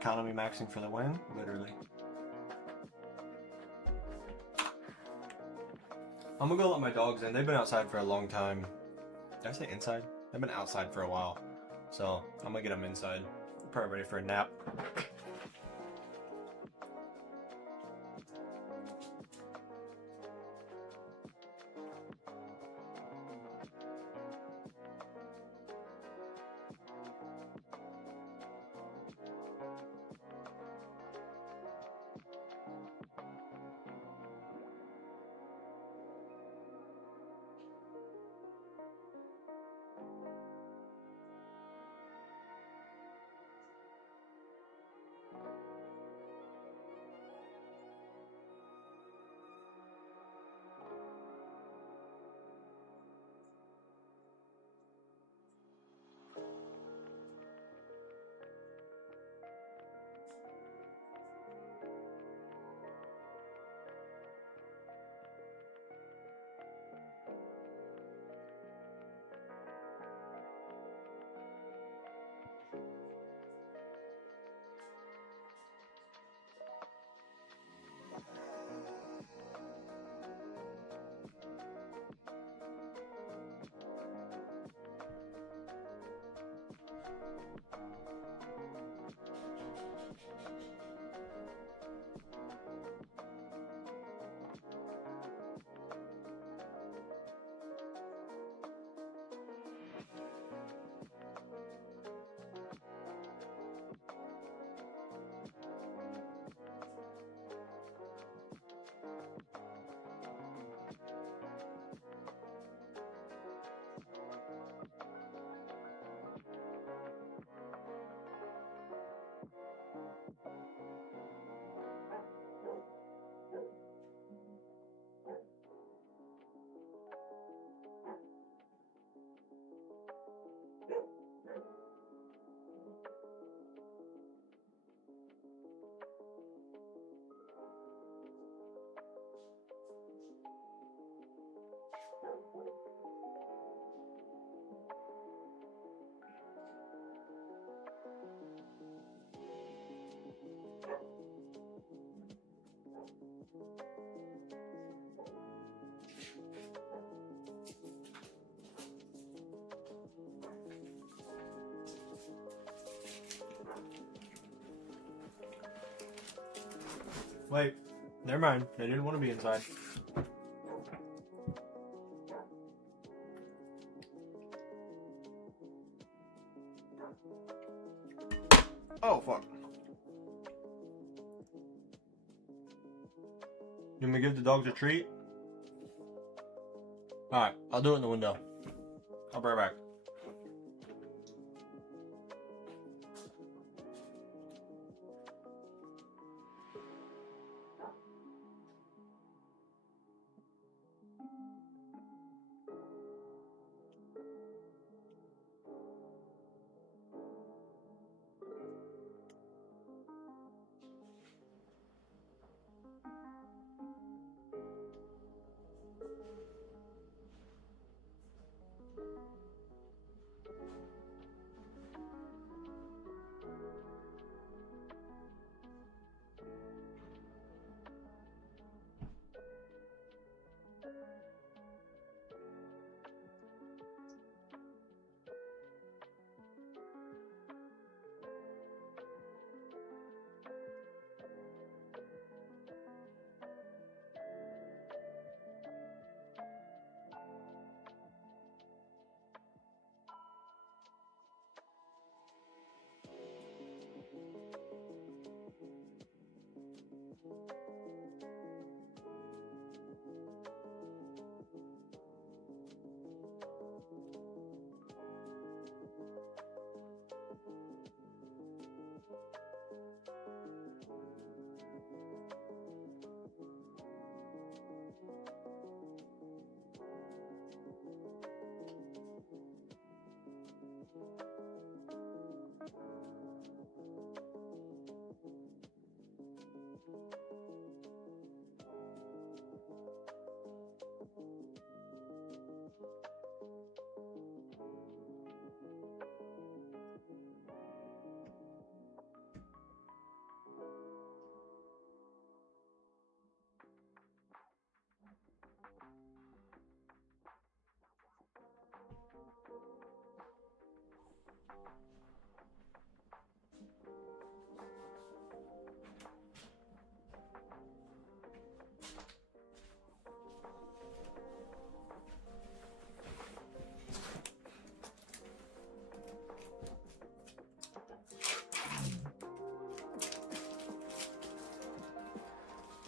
Economy maxing for the win, literally. I'm gonna go let my dogs in. They've been outside for a long time. Did I say inside? They've been outside for a while. So I'm gonna get them inside. Probably ready for a nap. Wait, never mind. They didn't want to be inside. Oh, fuck. You want me to give the dogs a treat? Alright, I'll do it in the window. I'll be right back.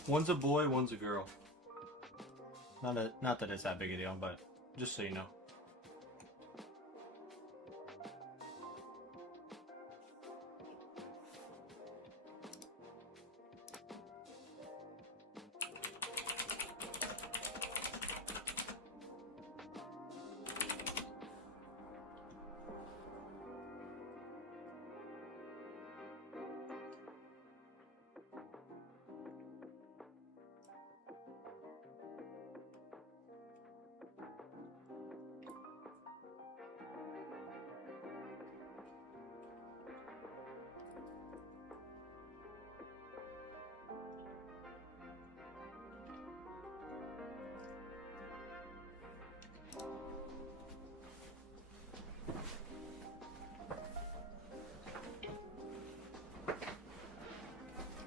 One's a boy, one's a girl. Not that it's that big a deal, but just so you know.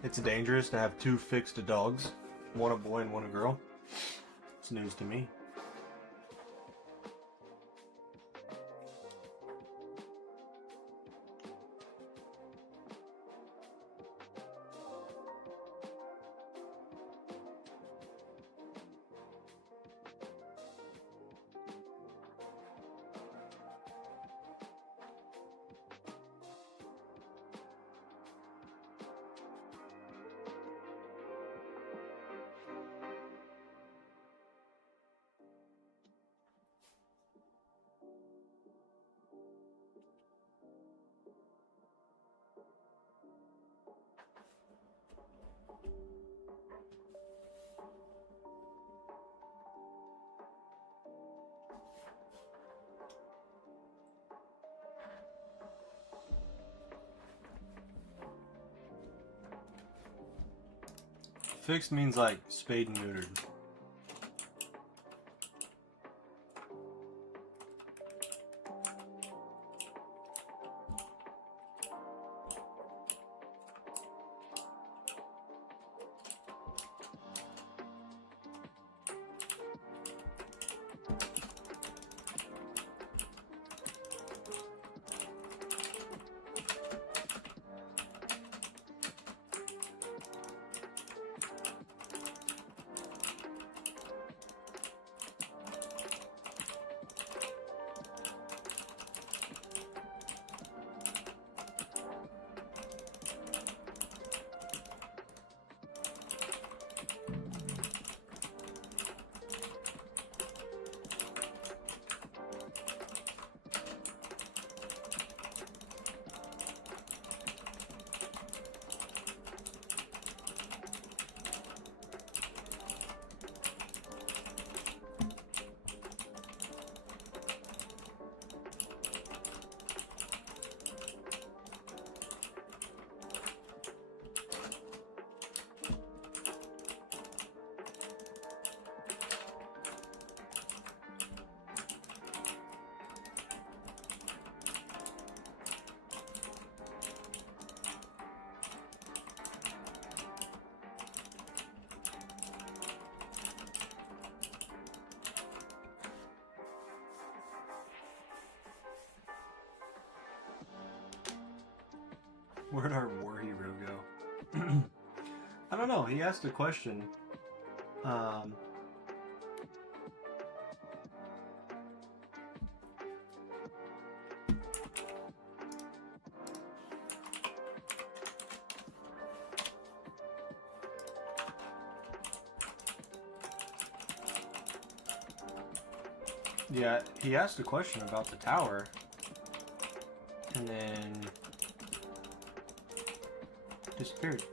It's dangerous to have two fixed dogs, one a boy and one a girl. It's news to me. Fixed means like spayed and neutered. Where'd our war hero go? I don't know. He asked a question. Yeah, he asked a question about the tower, and then disappeared.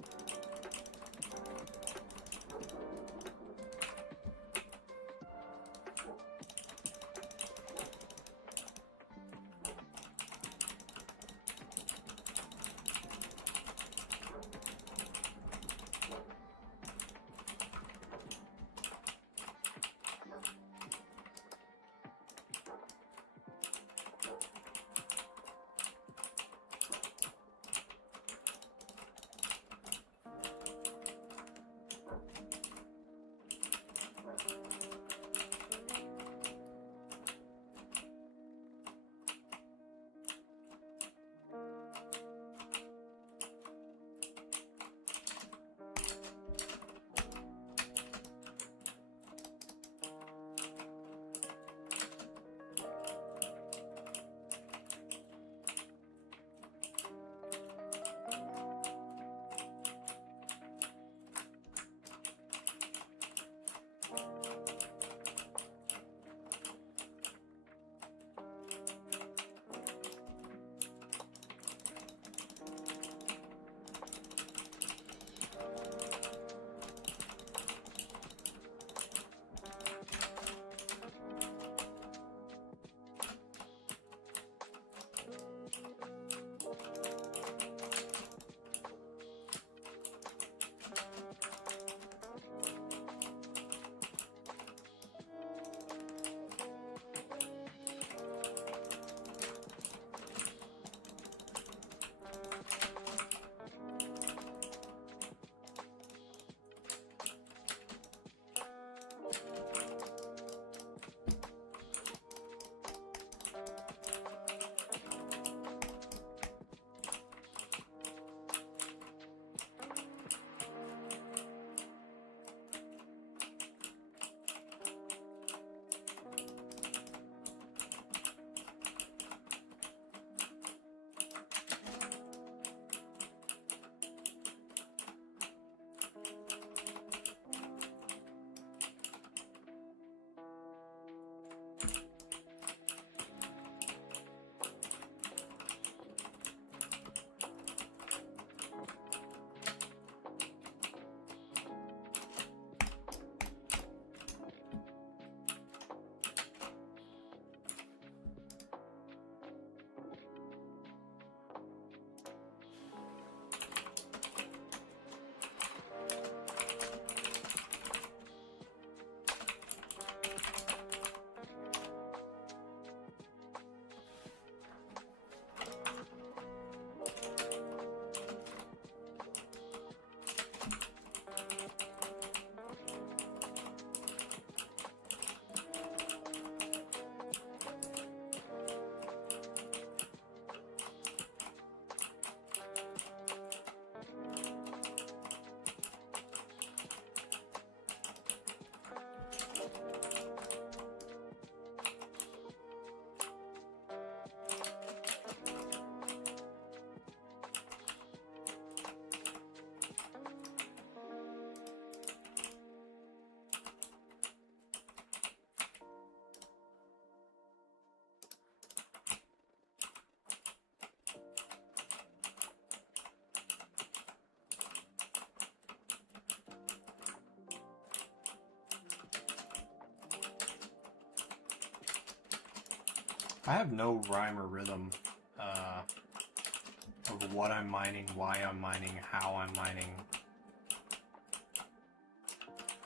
I have no rhyme or rhythm of what I'm mining, why I'm mining, how I'm mining.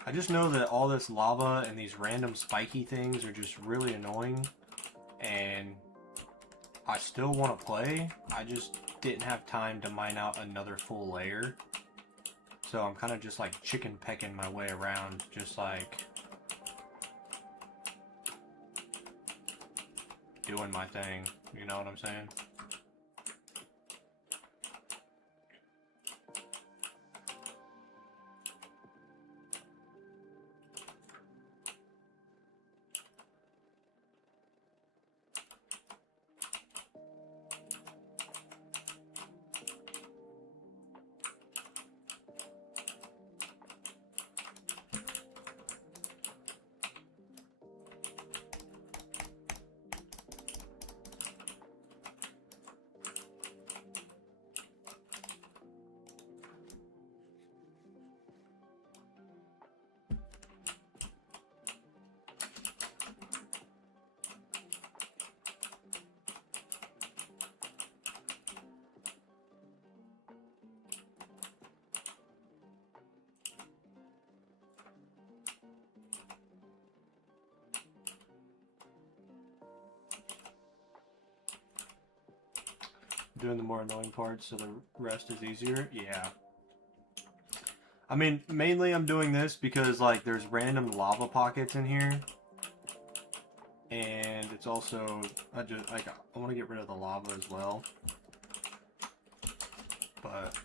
I just know that all this lava and these random spiky things are just really annoying, and I still want to play. I just didn't have time to mine out another full layer. So I'm kind of just like chicken pecking my way around, just like doing my thing, you know what I'm saying? Doing the more annoying parts so the rest is easier. Yeah. I mean, mainly I'm doing this because like there's random lava pockets in here. And it's also, I want to get rid of the lava as well. But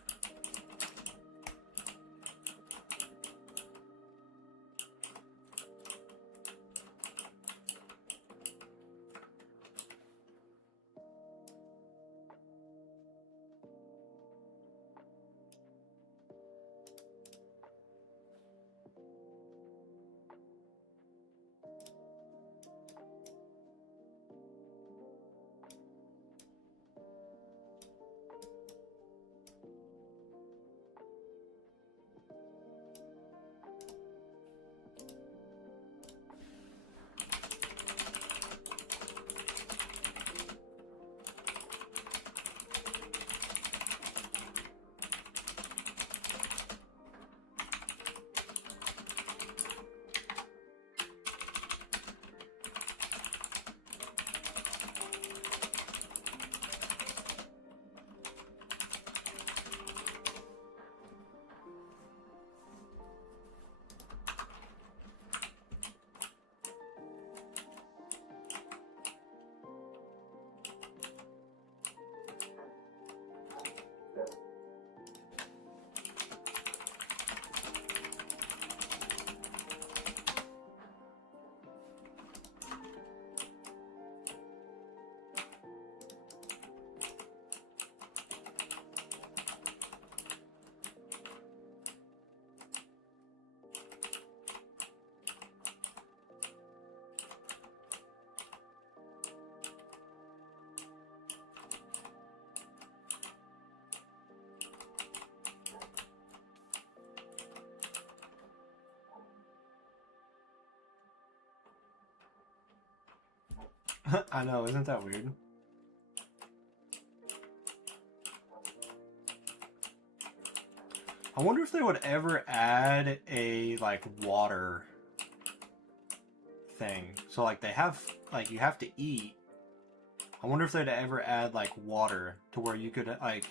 I know, isn't that weird? I wonder if they would ever add a like water thing. So like they have, like you have to eat. I wonder if they'd ever add like water to where you could like,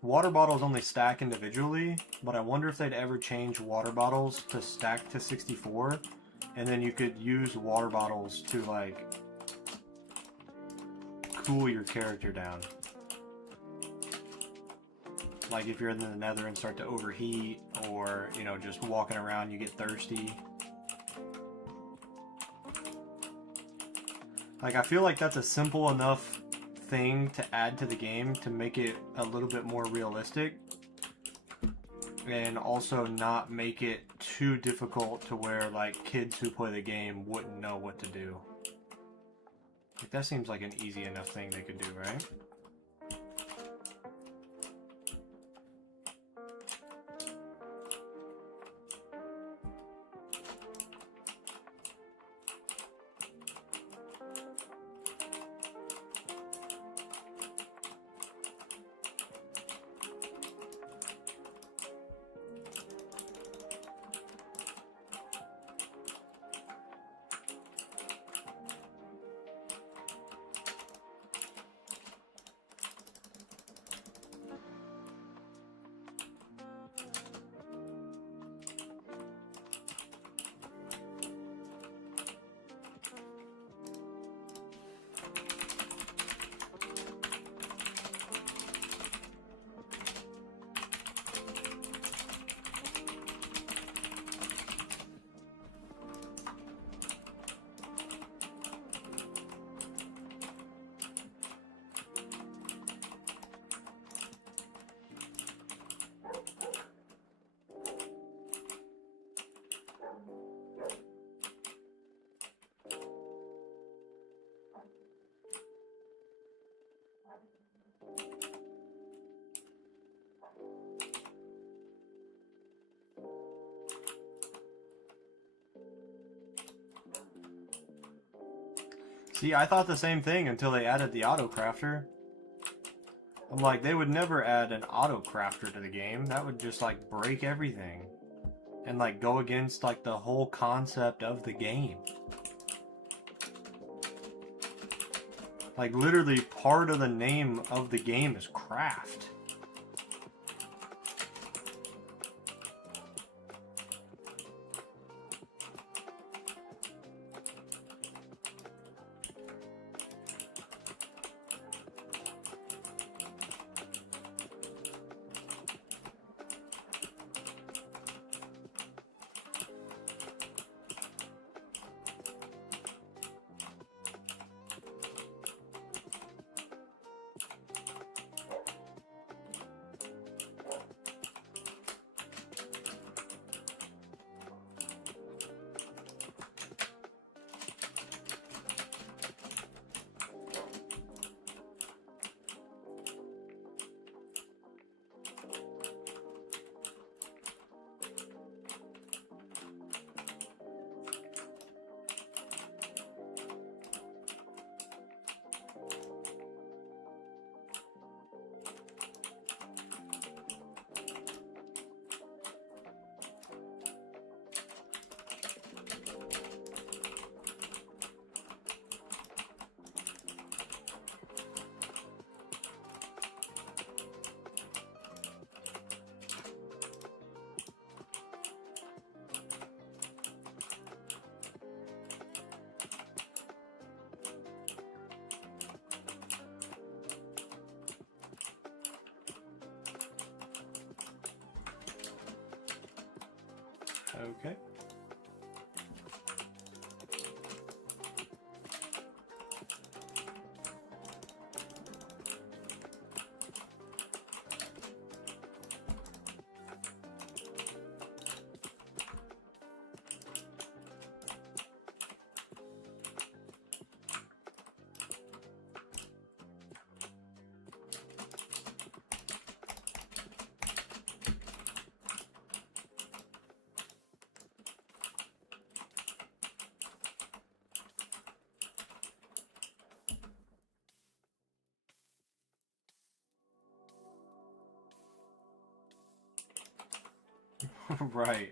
water bottles only stack individually, but I wonder if they'd ever change water bottles to stack to 64, and then you could use water bottles to like cool your character down. Like if you're in the nether and start to overheat, or you know, just walking around you get thirsty. Like I feel like that's a simple enough thing to add to the game to make it a little bit more realistic, and also not make it too difficult to where like kids who play the game wouldn't know what to do. Like that seems like an easy enough thing they could do, right? See, I thought the same thing until they added the auto crafter. I'm like, they would never add an auto crafter to the game. That would just like break everything. And like go against like the whole concept of the game. Like literally part of the name of the game is craft. Okay. Right.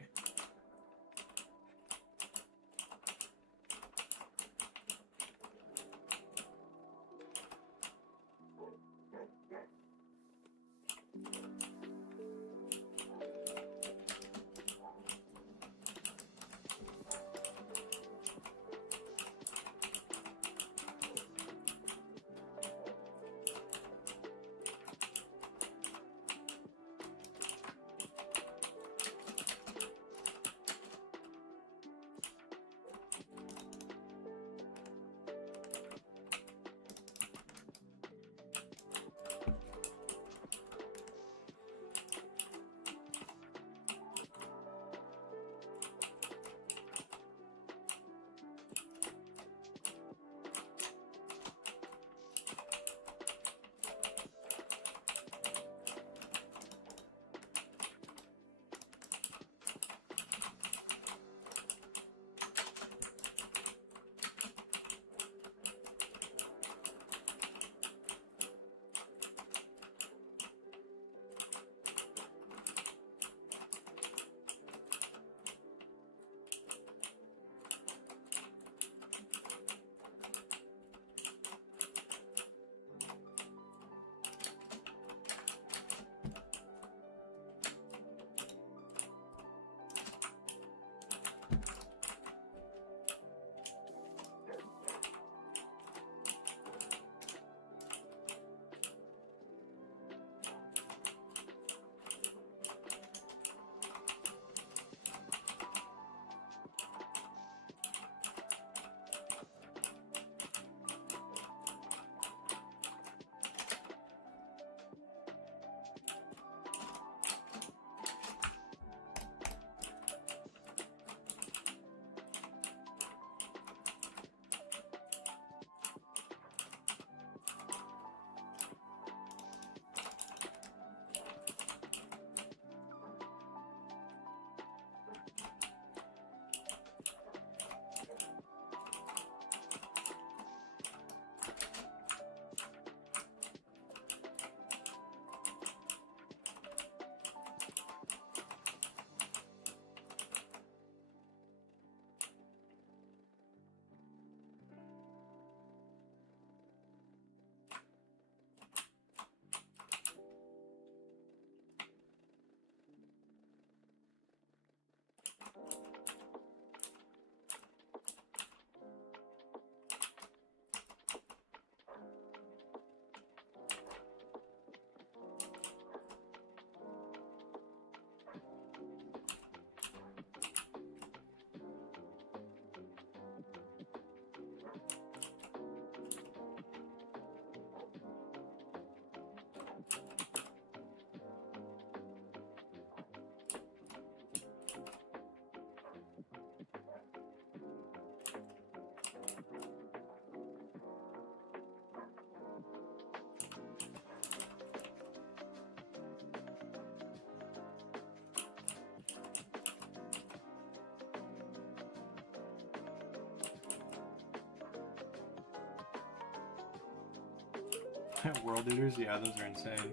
World Eaters? Yeah, those are insane.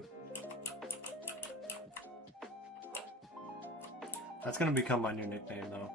That's gonna become my new nickname, though.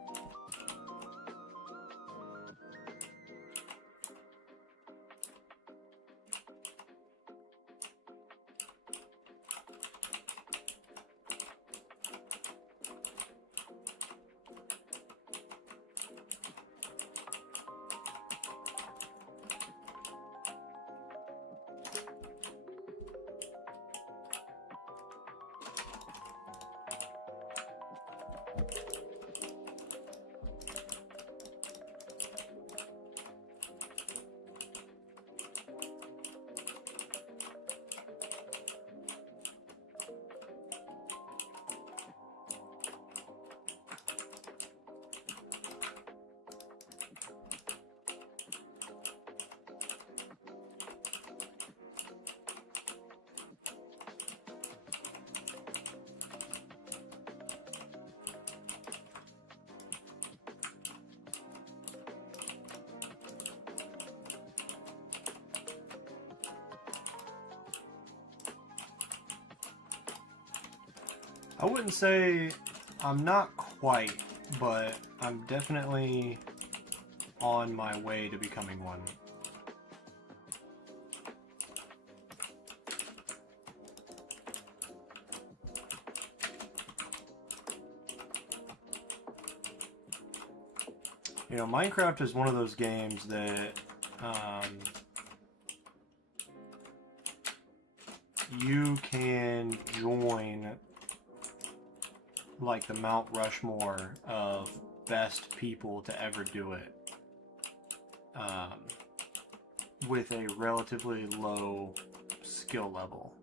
I wouldn't say I'm not quite, but I'm definitely on my way to becoming one. You know, Minecraft is one of those games that you can join like the Mount Rushmore of best people to ever do it with a relatively low skill level.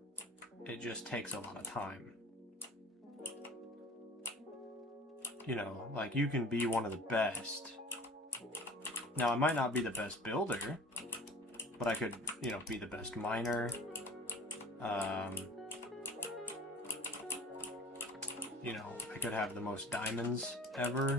It just takes a lot of time. You know, like you can be one of the best. Now, I might not be the best builder, but I could, you know, be the best miner. You know, I could have the most diamonds ever.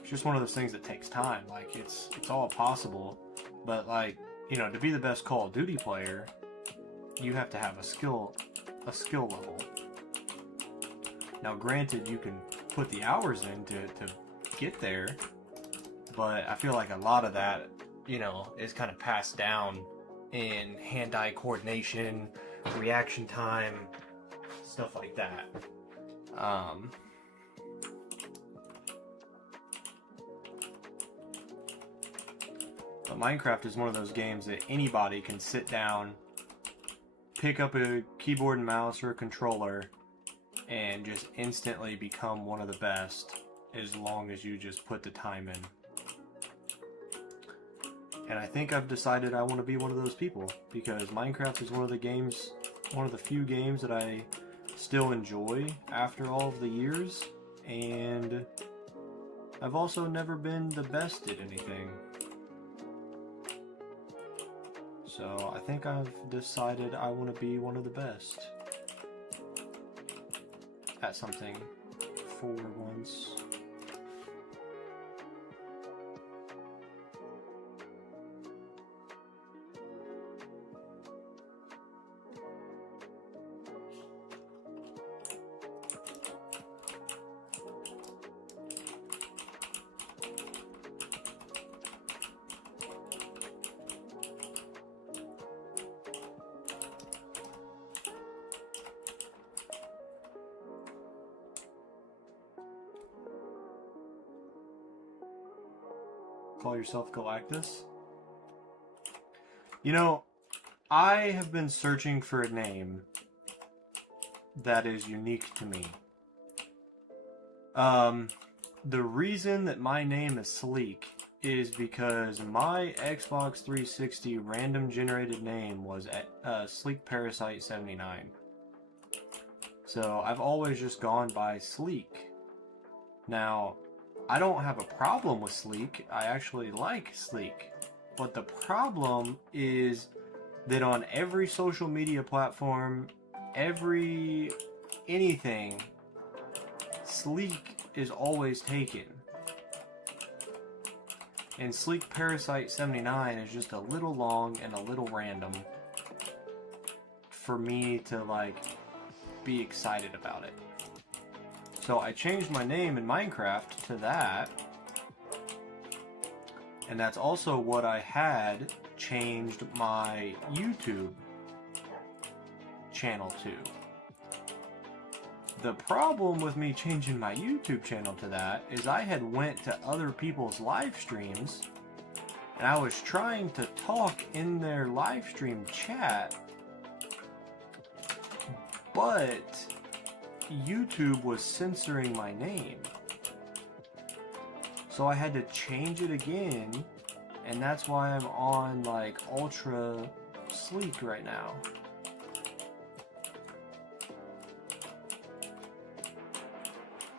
It's just one of those things that takes time. Like, it's all possible, but like, you know, to be the best Call of Duty player, you have to have a skill level. Now, granted, you can put the hours in to get there, but I feel like a lot of that, you know, is kind of passed down in hand-eye coordination, reaction time, stuff like that. But Minecraft is one of those games that anybody can sit down, pick up a keyboard and mouse or a controller, and just instantly become one of the best as long as you just put the time in. And I think I've decided I want to be one of those people, because Minecraft is one of the few games that I still enjoy after all of the years, and I've also never been the best at anything. So I think I've decided I want to be one of the best at something for once. Call yourself Galactus? You know, I have been searching for a name that is unique to me. The reason that my name is Sleek is because my Xbox 360 random generated name was Sleek Parasite 79. So I've always just gone by Sleek. Now, I don't have a problem with Sleek. I actually like Sleek. But the problem is that on every social media platform, anything, Sleek is always taken. And Sleek Parasite 79 is just a little long and a little random for me to like be excited about it. So I changed my name in Minecraft to that. And that's also what I had changed my YouTube channel to. The problem with me changing my YouTube channel to that is I had went to other people's live streams and I was trying to talk in their live stream chat, but YouTube was censoring my name. So I had to change it again, and that's why I'm on like Ultra Sleek right now.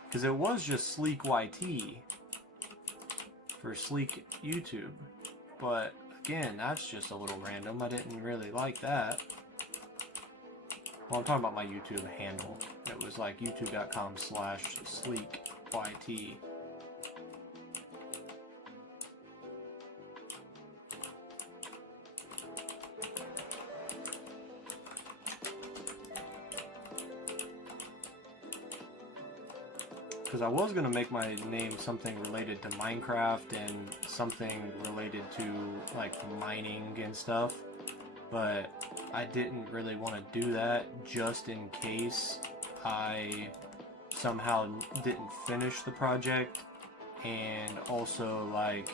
Because it was just Sleek YT for Sleek YouTube. But again, that's just a little random. I didn't really like that. Well, I'm talking about my YouTube handle. It was like youtube.com/sleekyt. Because I was going to make my name something related to Minecraft and something related to like mining and stuff, but I didn't really want to do that just in case I somehow didn't finish the project, and also like,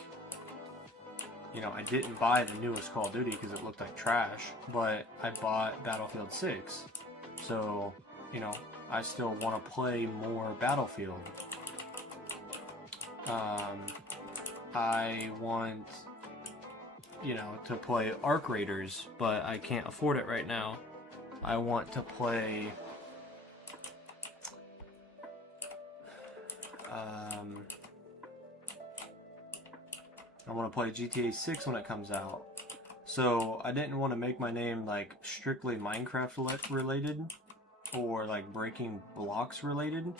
you know, I didn't buy the newest Call of Duty because it looked like trash, but I bought Battlefield 6, so, you know, I still want to play more Battlefield. I want, you know, to play Arc Raiders, but I can't afford it right now. I want to play I want to play GTA 6 when it comes out. So I didn't want to make my name like strictly Minecraft related or like breaking blocks related,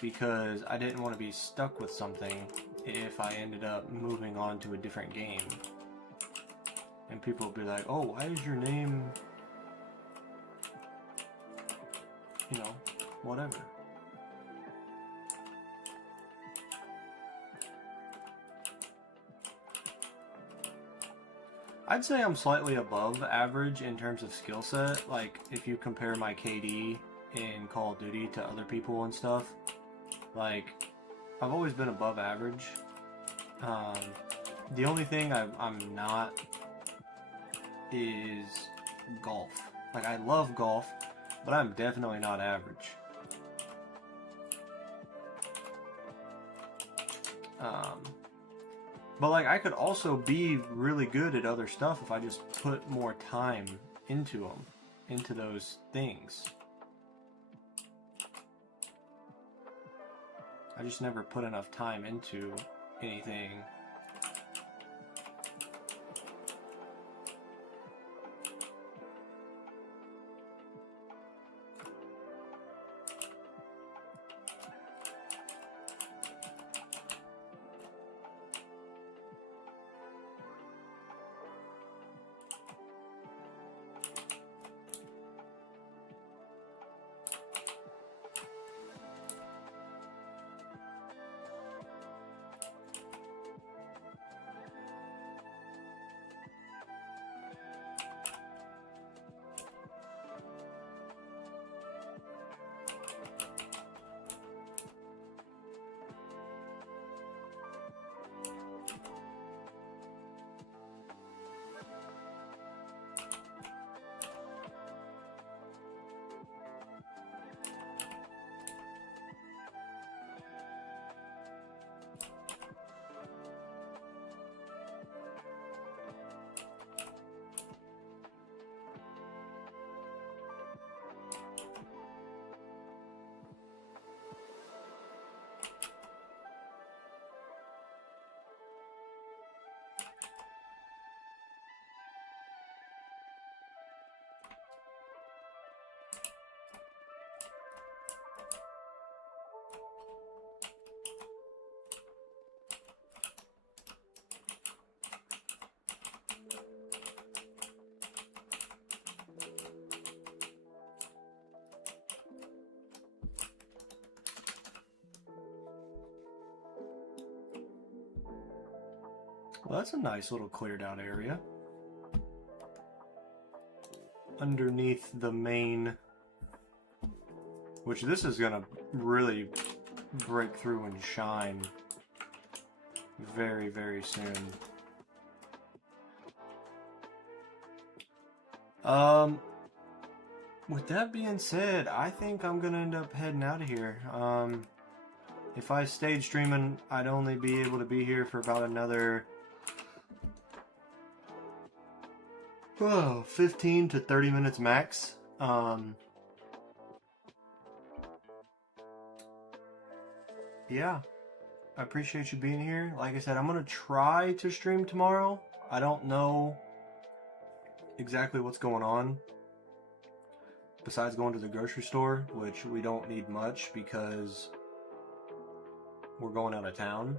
because I didn't want to be stuck with something if I ended up moving on to a different game. And people would be like, oh, why is your name, you know, whatever. I'd say I'm slightly above average in terms of skill set. Like, if you compare my KD in Call of Duty to other people and stuff, like, I've always been above average. The only thing I'm not is golf. Like, I love golf, but I'm definitely not average. But like, I could also be really good at other stuff if I just put more time into them, into those things. I just never put enough time into anything. Well, that's a nice little cleared out area underneath the main, which this is gonna really break through and shine very, very soon. With that being said, I think I'm gonna end up heading out of here. If I stayed streaming, I'd only be able to be here for about another 15 to 30 minutes max. Yeah, I appreciate you being here. Like I said, I'm gonna try to stream tomorrow. I don't know exactly what's going on, besides going to the grocery store, which we don't need much because we're going out of town.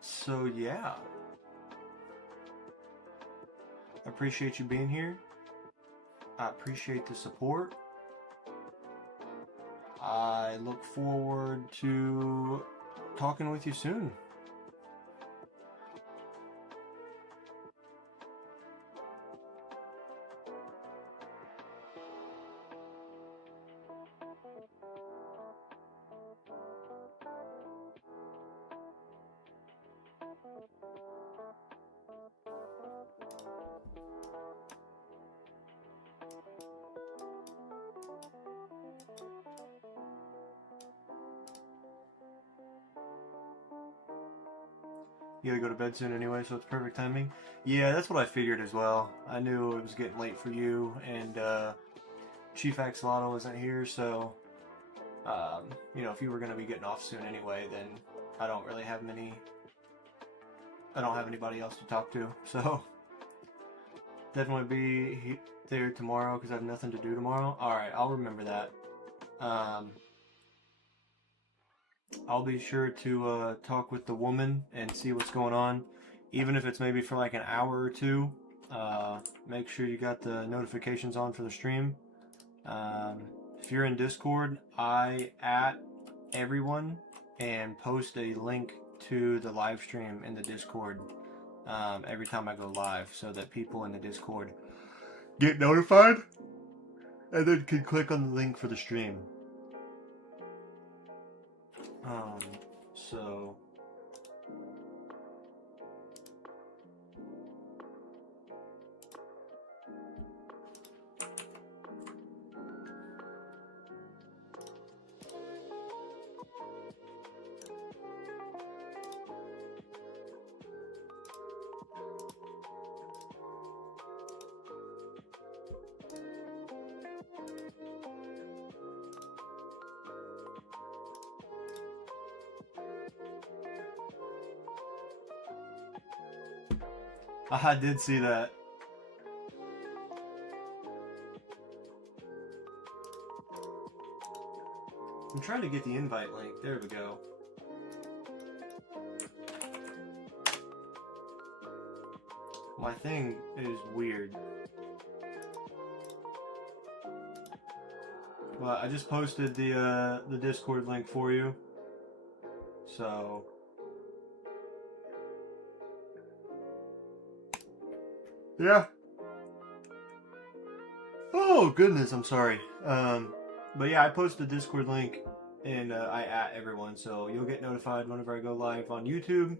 So yeah, I appreciate you being here. I appreciate the support. I look forward to talking with you soon. You gotta go to bed soon anyway, so it's perfect timing. Yeah, that's what I figured as well. I knew it was getting late for you, and Chief Axolotl isn't here, so you know, if you were gonna be getting off soon anyway, then I don't have anybody else to talk to, so definitely be there tomorrow because I have nothing to do tomorrow. Alright, I'll remember that. I'll be sure to talk with the woman and see what's going on, even if it's maybe for like an hour or two. Make sure you got the notifications on for the stream. If you're in Discord, I at everyone and post a link to the live stream in the Discord every time I go live, so that people in the Discord get notified and then can click on the link for the stream. So I did see that. I'm trying to get the invite link. There we go. My thing is weird. Well, I just posted the Discord link for you. So yeah. Oh goodness, I'm sorry. But yeah, I posted the Discord link and I at everyone, so you'll get notified whenever I go live on YouTube,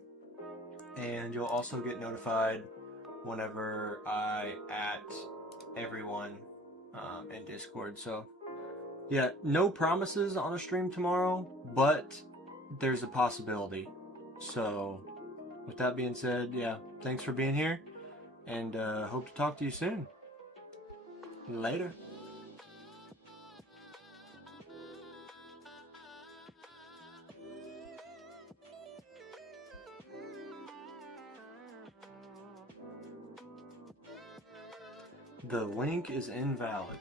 and you'll also get notified whenever I at everyone in Discord. So yeah, no promises on a stream tomorrow, but there's a possibility. So with that being said, yeah, thanks for being here, and hope to talk to you soon. Later. The link is invalid.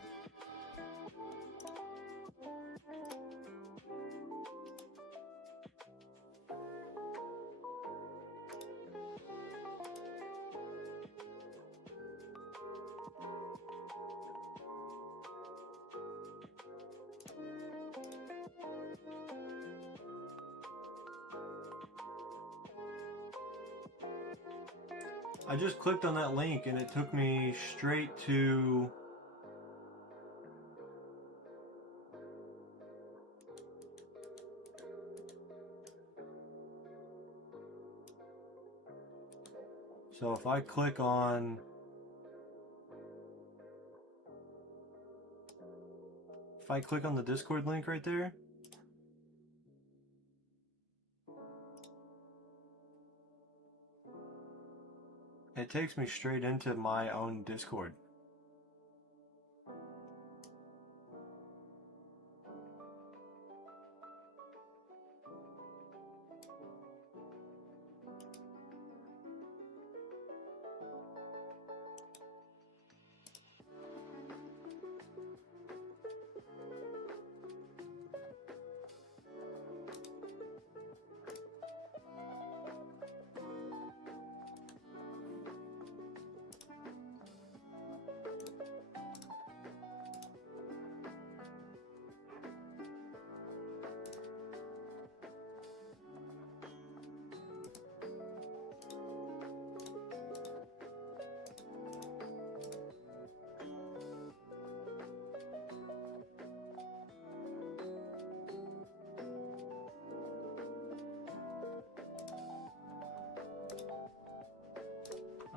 I just clicked on that link and it took me straight to so if I click on the Discord link right there, it takes me straight into my own Discord.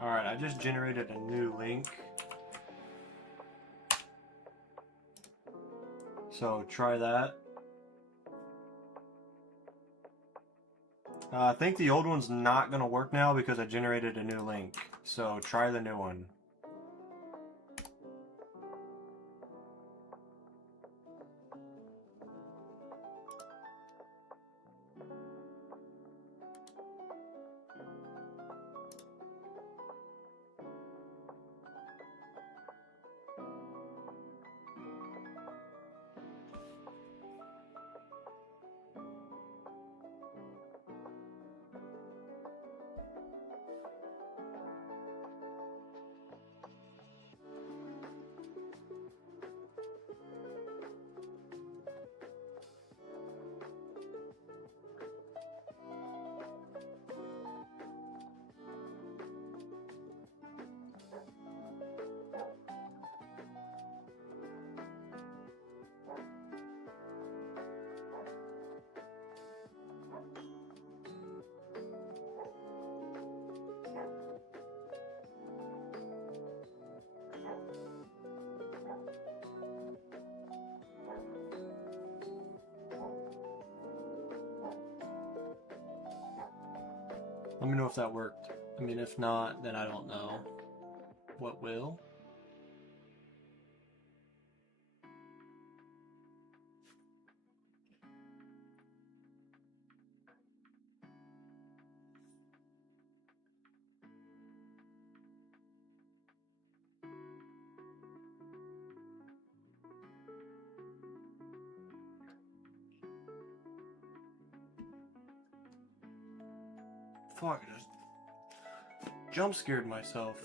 Alright, I just generated a new link. So try that. I think the old one's not going to work now because I generated a new link. So try the new one. Let me know if that worked. I mean, if not, then I don't know what will. Fuck, I just jump scared myself.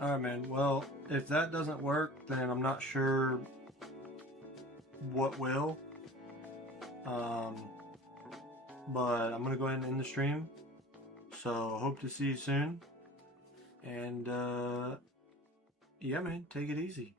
Alright, man. Well, if that doesn't work, then I'm not sure what will. Um, but I'm going to go ahead and end the stream. So, hope to see you soon. And, yeah, man, take it easy.